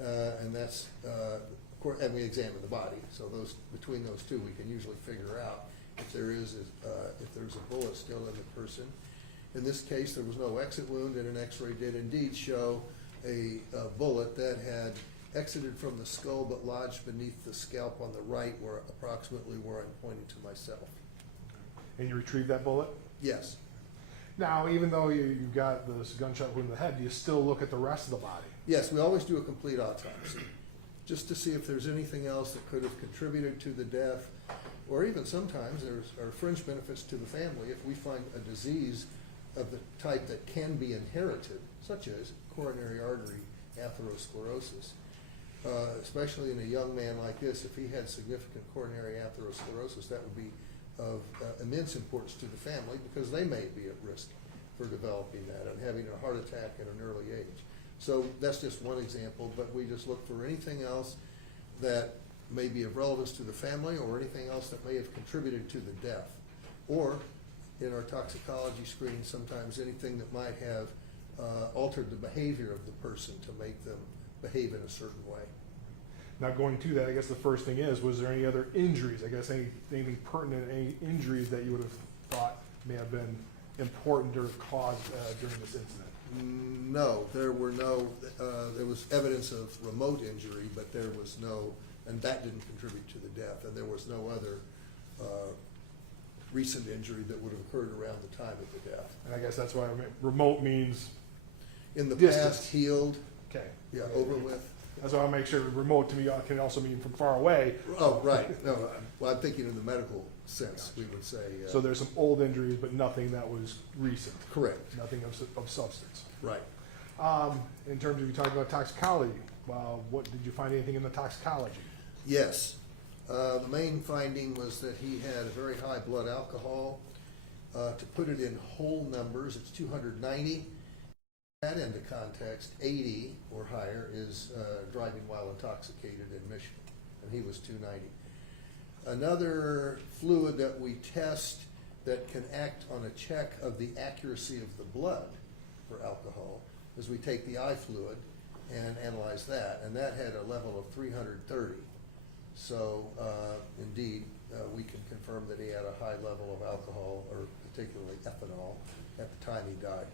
and that's, of course, and we examine the body. So those, between those two, we can usually figure out if there's a bullet still in the person. In this case, there was no exit wound, and an x-ray did indeed show a bullet that had exited from the skull but lodged beneath the scalp on the right, where approximately where I'm pointing to myself. And you retrieved that bullet? Yes. Now, even though you've got this gunshot wound in the head, do you still look at the rest of the body? Yes, we always do a complete autopsy, just to see if there's anything else that could have contributed to the death, or even sometimes there are fringe benefits to the family if we find a disease of the type that can be inherited, such as coronary artery atherosclerosis. Especially in a young man like this, if he had significant coronary atherosclerosis, that would be of immense importance to the family, because they may be at risk for developing that and having a heart attack at an early age. So that's just one example, but we just look for anything else that may be of relevance to the family, or anything else that may have contributed to the death. Or in our toxicology screening, sometimes anything that might have altered the behavior of the person to make them behave in a certain way. Now, going to that, I guess the first thing is, was there any other injuries? I guess anything pertinent, any injuries that you would have thought may have been important or caused during this incident? No, there were no, there was evidence of remote injury, but there was no, and that didn't contribute to the death, and there was no other recent injury that would have occurred around the time of the death. And I guess that's why remote means in the distance. past, healed. Okay. Yeah, over with. That's why I make sure remote to me can also mean from far away. Oh, right. No, well, I'm thinking in the medical sense, we would say. So there's some old injuries, but nothing that was recent. Correct. Nothing of substance. Right. In terms of you talking about toxicology, what did you find anything in the toxicology? Yes. The main finding was that he had a very high blood alcohol. To put it in whole numbers, it's 290. That into context, 80 or higher is driving while intoxicated in Michigan, and he was 290. Another fluid that we test that can act on a check of the accuracy of the blood for alcohol is we take the eye fluid and analyze that, and that had a level of 330. So indeed, we can confirm that he had a high level of alcohol, or particularly ethanol, at the time he died.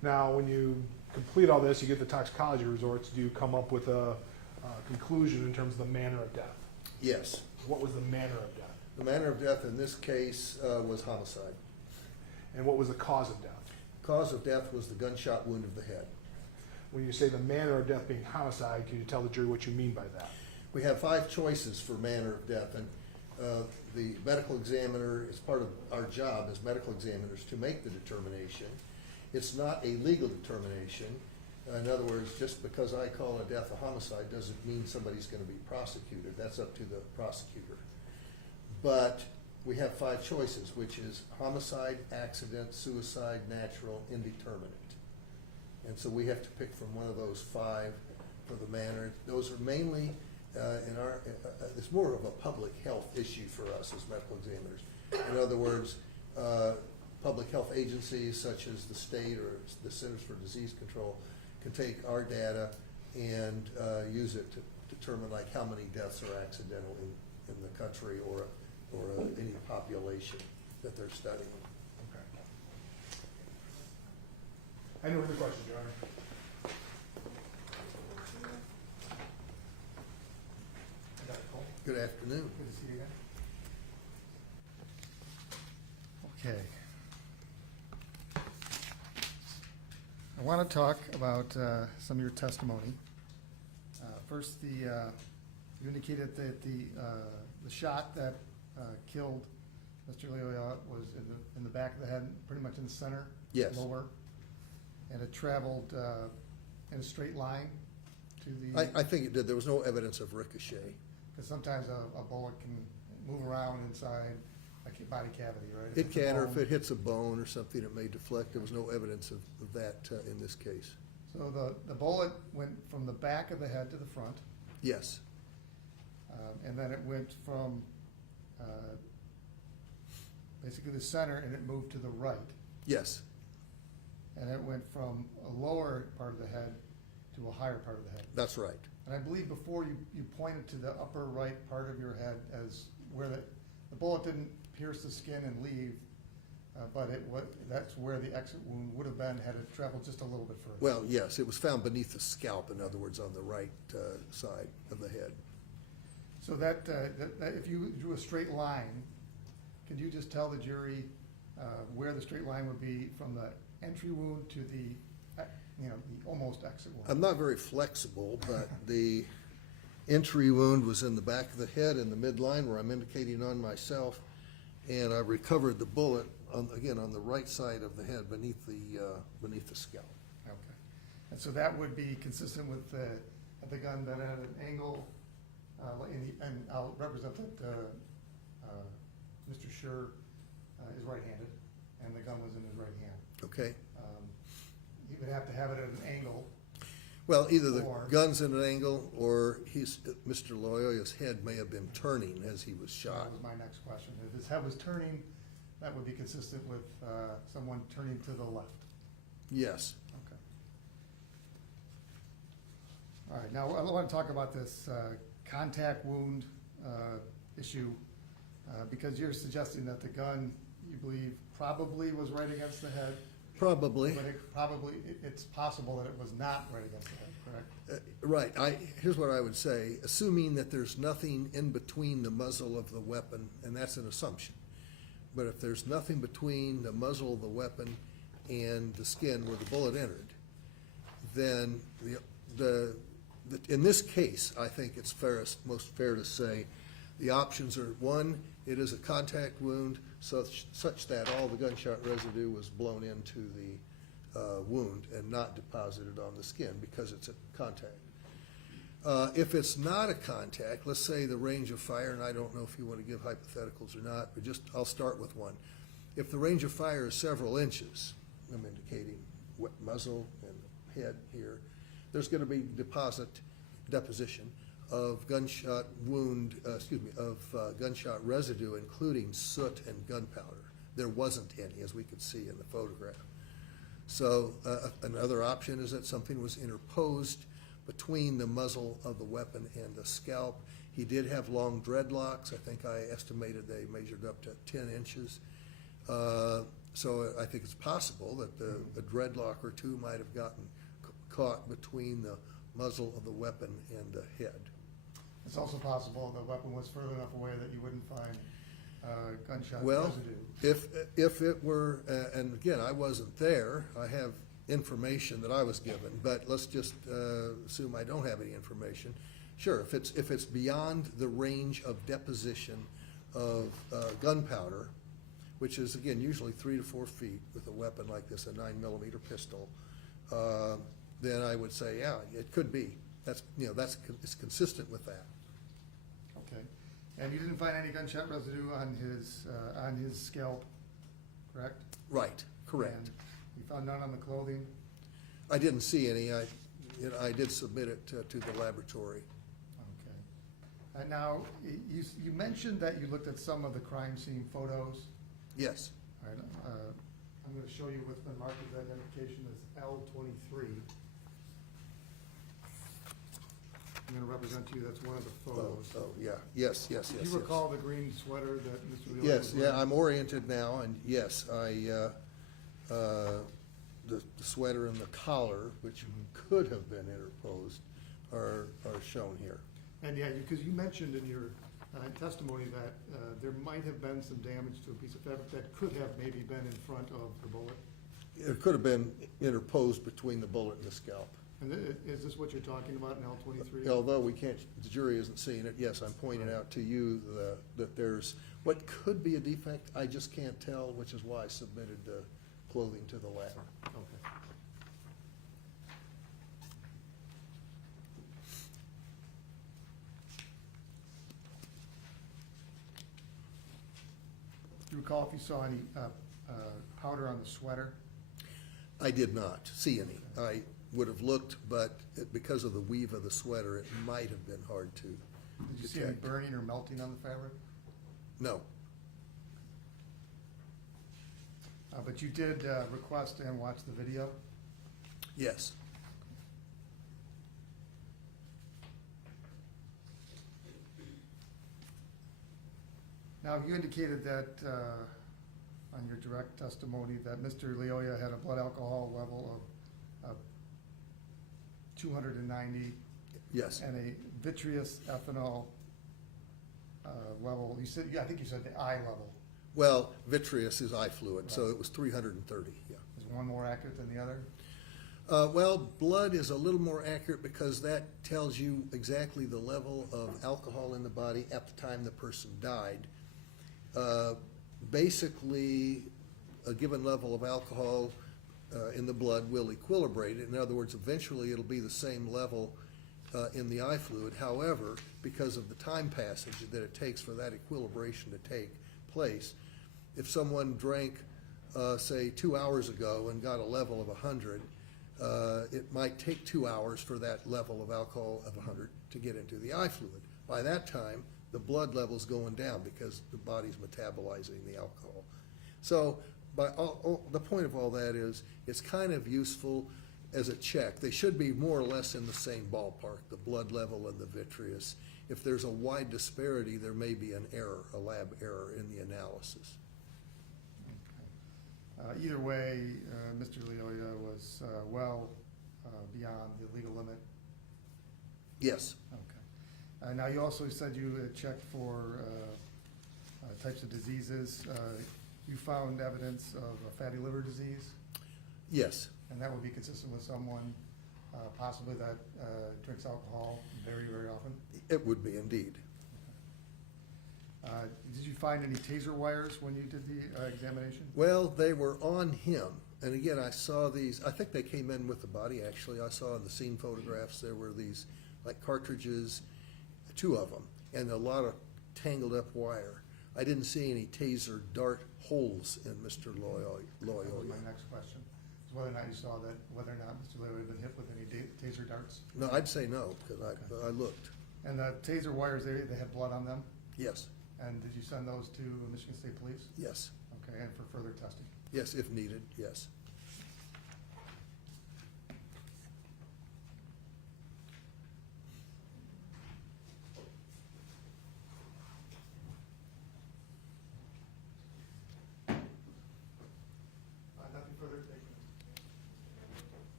Now, when you complete all this, you get the toxicology results. Do you come up with a conclusion in terms of the manner of death? Yes. What was the manner of death? The manner of death in this case was homicide. And what was the cause of death? Cause of death was the gunshot wound of the head. When you say the manner of death being homicide, can you tell the jury what you mean by that? We have 5 choices for manner of death, and the medical examiner, it's part of our job as medical examiners to make the determination. It's not a legal determination. In other words, just because I call a death a homicide doesn't mean somebody's going to be prosecuted. That's up to the prosecutor. But we have 5 choices, which is homicide, accident, suicide, natural, indeterminate. And so we have to pick from one of those 5 for the manner. Those are mainly it's more of a public health issue for us as medical examiners. In other words, public health agencies such as the state or the Centers for Disease Control can take our data and use it to determine like how many deaths are accidental in the country or any population that they're studying. Okay. Any other questions, Your Honor? Good afternoon. Good to see you again. Okay. I want to talk about some of your testimony. First, you indicated that the shot that killed Mr. Loyola was in the back of the head, pretty much in the center, yes, lower, and it traveled in a straight line to the. I think it did. There was no evidence of ricochet. Because sometimes a bullet can move around inside a body cavity, right? It can, or if it hits a bone or something, it may deflect. There was no evidence of that in this case. So the bullet went from the back of the head to the front. Yes. And then it went from basically the center, and it moved to the right. Yes, And it went from a lower part of the head to a higher part of the head. that's right. And I believe before you pointed to the upper right part of your head as where the bullet didn't pierce the skin and leave, but that's where the exit wound would have been had it traveled just a little bit further. Well, yes, it was found beneath the scalp, in other words, on the right side of the head. So that if you drew a straight line, could you just tell the jury where the straight line would be from the entry wound to the almost exit wound? I'm not very flexible, but the entry wound was in the back of the head in the midline where I'm indicating on myself, and I recovered the bullet, again, on the right side of the head beneath the scalp. Okay. And so that would be consistent with the gun that at an angle, and I'll represent that Mr. Schurr is right-handed, and the gun was in his right hand. Okay? He would have to have it at an angle. Well, either the Or- gun's at an angle, or Mr. Loyola's head may have been turning as he was shot. That was my next question. If his head was turning, that would be consistent with someone turning to the left. Yes. Okay. All right, now I want to talk about this contact wound issue, because you're suggesting that the gun, you believe, probably was right against the head. Probably. But it's possible that it was not right against the head, correct? Right. Here's what I would say, assuming that there's nothing in between the muzzle of the weapon, and that's an assumption. But if there's nothing between the muzzle of the weapon and the skin where the bullet entered, then in this case, I think it's most fair to say the options are, one, it is a contact wound such that all the gunshot residue was blown into the wound and not deposited on the skin because it's a contact. If it's not a contact, let's say the range of fire, and I don't know if you want to give hypotheticals or not, but I'll start with one. If the range of fire is several inches, I'm indicating muzzle and head here, there's going to be deposition of gunshot residue, including soot and gunpowder. There wasn't any, as we could see in the photograph. So another option is that something was interposed between the muzzle of the weapon and the scalp. He did have long dreadlocks. I think I estimated they measured up to 10 inches. So I think it's possible that a dreadlock or two might have gotten caught between the muzzle of the weapon and the head. It's also possible the weapon was further enough away that you wouldn't find gunshot Well, residue. if it were, and again, I wasn't there, I have information that I was given, but let's just assume I don't have any information. Sure, if it's beyond the range of deposition of gunpowder, which is again usually 3 to 4 feet with a weapon like this, a 9mm pistol, then I would say, yeah, it could be. It's consistent with that. Okay. And you didn't find any gunshot residue on his scalp, correct? Right, correct. And you found none on the clothing? I didn't see any. I did submit it to the laboratory. Okay. And now, you mentioned that you looked at some of the crime scene photos. Yes. All right, I'm going to show you what's been marked as identification as L23. I'm going to represent to you, that's one of the photos. Oh, yeah, yes. Do you recall the green sweater that Mr. Leland Yes, was wearing? yeah, I'm oriented now, and yes, the sweater and the collar, which could have been interposed, are shown here. And yeah, because you mentioned in your testimony that there might have been some damage to a piece of fabric that could have maybe been in front of the bullet. It could have been interposed between the bullet and the scalp. And is this what you're talking about in L23? Although the jury isn't seeing it, yes, I'm pointing out to you that there's what could be a defect, I just can't tell, which is why I submitted the clothing to the lab. Okay. Do you recall if you saw any powder on the sweater? I did not see any. I would have looked, but because of the weave of the sweater, it might have been hard to Did you see any burning or melting on the fabric? No. But you did request and watch the video? Yes. Now, you indicated that on your direct testimony that Mr. Leoya had a blood alcohol level of 290. Yes. And a vitreous ethanol level, you said, I think you said the eye level. Well, vitreous is eye fluid, so it was 330, yeah. Is one more accurate than the other? Well, blood is a little more accurate because that tells you exactly the level of alcohol in the body at the time the person died. Basically, a given level of alcohol in the blood will equilibrate. In other words, eventually it'll be the same level in the eye fluid. However, because of the time passage that it takes for that equilibration to take place, if someone drank, say, 2 hours ago and got a level of 100, it might take 2 hours for that level of alcohol of 100 to get into the eye fluid. By that time, the blood level's going down because the body's metabolizing the alcohol. So the point of all that is it's kind of useful as a check. They should be more or less in the same ballpark, the blood level and the vitreous. If there's a wide disparity, there may be an error, a lab error in the analysis. Either way, Mr. Leoya was well beyond the legal limit. Yes. Okay. Now, you also said you had checked for types of diseases. You found evidence of a fatty liver disease? Yes. And that would be consistent with someone possibly that drinks alcohol very, very often? It would be indeed. Did you find any taser wires when you did the examination? Well, they were on him. And again, I saw these, I think they came in with the body actually. I saw in the scene photographs there were these like cartridges, 2 of them, and a lot of tangled up wire. I didn't see any taser dart holes in Mr. Loyola. That was my next question. Is whether or not you saw that, whether or not Mr. Loyola had been hit with any taser darts? No, I'd say no, because I looked. And the taser wires, they had blood on them? Yes. And did you send those to Michigan State Police? Yes. Okay, and for further testing? Yes, if needed, yes. Nothing further?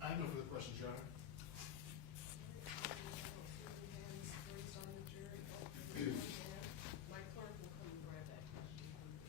I have no further questions, Your Honor. My clerk will come and grab that question from you.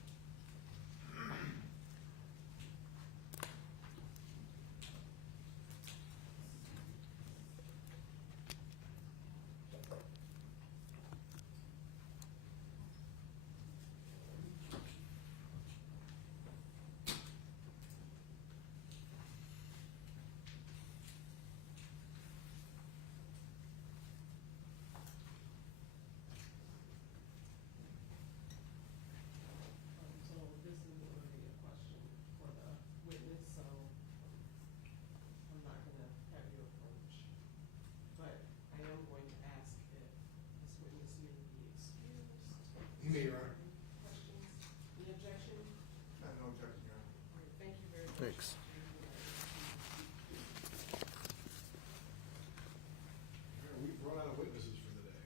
So this is already a question for the witness, so I'm not gonna have you approach. But I am going to ask if this witness may be excused. You may, Your Honor. Questions? Any objection? I have no objection, Your Honor. All right, thank you very much. Thanks. We've run out of witnesses for the day.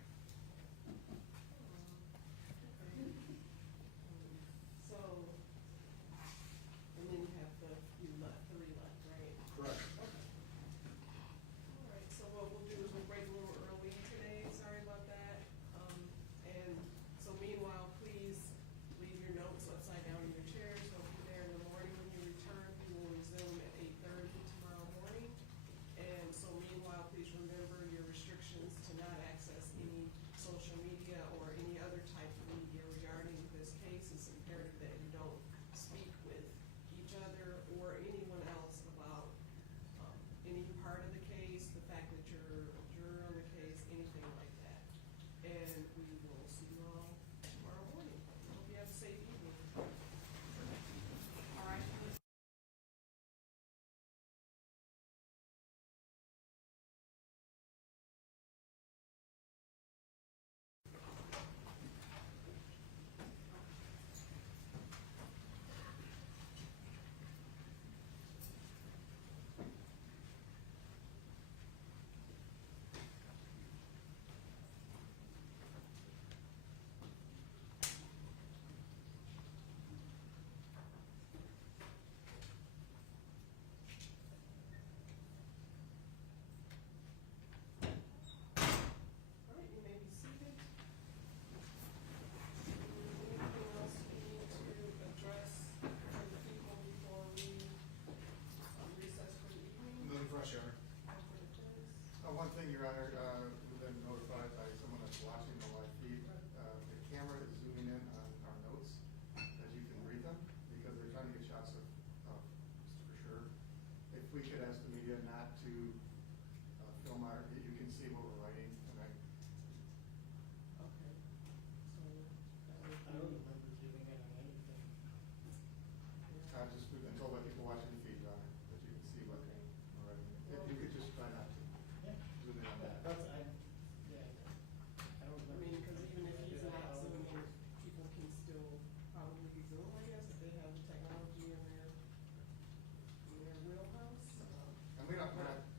So, and then you have the few left, 3 left, right? Correct. Okay. All right, so what we'll do is we'll break a little early today, sorry about that. And so meanwhile, please leave your notes upside down in your chairs. Don't be there in the morning when you return. We will resume Not